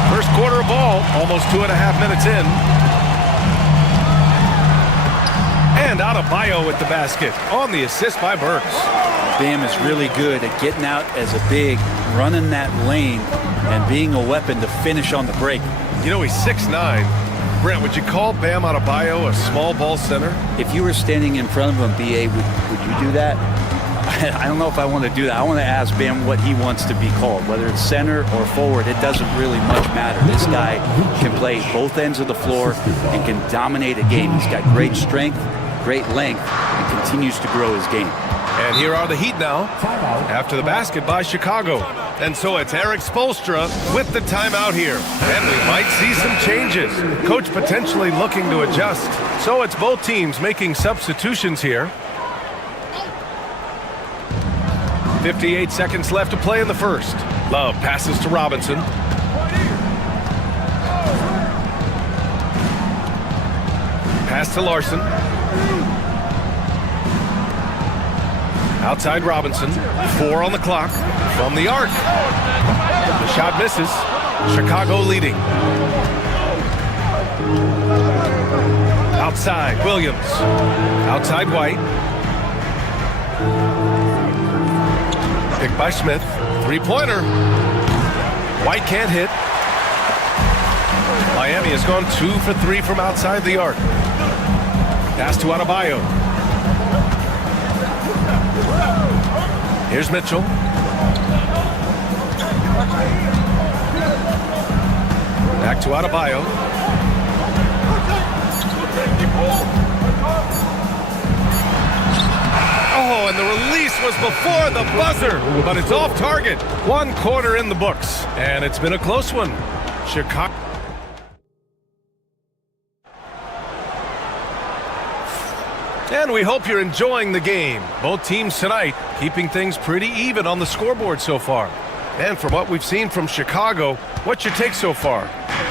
First quarter of ball, almost 2.5 minutes in. And Adebayo with the basket on the assist by Burks. Bam is really good at getting out as a big, running that lane, and being a weapon to finish on the break. You know, he's 6'9". Brent, would you call Bam Adebayo a small ball center? If you were standing in front of him, BA, would you do that? I don't know if I want to do that. I want to ask Bam what he wants to be called, whether it's center or forward. It doesn't really much matter. This guy can play both ends of the floor and can dominate a game. He's got great strength, great length, and continues to grow his game. And here are the Heat now, after the basket by Chicago. And so it's Eric Spoelstra with the timeout here. And we might see some changes. Coach potentially looking to adjust. So it's both teams making substitutions here. 58 seconds left to play in the first. Love passes to Robinson. Pass to Larson. Outside Robinson. 4 on the clock. From the arc. The shot misses. Chicago leading. Outside Williams. Outside White. Picked by Smith. 3-pointer. White can't hit. Miami has gone 2 for 3 from outside the arc. Pass to Adebayo. Here's Mitchell. Back to Adebayo. Oh, and the release was before the buzzer, but it's off target. 1 quarter in the books, and it's been a close one. Chicago. And we hope you're enjoying the game. Both teams tonight keeping things pretty even on the scoreboard so far. And from what we've seen from Chicago, what's your take so far?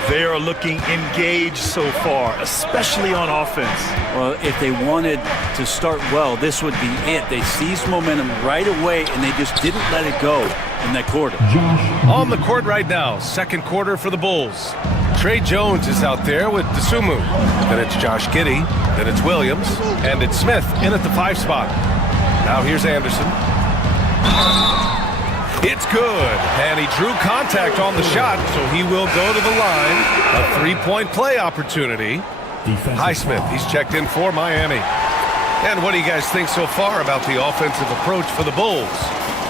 They are looking engaged so far, especially on offense. Well, if they wanted to start well, this would be it. They seized momentum right away, and they just didn't let it go in that quarter. On the court right now, second quarter for the Bulls. Trey Jones is out there with Dosunmu. Then it's Josh Giddey. Then it's Williams. And it's Smith in at the 5 spot. Now here's Anderson. It's good. And he drew contact on the shot, so he will go to the line. A 3-point play opportunity. Highsmith, he's checked in for Miami. And what do you guys think so far about the offensive approach for the Bulls?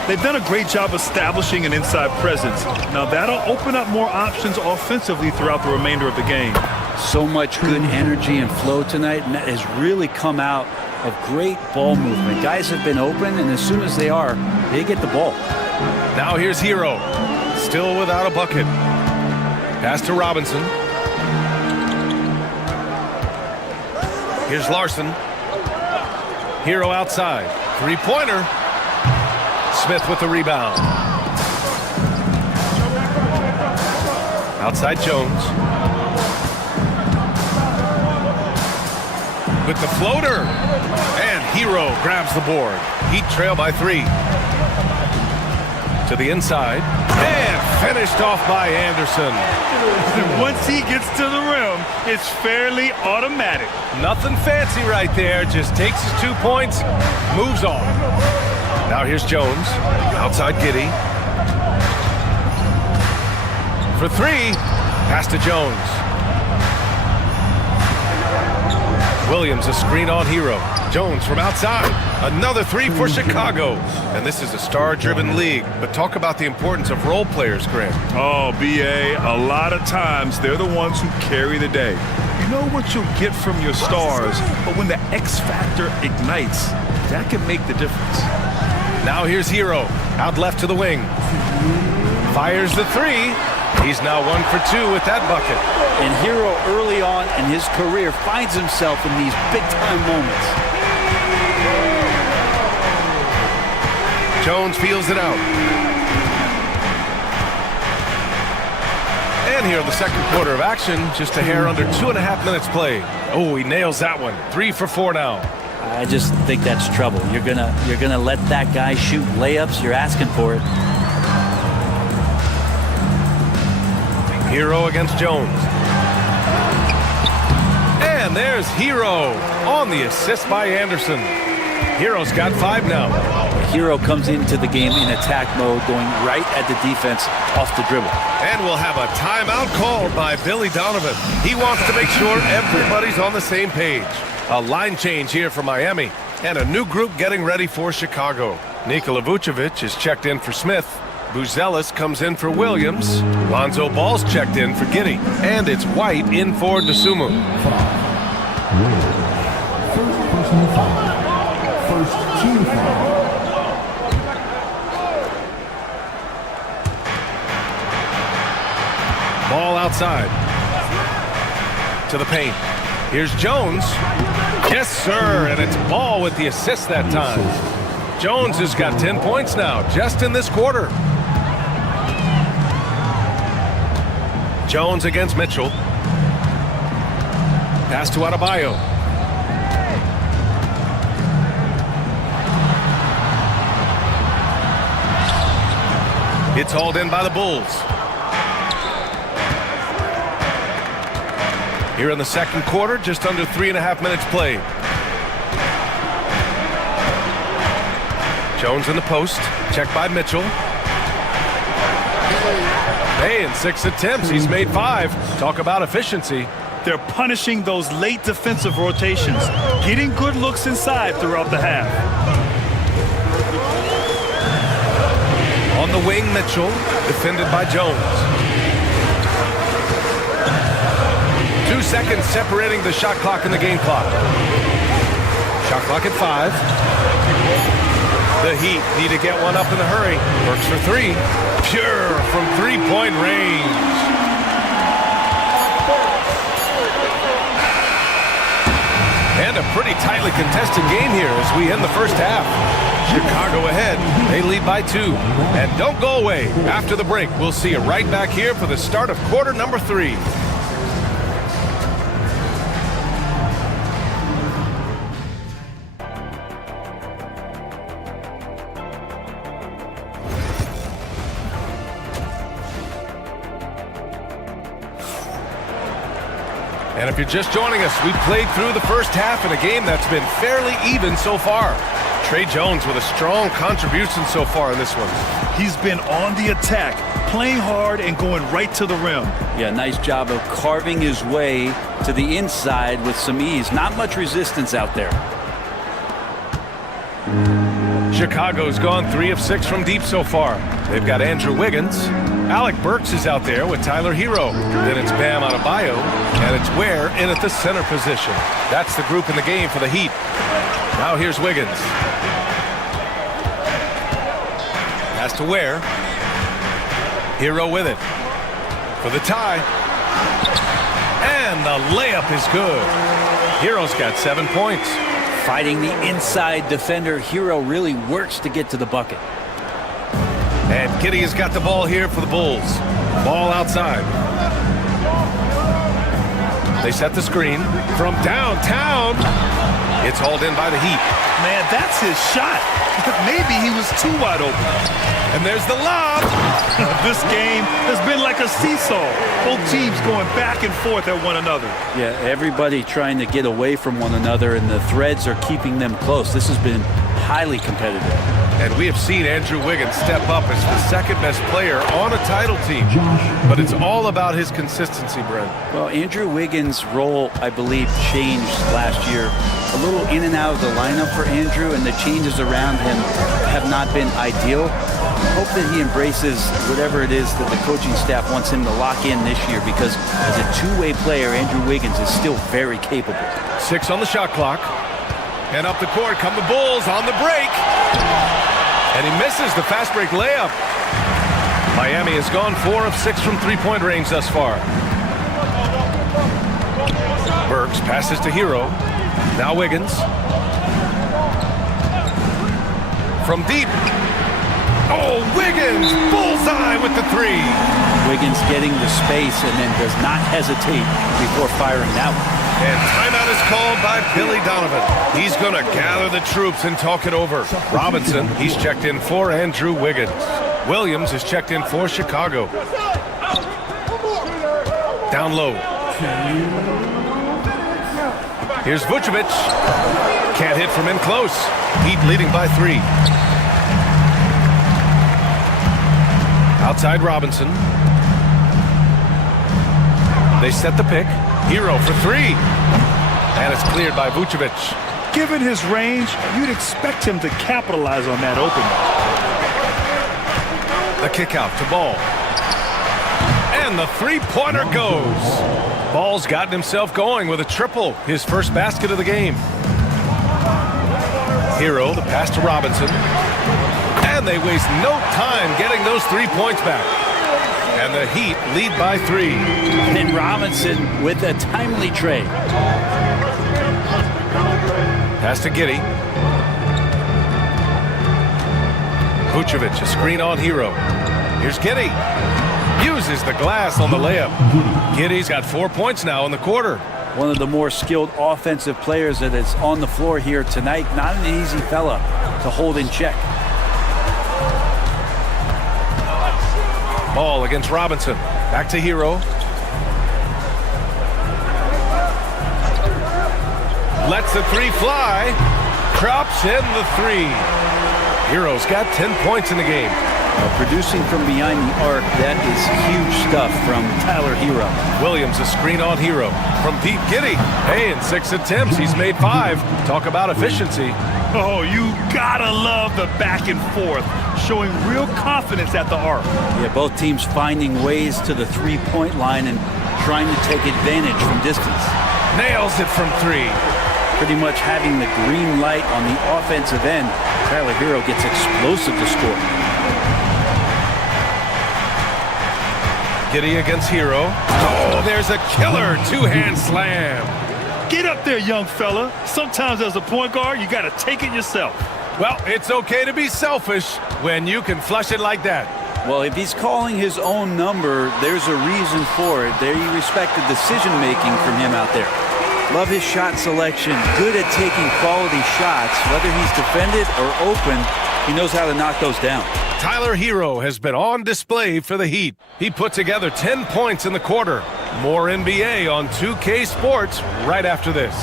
They've done a great job establishing an inside presence. Now that'll open up more options offensively throughout the remainder of the game. So much good energy and flow tonight, and that has really come out of great ball movement. Guys have been open, and as soon as they are, they get the ball. Now here's Hero, still without a bucket. Pass to Robinson. Here's Larson. Hero outside. 3-pointer. Smith with the rebound. Outside Jones. With the floater. And Hero grabs the board. Heat trail by 3. To the inside. And finished off by Anderson. Once he gets to the rim, it's fairly automatic. Nothing fancy right there. Just takes his 2 points, moves on. Now here's Jones. Outside Giddey. For 3. Pass to Jones. Williams a screen on Hero. Jones from outside. Another 3 for Chicago. And this is a star-driven league. But talk about the importance of role players, Grant. Oh, B.A., a lot of times they're the ones who carry the day. You know what you'll get from your stars, but when the X factor ignites, that can make the difference. Now here's Hero. Out left to the wing. Fires the 3. He's now 1 for 2 with that bucket. And Hero early on in his career finds himself in these big-time moments. Jones feels it out. And here in the second quarter of action, just a hair under 2.5 minutes played. Oh, he nails that one. 3 for 4 now. I just think that's trouble. You're gonna let that guy shoot layups. You're asking for it. Hero against Jones. And there's Hero on the assist by Anderson. Hero's got 5 now. Hero comes into the game in attack mode, going right at the defense off the dribble. And we'll have a timeout called by Billy Donovan. He wants to make sure everybody's on the same page. A line change here for Miami, and a new group getting ready for Chicago. Nikola Vucevic is checked in for Smith. Buzelis comes in for Williams. Lonzo Ball's checked in for Giddey. And it's White in for Dosunmu. First personal foul. First team foul. Ball outside. To the paint. Here's Jones. Yes, sir. And it's Ball with the assist that time. Jones has got 10 points now, just in this quarter. Jones against Mitchell. Pass to Adebayo. It's hauled in by the Bulls. Here in the second quarter, just under 3.5 minutes played. Jones in the post, checked by Mitchell. Hey, in 6 attempts, he's made 5. Talk about efficiency. They're punishing those late defensive rotations, getting good looks inside throughout the half. On the wing, Mitchell, defended by Jones. 2 seconds separating the shot clock and the game clock. Shot clock at 5. The Heat need to get one up in a hurry. Works for 3. Pure from 3-point range. And a pretty tightly contested game here as we end the first half. Chicago ahead. They lead by 2. And don't go away. After the break, we'll see you right back here for the start of quarter number 3. And if you're just joining us, we played through the first half in a game that's been fairly even so far. Trey Jones with a strong contribution so far in this one. He's been on the attack, playing hard and going right to the rim. Yeah, nice job of carving his way to the inside with some ease. Not much resistance out there. Chicago's gone 3 of 6 from deep so far. They've got Andrew Wiggins. Alec Burks is out there with Tyler Hero. Then it's Bam Adebayo, and it's Ware in at the center position. That's the group in the game for the Heat. Now here's Wiggins. Pass to Ware. Hero with it for the tie. And the layup is good. Hero's got 7 points. Fighting the inside defender, Hero really works to get to the bucket. And Giddey has got the ball here for the Bulls. Ball outside. They set the screen from downtown. It's hauled in by the Heat. Man, that's his shot. Maybe he was too wide open. And there's the lob. This game has been like a seesaw. Both teams going back and forth at one another. Yeah, everybody trying to get away from one another, and the threads are keeping them close. This has been highly competitive. And we have seen Andrew Wiggins step up as the second best player on a title team. But it's all about his consistency, Brent. Well, Andrew Wiggins' role, I believe, changed last year. A little in and out of the lineup for Andrew, and the changes around him have not been ideal. I hope that he embraces whatever it is that the coaching staff wants him to lock in this year, because as a two-way player, Andrew Wiggins is still very capable. 6 on the shot clock. And up the court come the Bulls on the break. And he misses the fast break layup. Miami has gone 4 of 6 from three-point range thus far. Burks passes to Hero. Now Wiggins. From deep. Oh, Wiggins! Bullseye with the 3. Wiggins getting the space and then does not hesitate before firing that one. And timeout is called by Billy Donovan. He's going to gather the troops and talk it over. Robinson, he's checked in for Andrew Wiggins. Williams is checked in for Chicago. Down low. Here's Vucevic. Can't hit from in close. Heat leading by 3. Outside Robinson. They set the pick. Hero for 3. And it's cleared by Vucevic. Given his range, you'd expect him to capitalize on that opening. The kick out to Ball. And the three-pointer goes. Ball's gotten himself going with a triple. His first basket of the game. Hero, the pass to Robinson. And they waste no time getting those 3 points back. And the Heat lead by 3. And Robinson with a timely trade. Pass to Giddey. Vucevic, a screen on Hero. Here's Giddey. Uses the glass on the layup. Giddey's got 4 points now in the quarter. One of the more skilled offensive players that is on the floor here tonight. Not an easy fella to hold in check. Ball against Robinson. Back to Hero. Lets the three fly. Drops in the three. Hero's got 10 points in the game. Producing from behind the arc, that is huge stuff from Tyler Hero. Williams a screen on Hero from Pete Giddy. Hey, in 6 attempts, he's made 5. Talk about efficiency. Oh, you gotta love the back and forth, showing real confidence at the arc. Yeah, both teams finding ways to the three-point line and trying to take advantage from distance. Nails it from 3. Pretty much having the green light on the offensive end. Tyler Hero gets explosive to score. Giddy against Hero. Oh, there's a killer two-hand slam. Get up there, young fella. Sometimes as a point guard, you got to take it yourself. Well, it's okay to be selfish when you can flush it like that. Well, if he's calling his own number, there's a reason for it. They respect the decision-making from him out there. Love his shot selection. Good at taking quality shots. Whether he's defended or open, he knows how to knock those down. Tyler Hero has been on display for the Heat. He put together 10 points in the quarter. More NBA on 2K Sports right after this.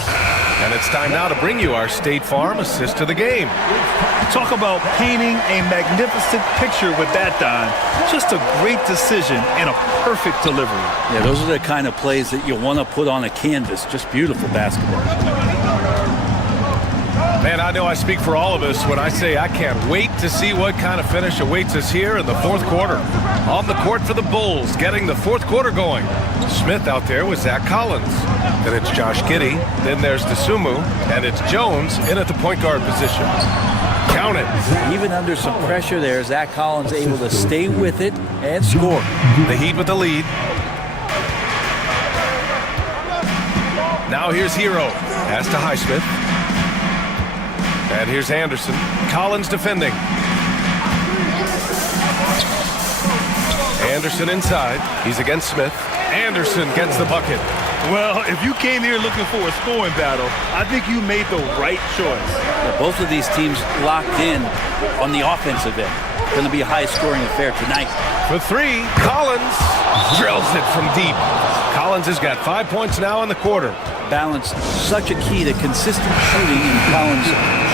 And it's time now to bring you our State Farm assist of the game. Talk about painting a magnificent picture with that, Don. Just a great decision and a perfect delivery. Yeah, those are the kind of plays that you want to put on a canvas. Just beautiful basketball. Man, I know I speak for all of us when I say I can't wait to see what kind of finish awaits us here in the fourth quarter. On the court for the Bulls, getting the fourth quarter going. Smith out there with Zach Collins. Then it's Josh Giddey. Then there's DeSumo. And it's Jones in at the point guard position. Count it. Even under some pressure there, Zach Collins able to stay with it and score. The Heat with the lead. Now here's Hero. Pass to Highsmith. And here's Anderson. Collins defending. Anderson inside. He's against Smith. Anderson gets the bucket. Well, if you came here looking for a scoring battle, I think you made the right choice. Yeah, both of these teams locked in on the offensive end. Going to be a high-scoring affair tonight. For 3, Collins drills it from deep. Collins has got 5 points now in the quarter. Balance, such a key to consistent shooting, and Collins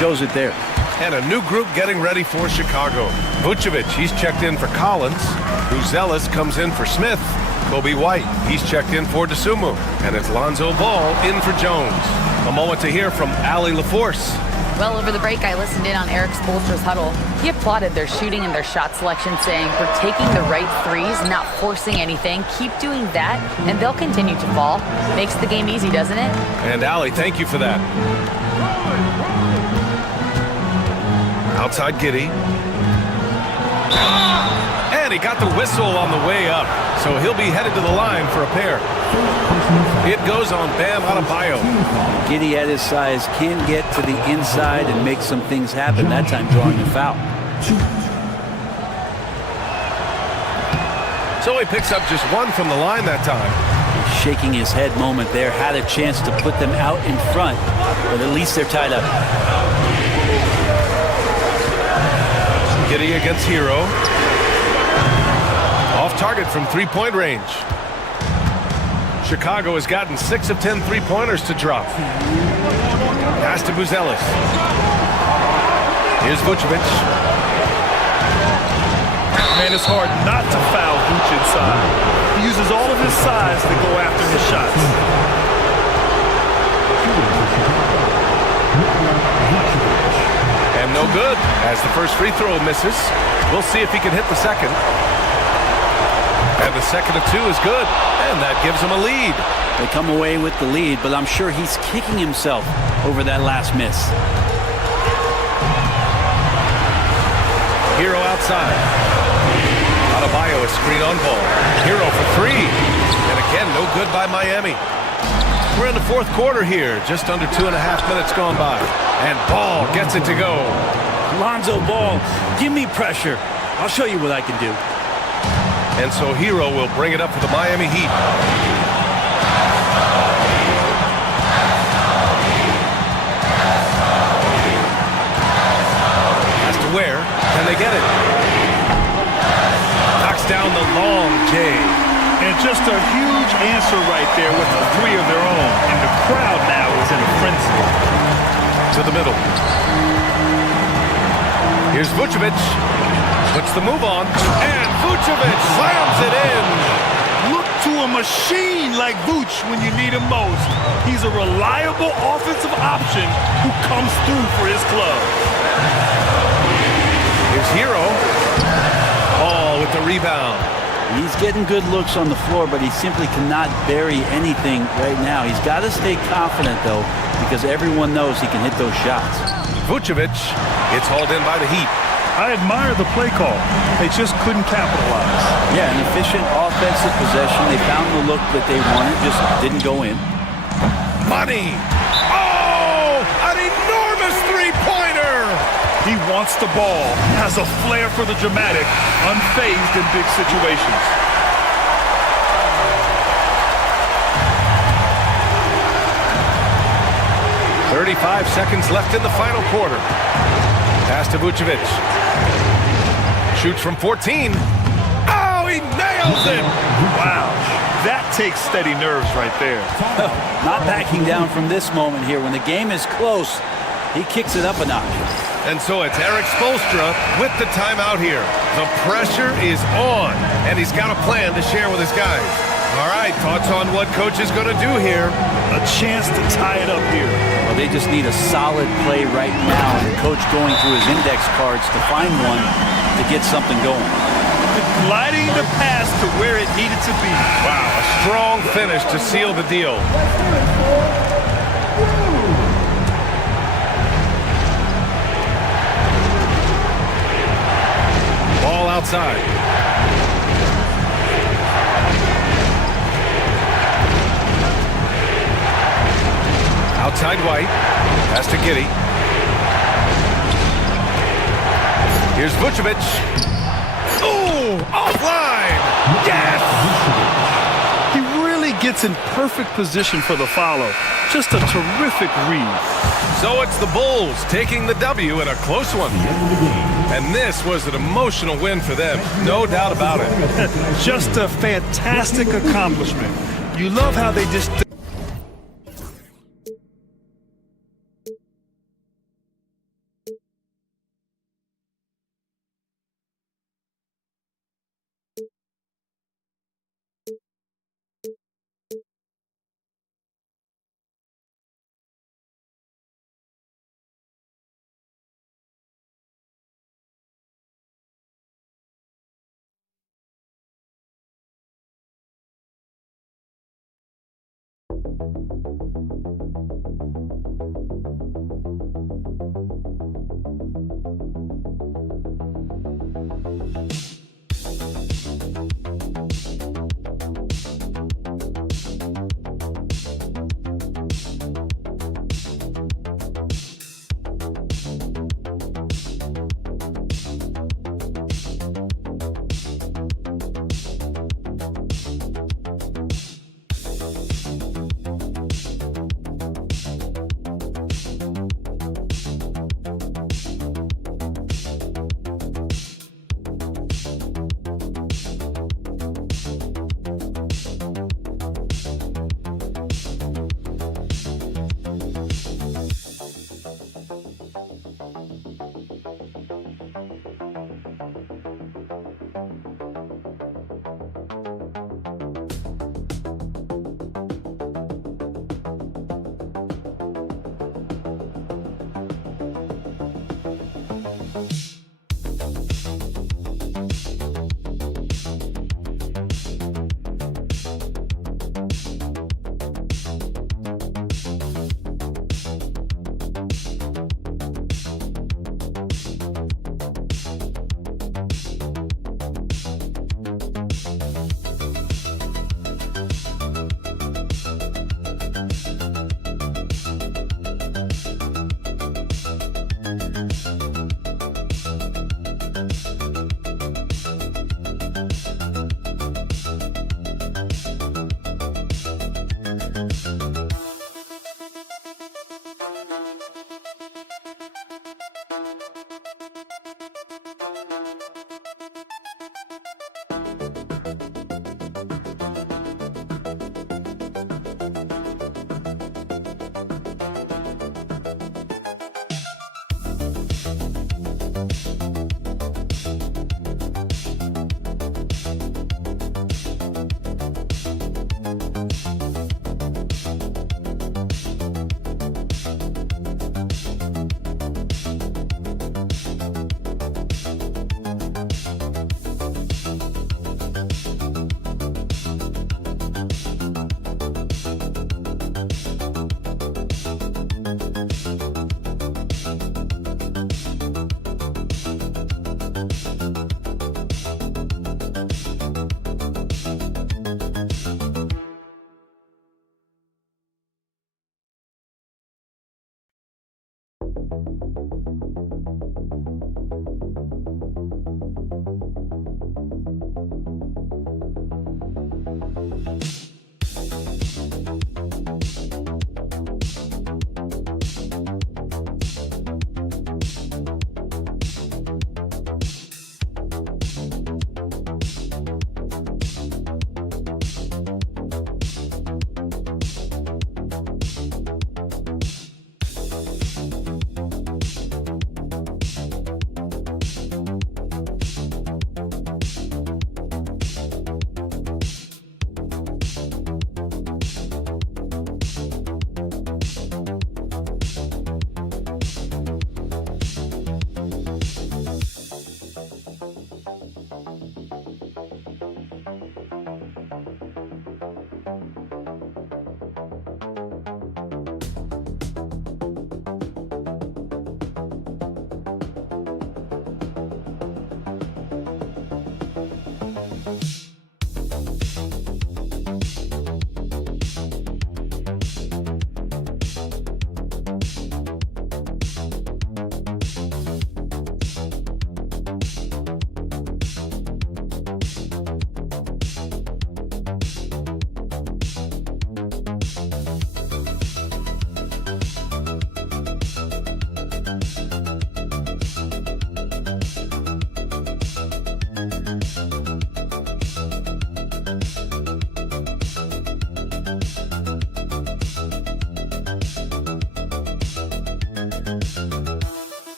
shows it there. And a new group getting ready for Chicago. Vucevic, he's checked in for Collins. Buzelis comes in for Smith. Kobe White, he's checked in for DeSumo. And it's Lonzo Ball in for Jones. A moment to hear from Allie LaForce. Well, over the break, I listened in on Eric Spoelstra's huddle. He applauded their shooting and their shot selection, saying, "We're taking the right threes, not forcing anything. Keep doing that, and they'll continue to fall." Makes the game easy, doesn't it? And Allie, thank you for that. Outside Giddey. And he got the whistle on the way up, so he'll be headed to the line for a pair. It goes on Bam Adebayo. Giddey at his size can get to the inside and make some things happen, that time drawing a foul. So he picks up just 1 from the line that time. Shaking his head moment there, had a chance to put them out in front, but at least they're tied up. Giddey against Hero. Off target from three-point range. Chicago has gotten 6 of 10 three-pointers to drop. Pass to Buzelis. Here's Vucevic. Man, it's hard not to foul Vuce inside. He uses all of his size to go after his shots. And no good, as the first free throw misses. We'll see if he can hit the second. And the second of 2 is good, and that gives him a lead. They come away with the lead, but I'm sure he's kicking himself over that last miss. Hero outside. Adebayo a screen on ball. Hero for 3. And again, no good by Miami. We're in the fourth quarter here, just under 2.5 minutes gone by. And Ball gets it to go. Lonzo Ball, give me pressure. I'll show you what I can do. And so Hero will bring it up for the Miami Heat. Has to Ware. Can they get it? Knocks down the long Just a huge answer right there with the 3 of their own. And the crowd now is in a frenzy. To the middle. Here's Vucevic. Puts the move on. And Vucevic slams it in. Look to a machine like Vooch when you need him most. He's a reliable offensive option who comes through for his club. Here's Hero. Ball with the rebound. He's getting good looks on the floor, but he simply cannot bury anything right now. He's got to stay confident, though, because everyone knows he can hit those shots. Vucevic, it's hauled in by the Heat. I admire the play call. They just couldn't capitalize. Yeah, an efficient offensive possession. They found the look that they wanted, just didn't go in. Money! Oh! An enormous three-pointer! He wants the ball, has a flair for the dramatic, unfazed in big situations. "35 seconds left in the final quarter. Pass to Vucevic. Shoots from 14. Oh, he nails it! Wow, that takes steady nerves right there. Not backing down from this moment here. When the game is close, he kicks it up a notch. And so it's Eric Spoelstra with the timeout here. The pressure is on, and he's got a plan to share with his guys. All right, thoughts on what coach is going to do here? A chance to tie it up here. Well, they just need a solid play right now, and the coach going through his index cards to find one to get something going. Gliding the pass to where it needed to be. Wow, a strong finish to seal the deal. Ball outside. Outside White. Pass to Giddey. Here's Vucevic. Oh, offline. Yes! He really gets in perfect position for the follow. Just a terrific read. So it's the Bulls taking the W in a close one. And this was an emotional win for them, no doubt about it. Just a fantastic accomplishment. You love how they just...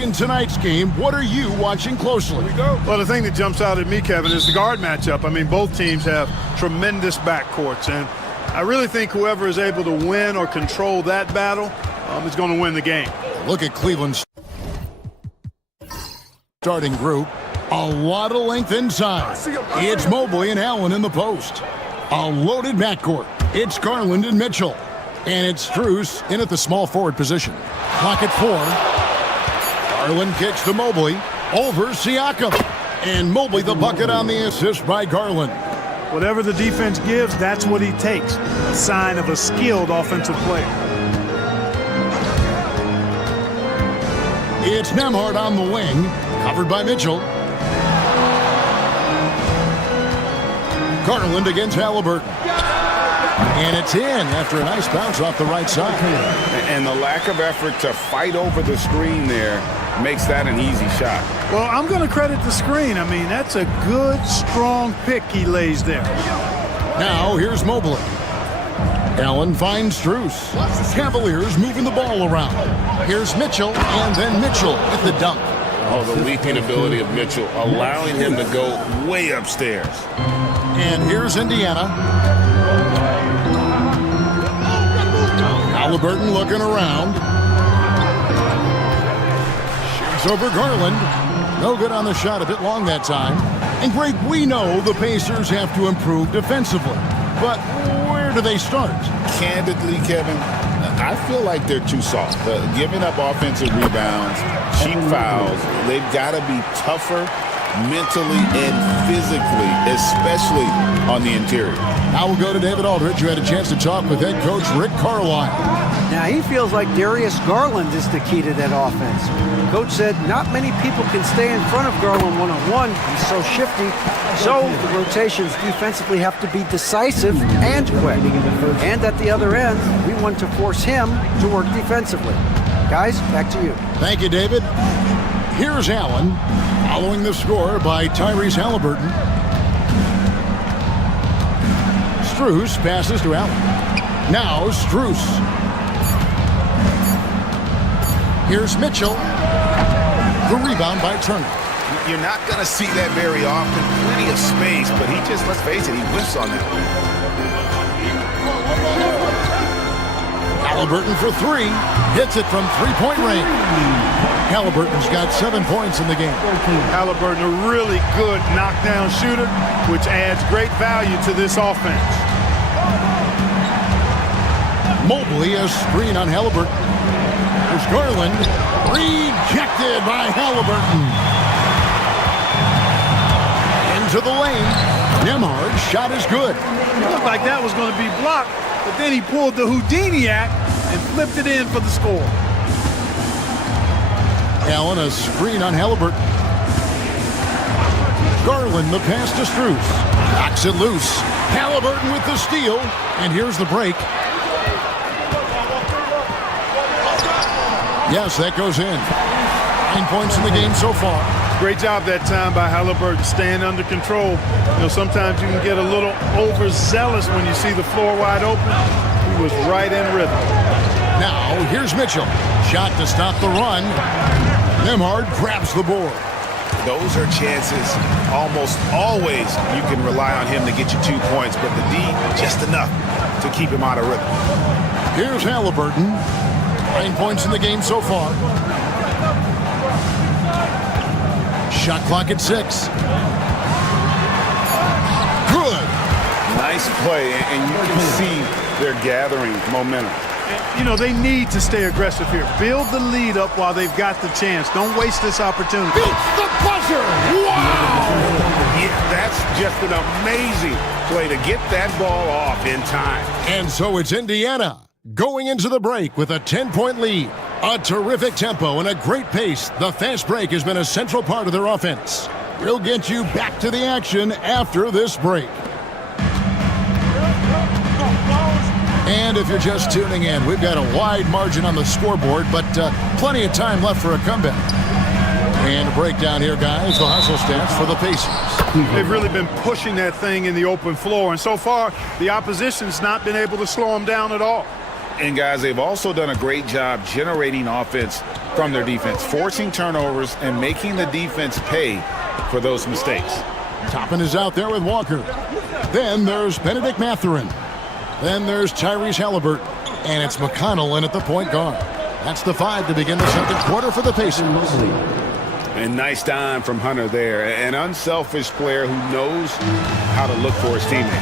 In tonight's game, what are you watching closely? Well, the thing that jumps out at me, Kevin, is the guard matchup. I mean, both teams have tremendous backcourts, and I really think whoever is able to win or control that battle is going to win the game. Look at Cleveland's starting group. A lot of length inside. It's Mobley and Allen in the post. A loaded backcourt. It's Garland and Mitchell. And it's Strus in at the small forward position. Clock at 4. Garland kicks to Mobley. Over Siakam. And Mobley the bucket on the assist by Garland. Whatever the defense gives, that's what he takes. A sign of a skilled offensive player. It's Nembhard on the wing. Covered by Mitchell. Garland against Halliburton. And it's in after a nice bounce off the right side. And the lack of effort to fight over the screen there makes that an easy shot. Well, I'm going to credit the screen. I mean, that's a good, strong pick he lays there. Now, here's Mobley. Allen finds Strus. Cavaliers moving the ball around. Here's Mitchell, and then Mitchell at the dunk. Oh, the leaping ability of Mitchell, allowing him to go way upstairs. And here's Indiana. Halliburton looking around. Shoots over Garland. No good on the shot, a bit long that time. And Greg, we know the Pacers have to improve defensively. But where do they start? Candidly, Kevin, I feel like they're too soft. Giving up offensive rebounds, cheap fouls, they've got to be tougher mentally and physically, especially on the interior. Now we'll go to David Aldridge, who had a chance to talk with head coach Rick Carlisle. Now he feels like Darius Garland is the key to that offense. Coach said not many people can stay in front of Garland one-on-one. He's so shifty. So the rotations defensively have to be decisive and quick. And at the other end, we want to force him to work defensively. Guys, back to you. Thank you, David. Here's Allen, following the score by Tyrese Halliburton. Strus passes to Allen. Now Strus. Here's Mitchell. The rebound by Turner. You're not going to see that very often. Plenty of space, but he just, let's face it, he whiffs on that one. Halliburton for 3. Hits it from three-point range. Halliburton's got 7 points in the game. Halliburton, a really good knockdown shooter, which adds great value to this offense. Mobley, a screen on Halliburton. There's Garland. Rejected by Halliburton. Into the lane. Nembhard's shot is good. It looked like that was going to be blocked, but then he pulled the Houdini act and flipped it in for the score. Allen, a screen on Halliburton. Garland, the pass to Strus. Knocks it loose. Halliburton with the steal. And here's the break. Yes, that goes in. 9 points in the game so far. Great job that time by Halliburton, staying under control. You know, sometimes you can get a little overzealous when you see the floor wide open. He was right in rhythm. Now, here's Mitchell. Shot to stop the run. Nembhard grabs the board. Those are chances almost always you can rely on him to get you 2 points, but the D, just enough to keep him out of rhythm. Here's Halliburton. 9 points in the game so far. Shot clock at 6. Good. Nice play, and you can see they're gathering momentum. You know, they need to stay aggressive here. Build the lead up while they've got the chance. Don't waste this opportunity. Beats the buzzer. Wow! Yeah, that's just an amazing play to get that ball off in time. And so it's Indiana going into the break with a 10-point lead. A terrific tempo and a great pace. The fast break has been a central part of their offense. We'll get you back to the action after this break. And if you're just tuning in, we've got a wide margin on the scoreboard, but plenty of time left for a comeback. And a breakdown here, guys, the hustle stats for the Pacers. They've really been pushing that thing in the open floor, and so far, the opposition's not been able to slow them down at all. And, guys, they've also done a great job generating offense from their defense, forcing turnovers and making the defense pay for those mistakes. Toppin is out there with Walker. Then there's Benedict Mathurin. Then there's Tyrese Halliburton. And it's McConnell in at the point guard. That's the 5 to begin the second quarter for the Pacers. And nice dime from Hunter there. An unselfish player who knows how to look for his teammates.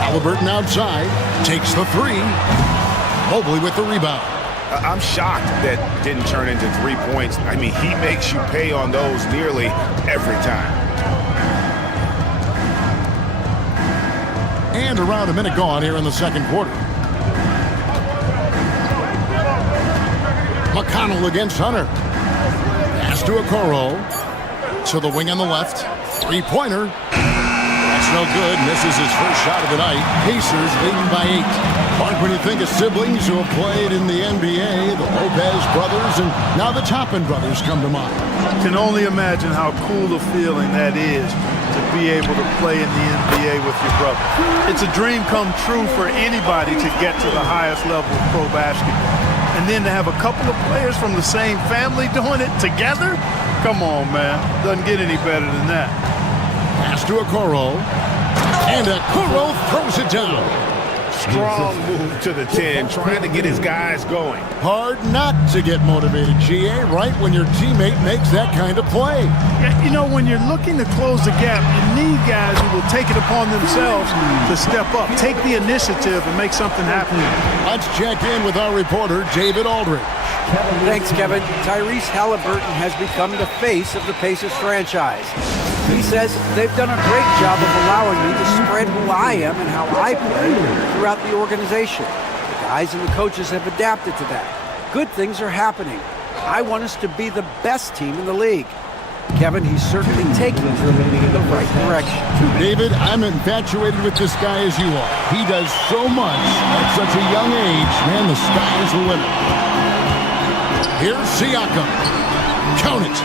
Halliburton outside. Takes the 3. Mobley with the rebound. I'm shocked that didn't turn into 3 points. I mean, he makes you pay on those nearly every time. And around a minute gone here in the second quarter. McConnell against Hunter. Pass to Okoro. To the wing on the left. 3-pointer. That's no good. Misses his first shot of the night. Pacers leading by 8. Mark, when you think of siblings who have played in the NBA, the Lopez brothers, and now the Toppin brothers come to mind. Can only imagine how cool a feeling that is to be able to play in the NBA with your brother. It's a dream come true for anybody to get to the highest level of pro basketball. And then to have a couple of players from the same family doing it together? Come on, man. Doesn't get any better than that. Pass to Okoro. And Okoro throws it down. Strong move to the 10, trying to get his guys going. Hard not to get motivated, GA, right when your teammate makes that kind of play. Yeah, you know, when you're looking to close the gap, you need guys who will take it upon themselves to step up, take the initiative, and make something happen. Let's check in with our reporter, David Aldridge. Thanks, Kevin. Tyrese Halliburton has become the face of the Pacers franchise. He says they've done a great job of allowing me to spread who I am and how I play throughout the organization. The guys and the coaches have adapted to that. Good things are happening. I want us to be the best team in the league. Kevin, he's certainly taking us in the right direction. David, I'm infatuated with this guy as you are. He does so much at such a young age. Man, the sky is the limit. Here's Siakam. Count it.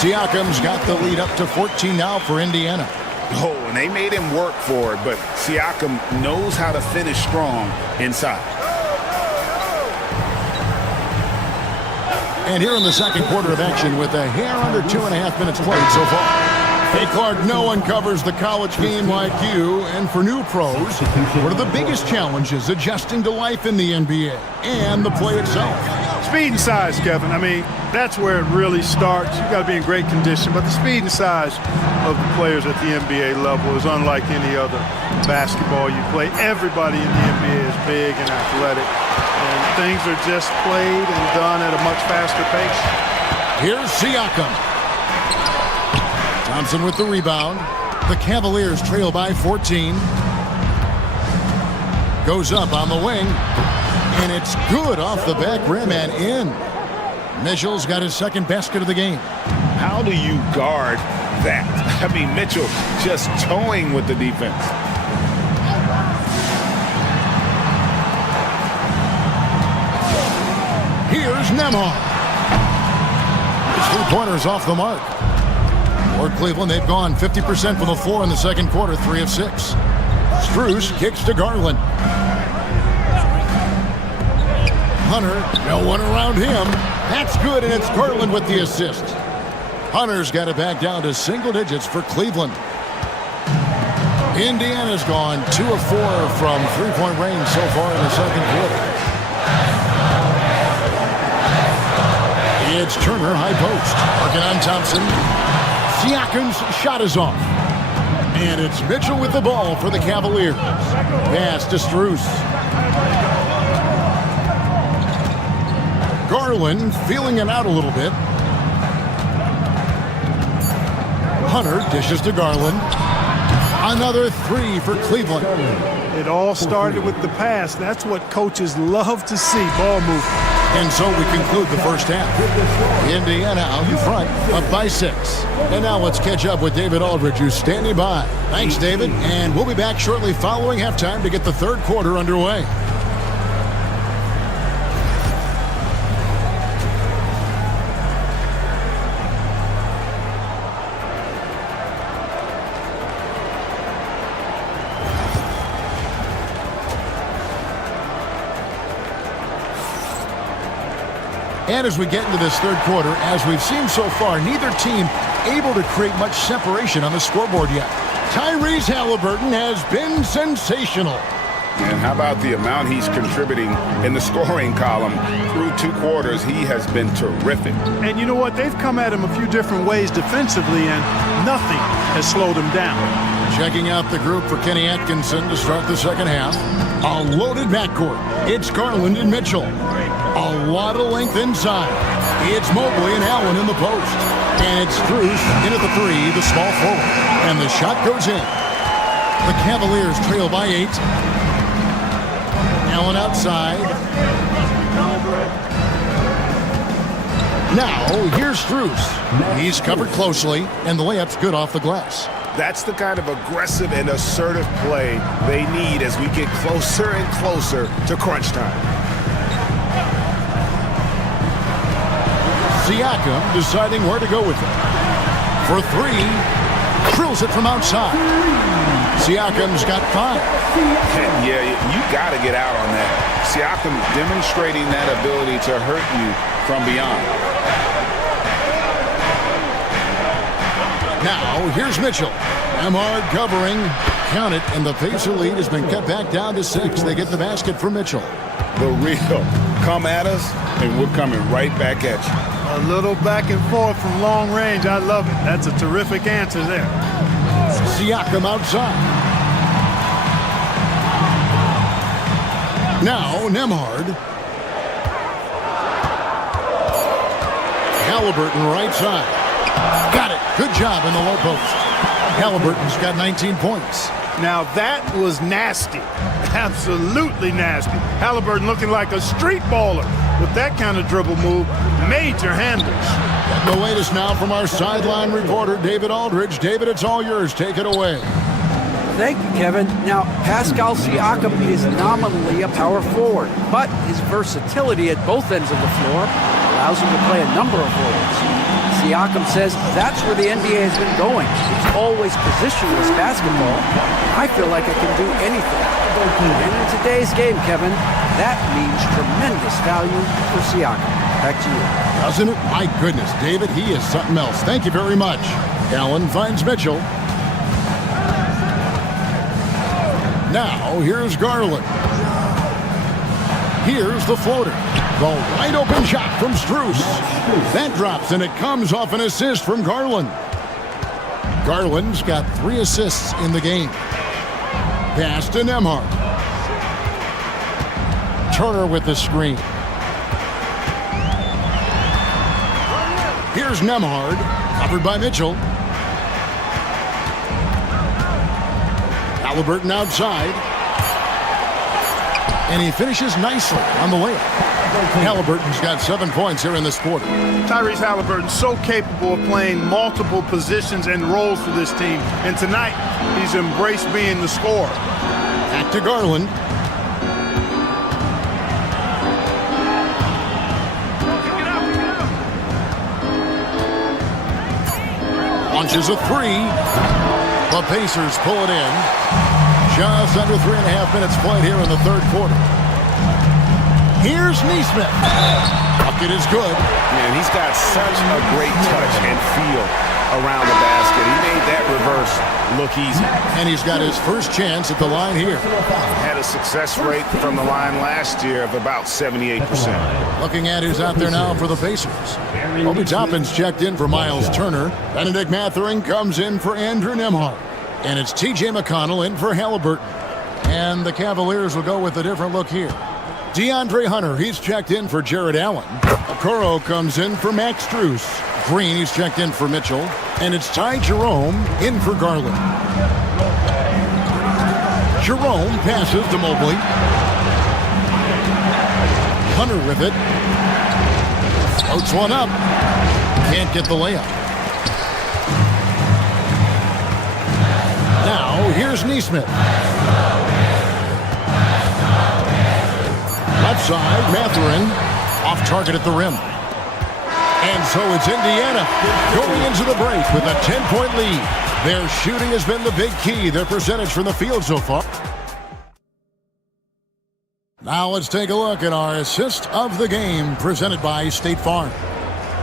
Siakam's got the lead up to 14 now for Indiana. Oh, and they made him work for it, but Siakam knows how to finish strong inside. And here in the second quarter of action with a hair under 2.5 minutes played so far. Hey, Clark, no one covers the college game like you. And for new pros, what are the biggest challenges adjusting to life in the NBA and the play itself? Speed and size, Kevin. I mean, that's where it really starts. You've got to be in great condition, but the speed and size of the players at the NBA level is unlike any other basketball you play. Everybody in the NBA is big and athletic, and things are just played and done at a much faster pace. Here's Siakam. Thompson with the rebound. The Cavaliers trail by 14. Goes up on the wing. And it's good off the back rim and in. Mitchell's got his second basket of the game. How do you guard that? I mean, Mitchell just towing with the defense. Here's Nembhard. His 3-pointers off the mark. For Cleveland, they've gone 50% from the floor in the second quarter, 3 of 6. Strus kicks to Garland. Hunter, no one around him. That's good, and it's Garland with the assist. Hunter's got it back down to single digits for Cleveland. Indiana's gone 2 of 4 from 3-point range so far in the second quarter. It's Turner, high post. Working on Thompson. Siakam's shot is off. And it's Mitchell with the ball for the Cavaliers. Pass to Strus. Garland feeling it out a little bit. Hunter dishes to Garland. Another 3 for Cleveland. It all started with the pass. That's what coaches love to see, ball movement. And so we conclude the first half. Indiana out in front, up by 6. And now let's catch up with David Aldridge, who's standing by. Thanks, David. And we'll be back shortly following halftime to get the third quarter underway. And as we get into this third quarter, as we've seen so far, neither team able to create much separation on the scoreboard yet. Tyrese Halliburton has been sensational. And how about the amount he's contributing in the scoring column? Through 2 quarters, he has been terrific. And you know what? They've come at him a few different ways defensively, and nothing has slowed him down. Checking out the group for Kenny Atkinson to start the second half. A loaded backcourt. It's Garland and Mitchell. A lot of length inside. It's Mobley and Allen in the post. And it's Strus in at the 3, the small forward. And the shot goes in. The Cavaliers trail by 8. Allen outside. Now, here's Strus. He's covered closely, and the layup's good off the glass. That's the kind of aggressive and assertive play they need as we get closer and closer to crunch time. Siakam deciding where to go with it. For 3, drills it from outside. Siakam's got 5. Yeah, you got to get out on that. Siakam demonstrating that ability to hurt you from beyond. Now, here's Mitchell. Emhard covering. Count it, and the Pacer lead has been cut back down to 6. They get the basket from Mitchell. The real come at us, and we're coming right back at you. A little back and forth from long range. I love it. That's a terrific answer there. Siakam outside. Now, Nembhard. Halliburton right side. Got it. Good job in the low post. Halliburton's got 19 points. Now that was nasty. Absolutely nasty. Halliburton looking like a street baller with that kind of dribble move. Major handles. Getting the latest now from our sideline reporter, David Aldridge. David, it's all yours. Take it away. Thank you, Kevin. Now, Pascal Siakam is nominally a power forward, but his versatility at both ends of the floor allows him to play a number of roles. Siakam says that's where the NBA has been going. It's always positionless basketball. I feel like I can do anything. And in today's game, Kevin, that means tremendous value for Siakam. Back to you. Doesn't it? My goodness, David, he is something else. Thank you very much. Allen finds Mitchell. Now, here's Garland. Here's the floater. The wide open shot from Strus. That drops, and it comes off an assist from Garland. Garland's got 3 assists in the game. Pass to Nembhard. Turner with the screen. Here's Nembhard, covered by Mitchell. Halliburton outside. And he finishes nicely on the layup. Halliburton's got 7 points here in this quarter. Tyrese Halliburton so capable of playing multiple positions and roles for this team. And tonight, he's embraced being the scorer. Back to Garland. Launches a 3. The Pacers pull it in. Just under 3.5 minutes played here in the third quarter. Here's Nesmith. Bucket is good. Man, he's got such a great touch and feel around the basket. He made that reverse look easy. And he's got his first chance at the line here. Had a success rate from the line last year of about 78%. Looking at who's out there now for the Pacers. Obi Toppin's checked in for Miles Turner. Benedict Mathurin comes in for Andrew Nembhard. And it's T.J. McConnell in for Halliburton. And the Cavaliers will go with a different look here. DeAndre Hunter, he's checked in for Jared Allen. Okoro comes in for Max Strus. Green, he's checked in for Mitchell. And it's Ty Jerome in for Garland. Jerome passes to Mobley. Hunter with it. Floats one up. Can't get the layup. Now, here's Nesmith. Left side, Mathurin. Off target at the rim. And so it's Indiana going into the break with a 10-point lead. Their shooting has been the big key. Their percentage from the field so far. Now let's take a look at our assist of the game presented by State Farm.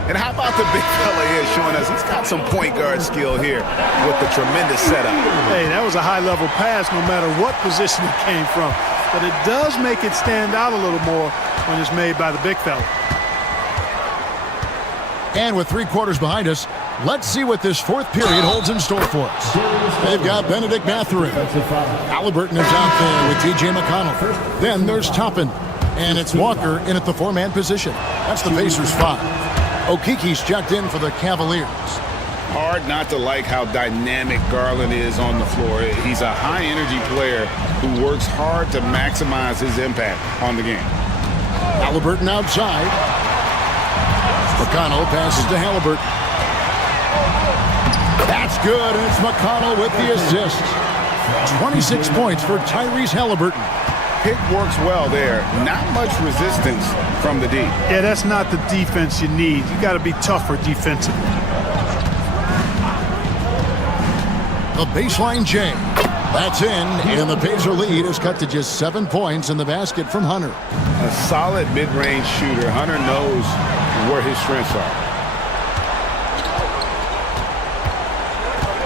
And how about the big fella here showing us he's got some point guard skill here with the tremendous setup. Hey, that was a high-level pass no matter what position it came from. But it does make it stand out a little more when it's made by the big fella. And with 3 quarters behind us, let's see what this fourth period holds in store for us. They've got Benedict Mathurin. Halliburton is out there with T.J. McConnell. Then there's Toppin. And it's Walker in at the 4-man position. That's the Pacers 5. Okiki's checked in for the Cavaliers. Hard not to like how dynamic Garland is on the floor. He's a high-energy player who works hard to maximize his impact on the game. Halliburton outside. McConnell passes to Halliburton. That's good, and it's McConnell with the assist. 26 points for Tyrese Halliburton. Pick works well there. Not much resistance from the D. Yeah, that's not the defense you need. You got to be tougher defensively. The baseline J. That's in, and the Pacer lead is cut to just 7 points in the basket from Hunter. A solid mid-range shooter. Hunter knows where his strengths are.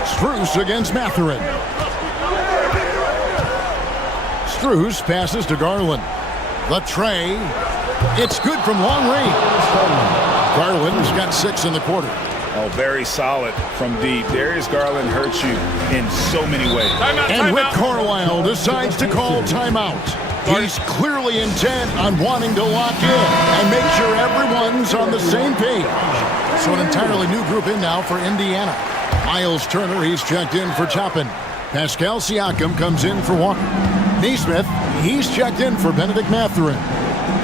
Strus against Mathurin. Strus passes to Garland. The tray. It's good from long range. Garland's got 6 in the quarter. Oh, very solid from deep. Darius Garland hurts you in so many ways. And Rick Carlisle decides to call timeout. He's clearly intent on wanting to lock in and make sure everyone's on the same page. So an entirely new group in now for Indiana. Miles Turner, he's checked in for Toppin. Pascal Siakam comes in for Walker. Neesmith, he's checked in for Benedict Mathurin.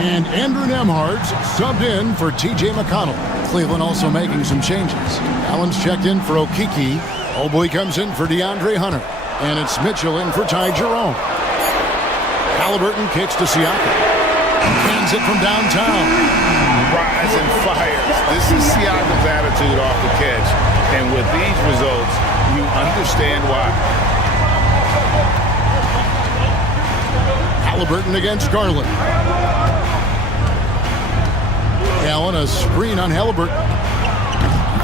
And Andrew Nembhard's subbed in for T.J. McConnell. Cleveland also making some changes. Allen's checked in for Okiki. Mobley comes in for DeAndre Hunter. And it's Mitchell in for Ty Jerome. Halliburton kicks to Siakam. Hands it from downtown. Rise and fires. This is Siakam's attitude off the catch. And with these results, you understand why. Halliburton against Garland. Allen, a screen on Halliburton.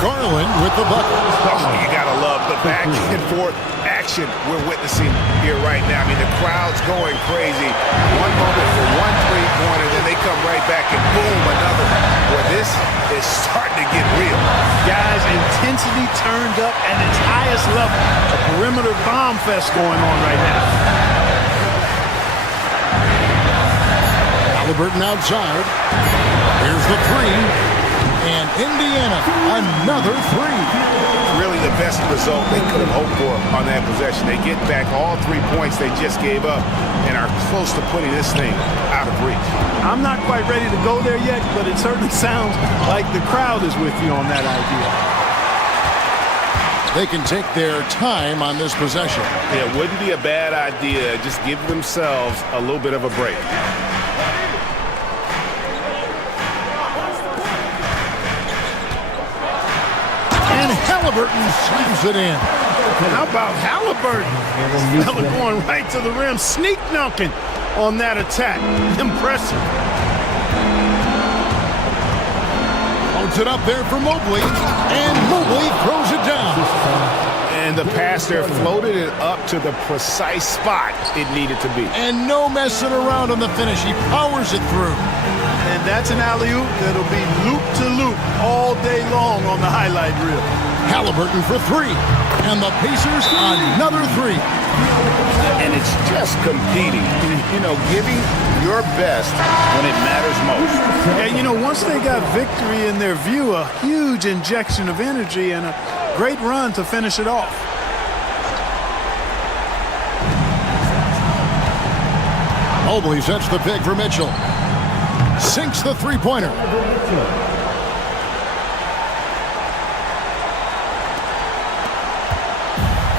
Garland with the bucket. Oh, you gotta love the back and forth action we're witnessing here right now. I mean, the crowd's going crazy. One moment for one three-pointer, then they come right back and boom, another. Well, this is starting to get real. Guys, intensity turned up at its highest level. A perimeter bomb fest going on right now. Halliburton outside. Here's the three. And Indiana, another three. Really the best result they could have hoped for on that possession. They get back all 3 points they just gave up and are close to putting this thing out of reach. I'm not quite ready to go there yet, but it certainly sounds like the crowd is with you on that idea. They can take their time on this possession. It wouldn't be a bad idea. Just give themselves a little bit of a break. Halliburton slams it in. How about Halliburton? Going right to the rim, sneak dunking on that attack. Impressive. Holds it up there for Mobley, and Mobley throws it down. And the pass there floated it up to the precise spot it needed to be. And no messing around on the finish. He powers it through. And that's an alley-oop that'll be loop-to-loop all day long on the highlight reel. Halliburton for three. And the Pacers another three. And it's just competing. You know, giving your best when it matters most. And, you know, once they got victory in their view, a huge injection of energy and a great run to finish it off. Mobley sets the pick for Mitchell. Sinks the three-pointer.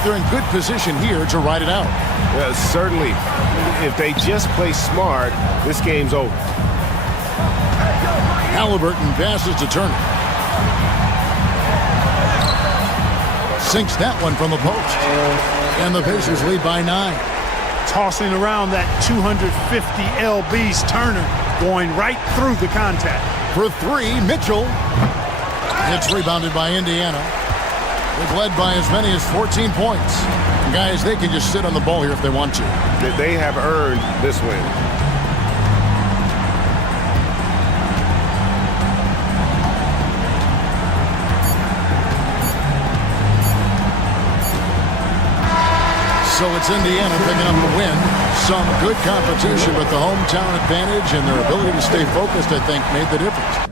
They're in good position here to ride it out. Certainly. If they just play smart, this game's over. Halliburton passes to Turner. Sinks that one from the post. And the Pacers lead by 9. tossing around that 250 lbs Turner, going right through the contact. For three, Mitchell. It's rebounded by Indiana. They've led by as many as 14 points. Guys, they can just sit on the ball here if they want to. They have earned this win. So it's Indiana picking up the win. Some good competition, but the hometown advantage and their ability to stay focused, I think, made the difference.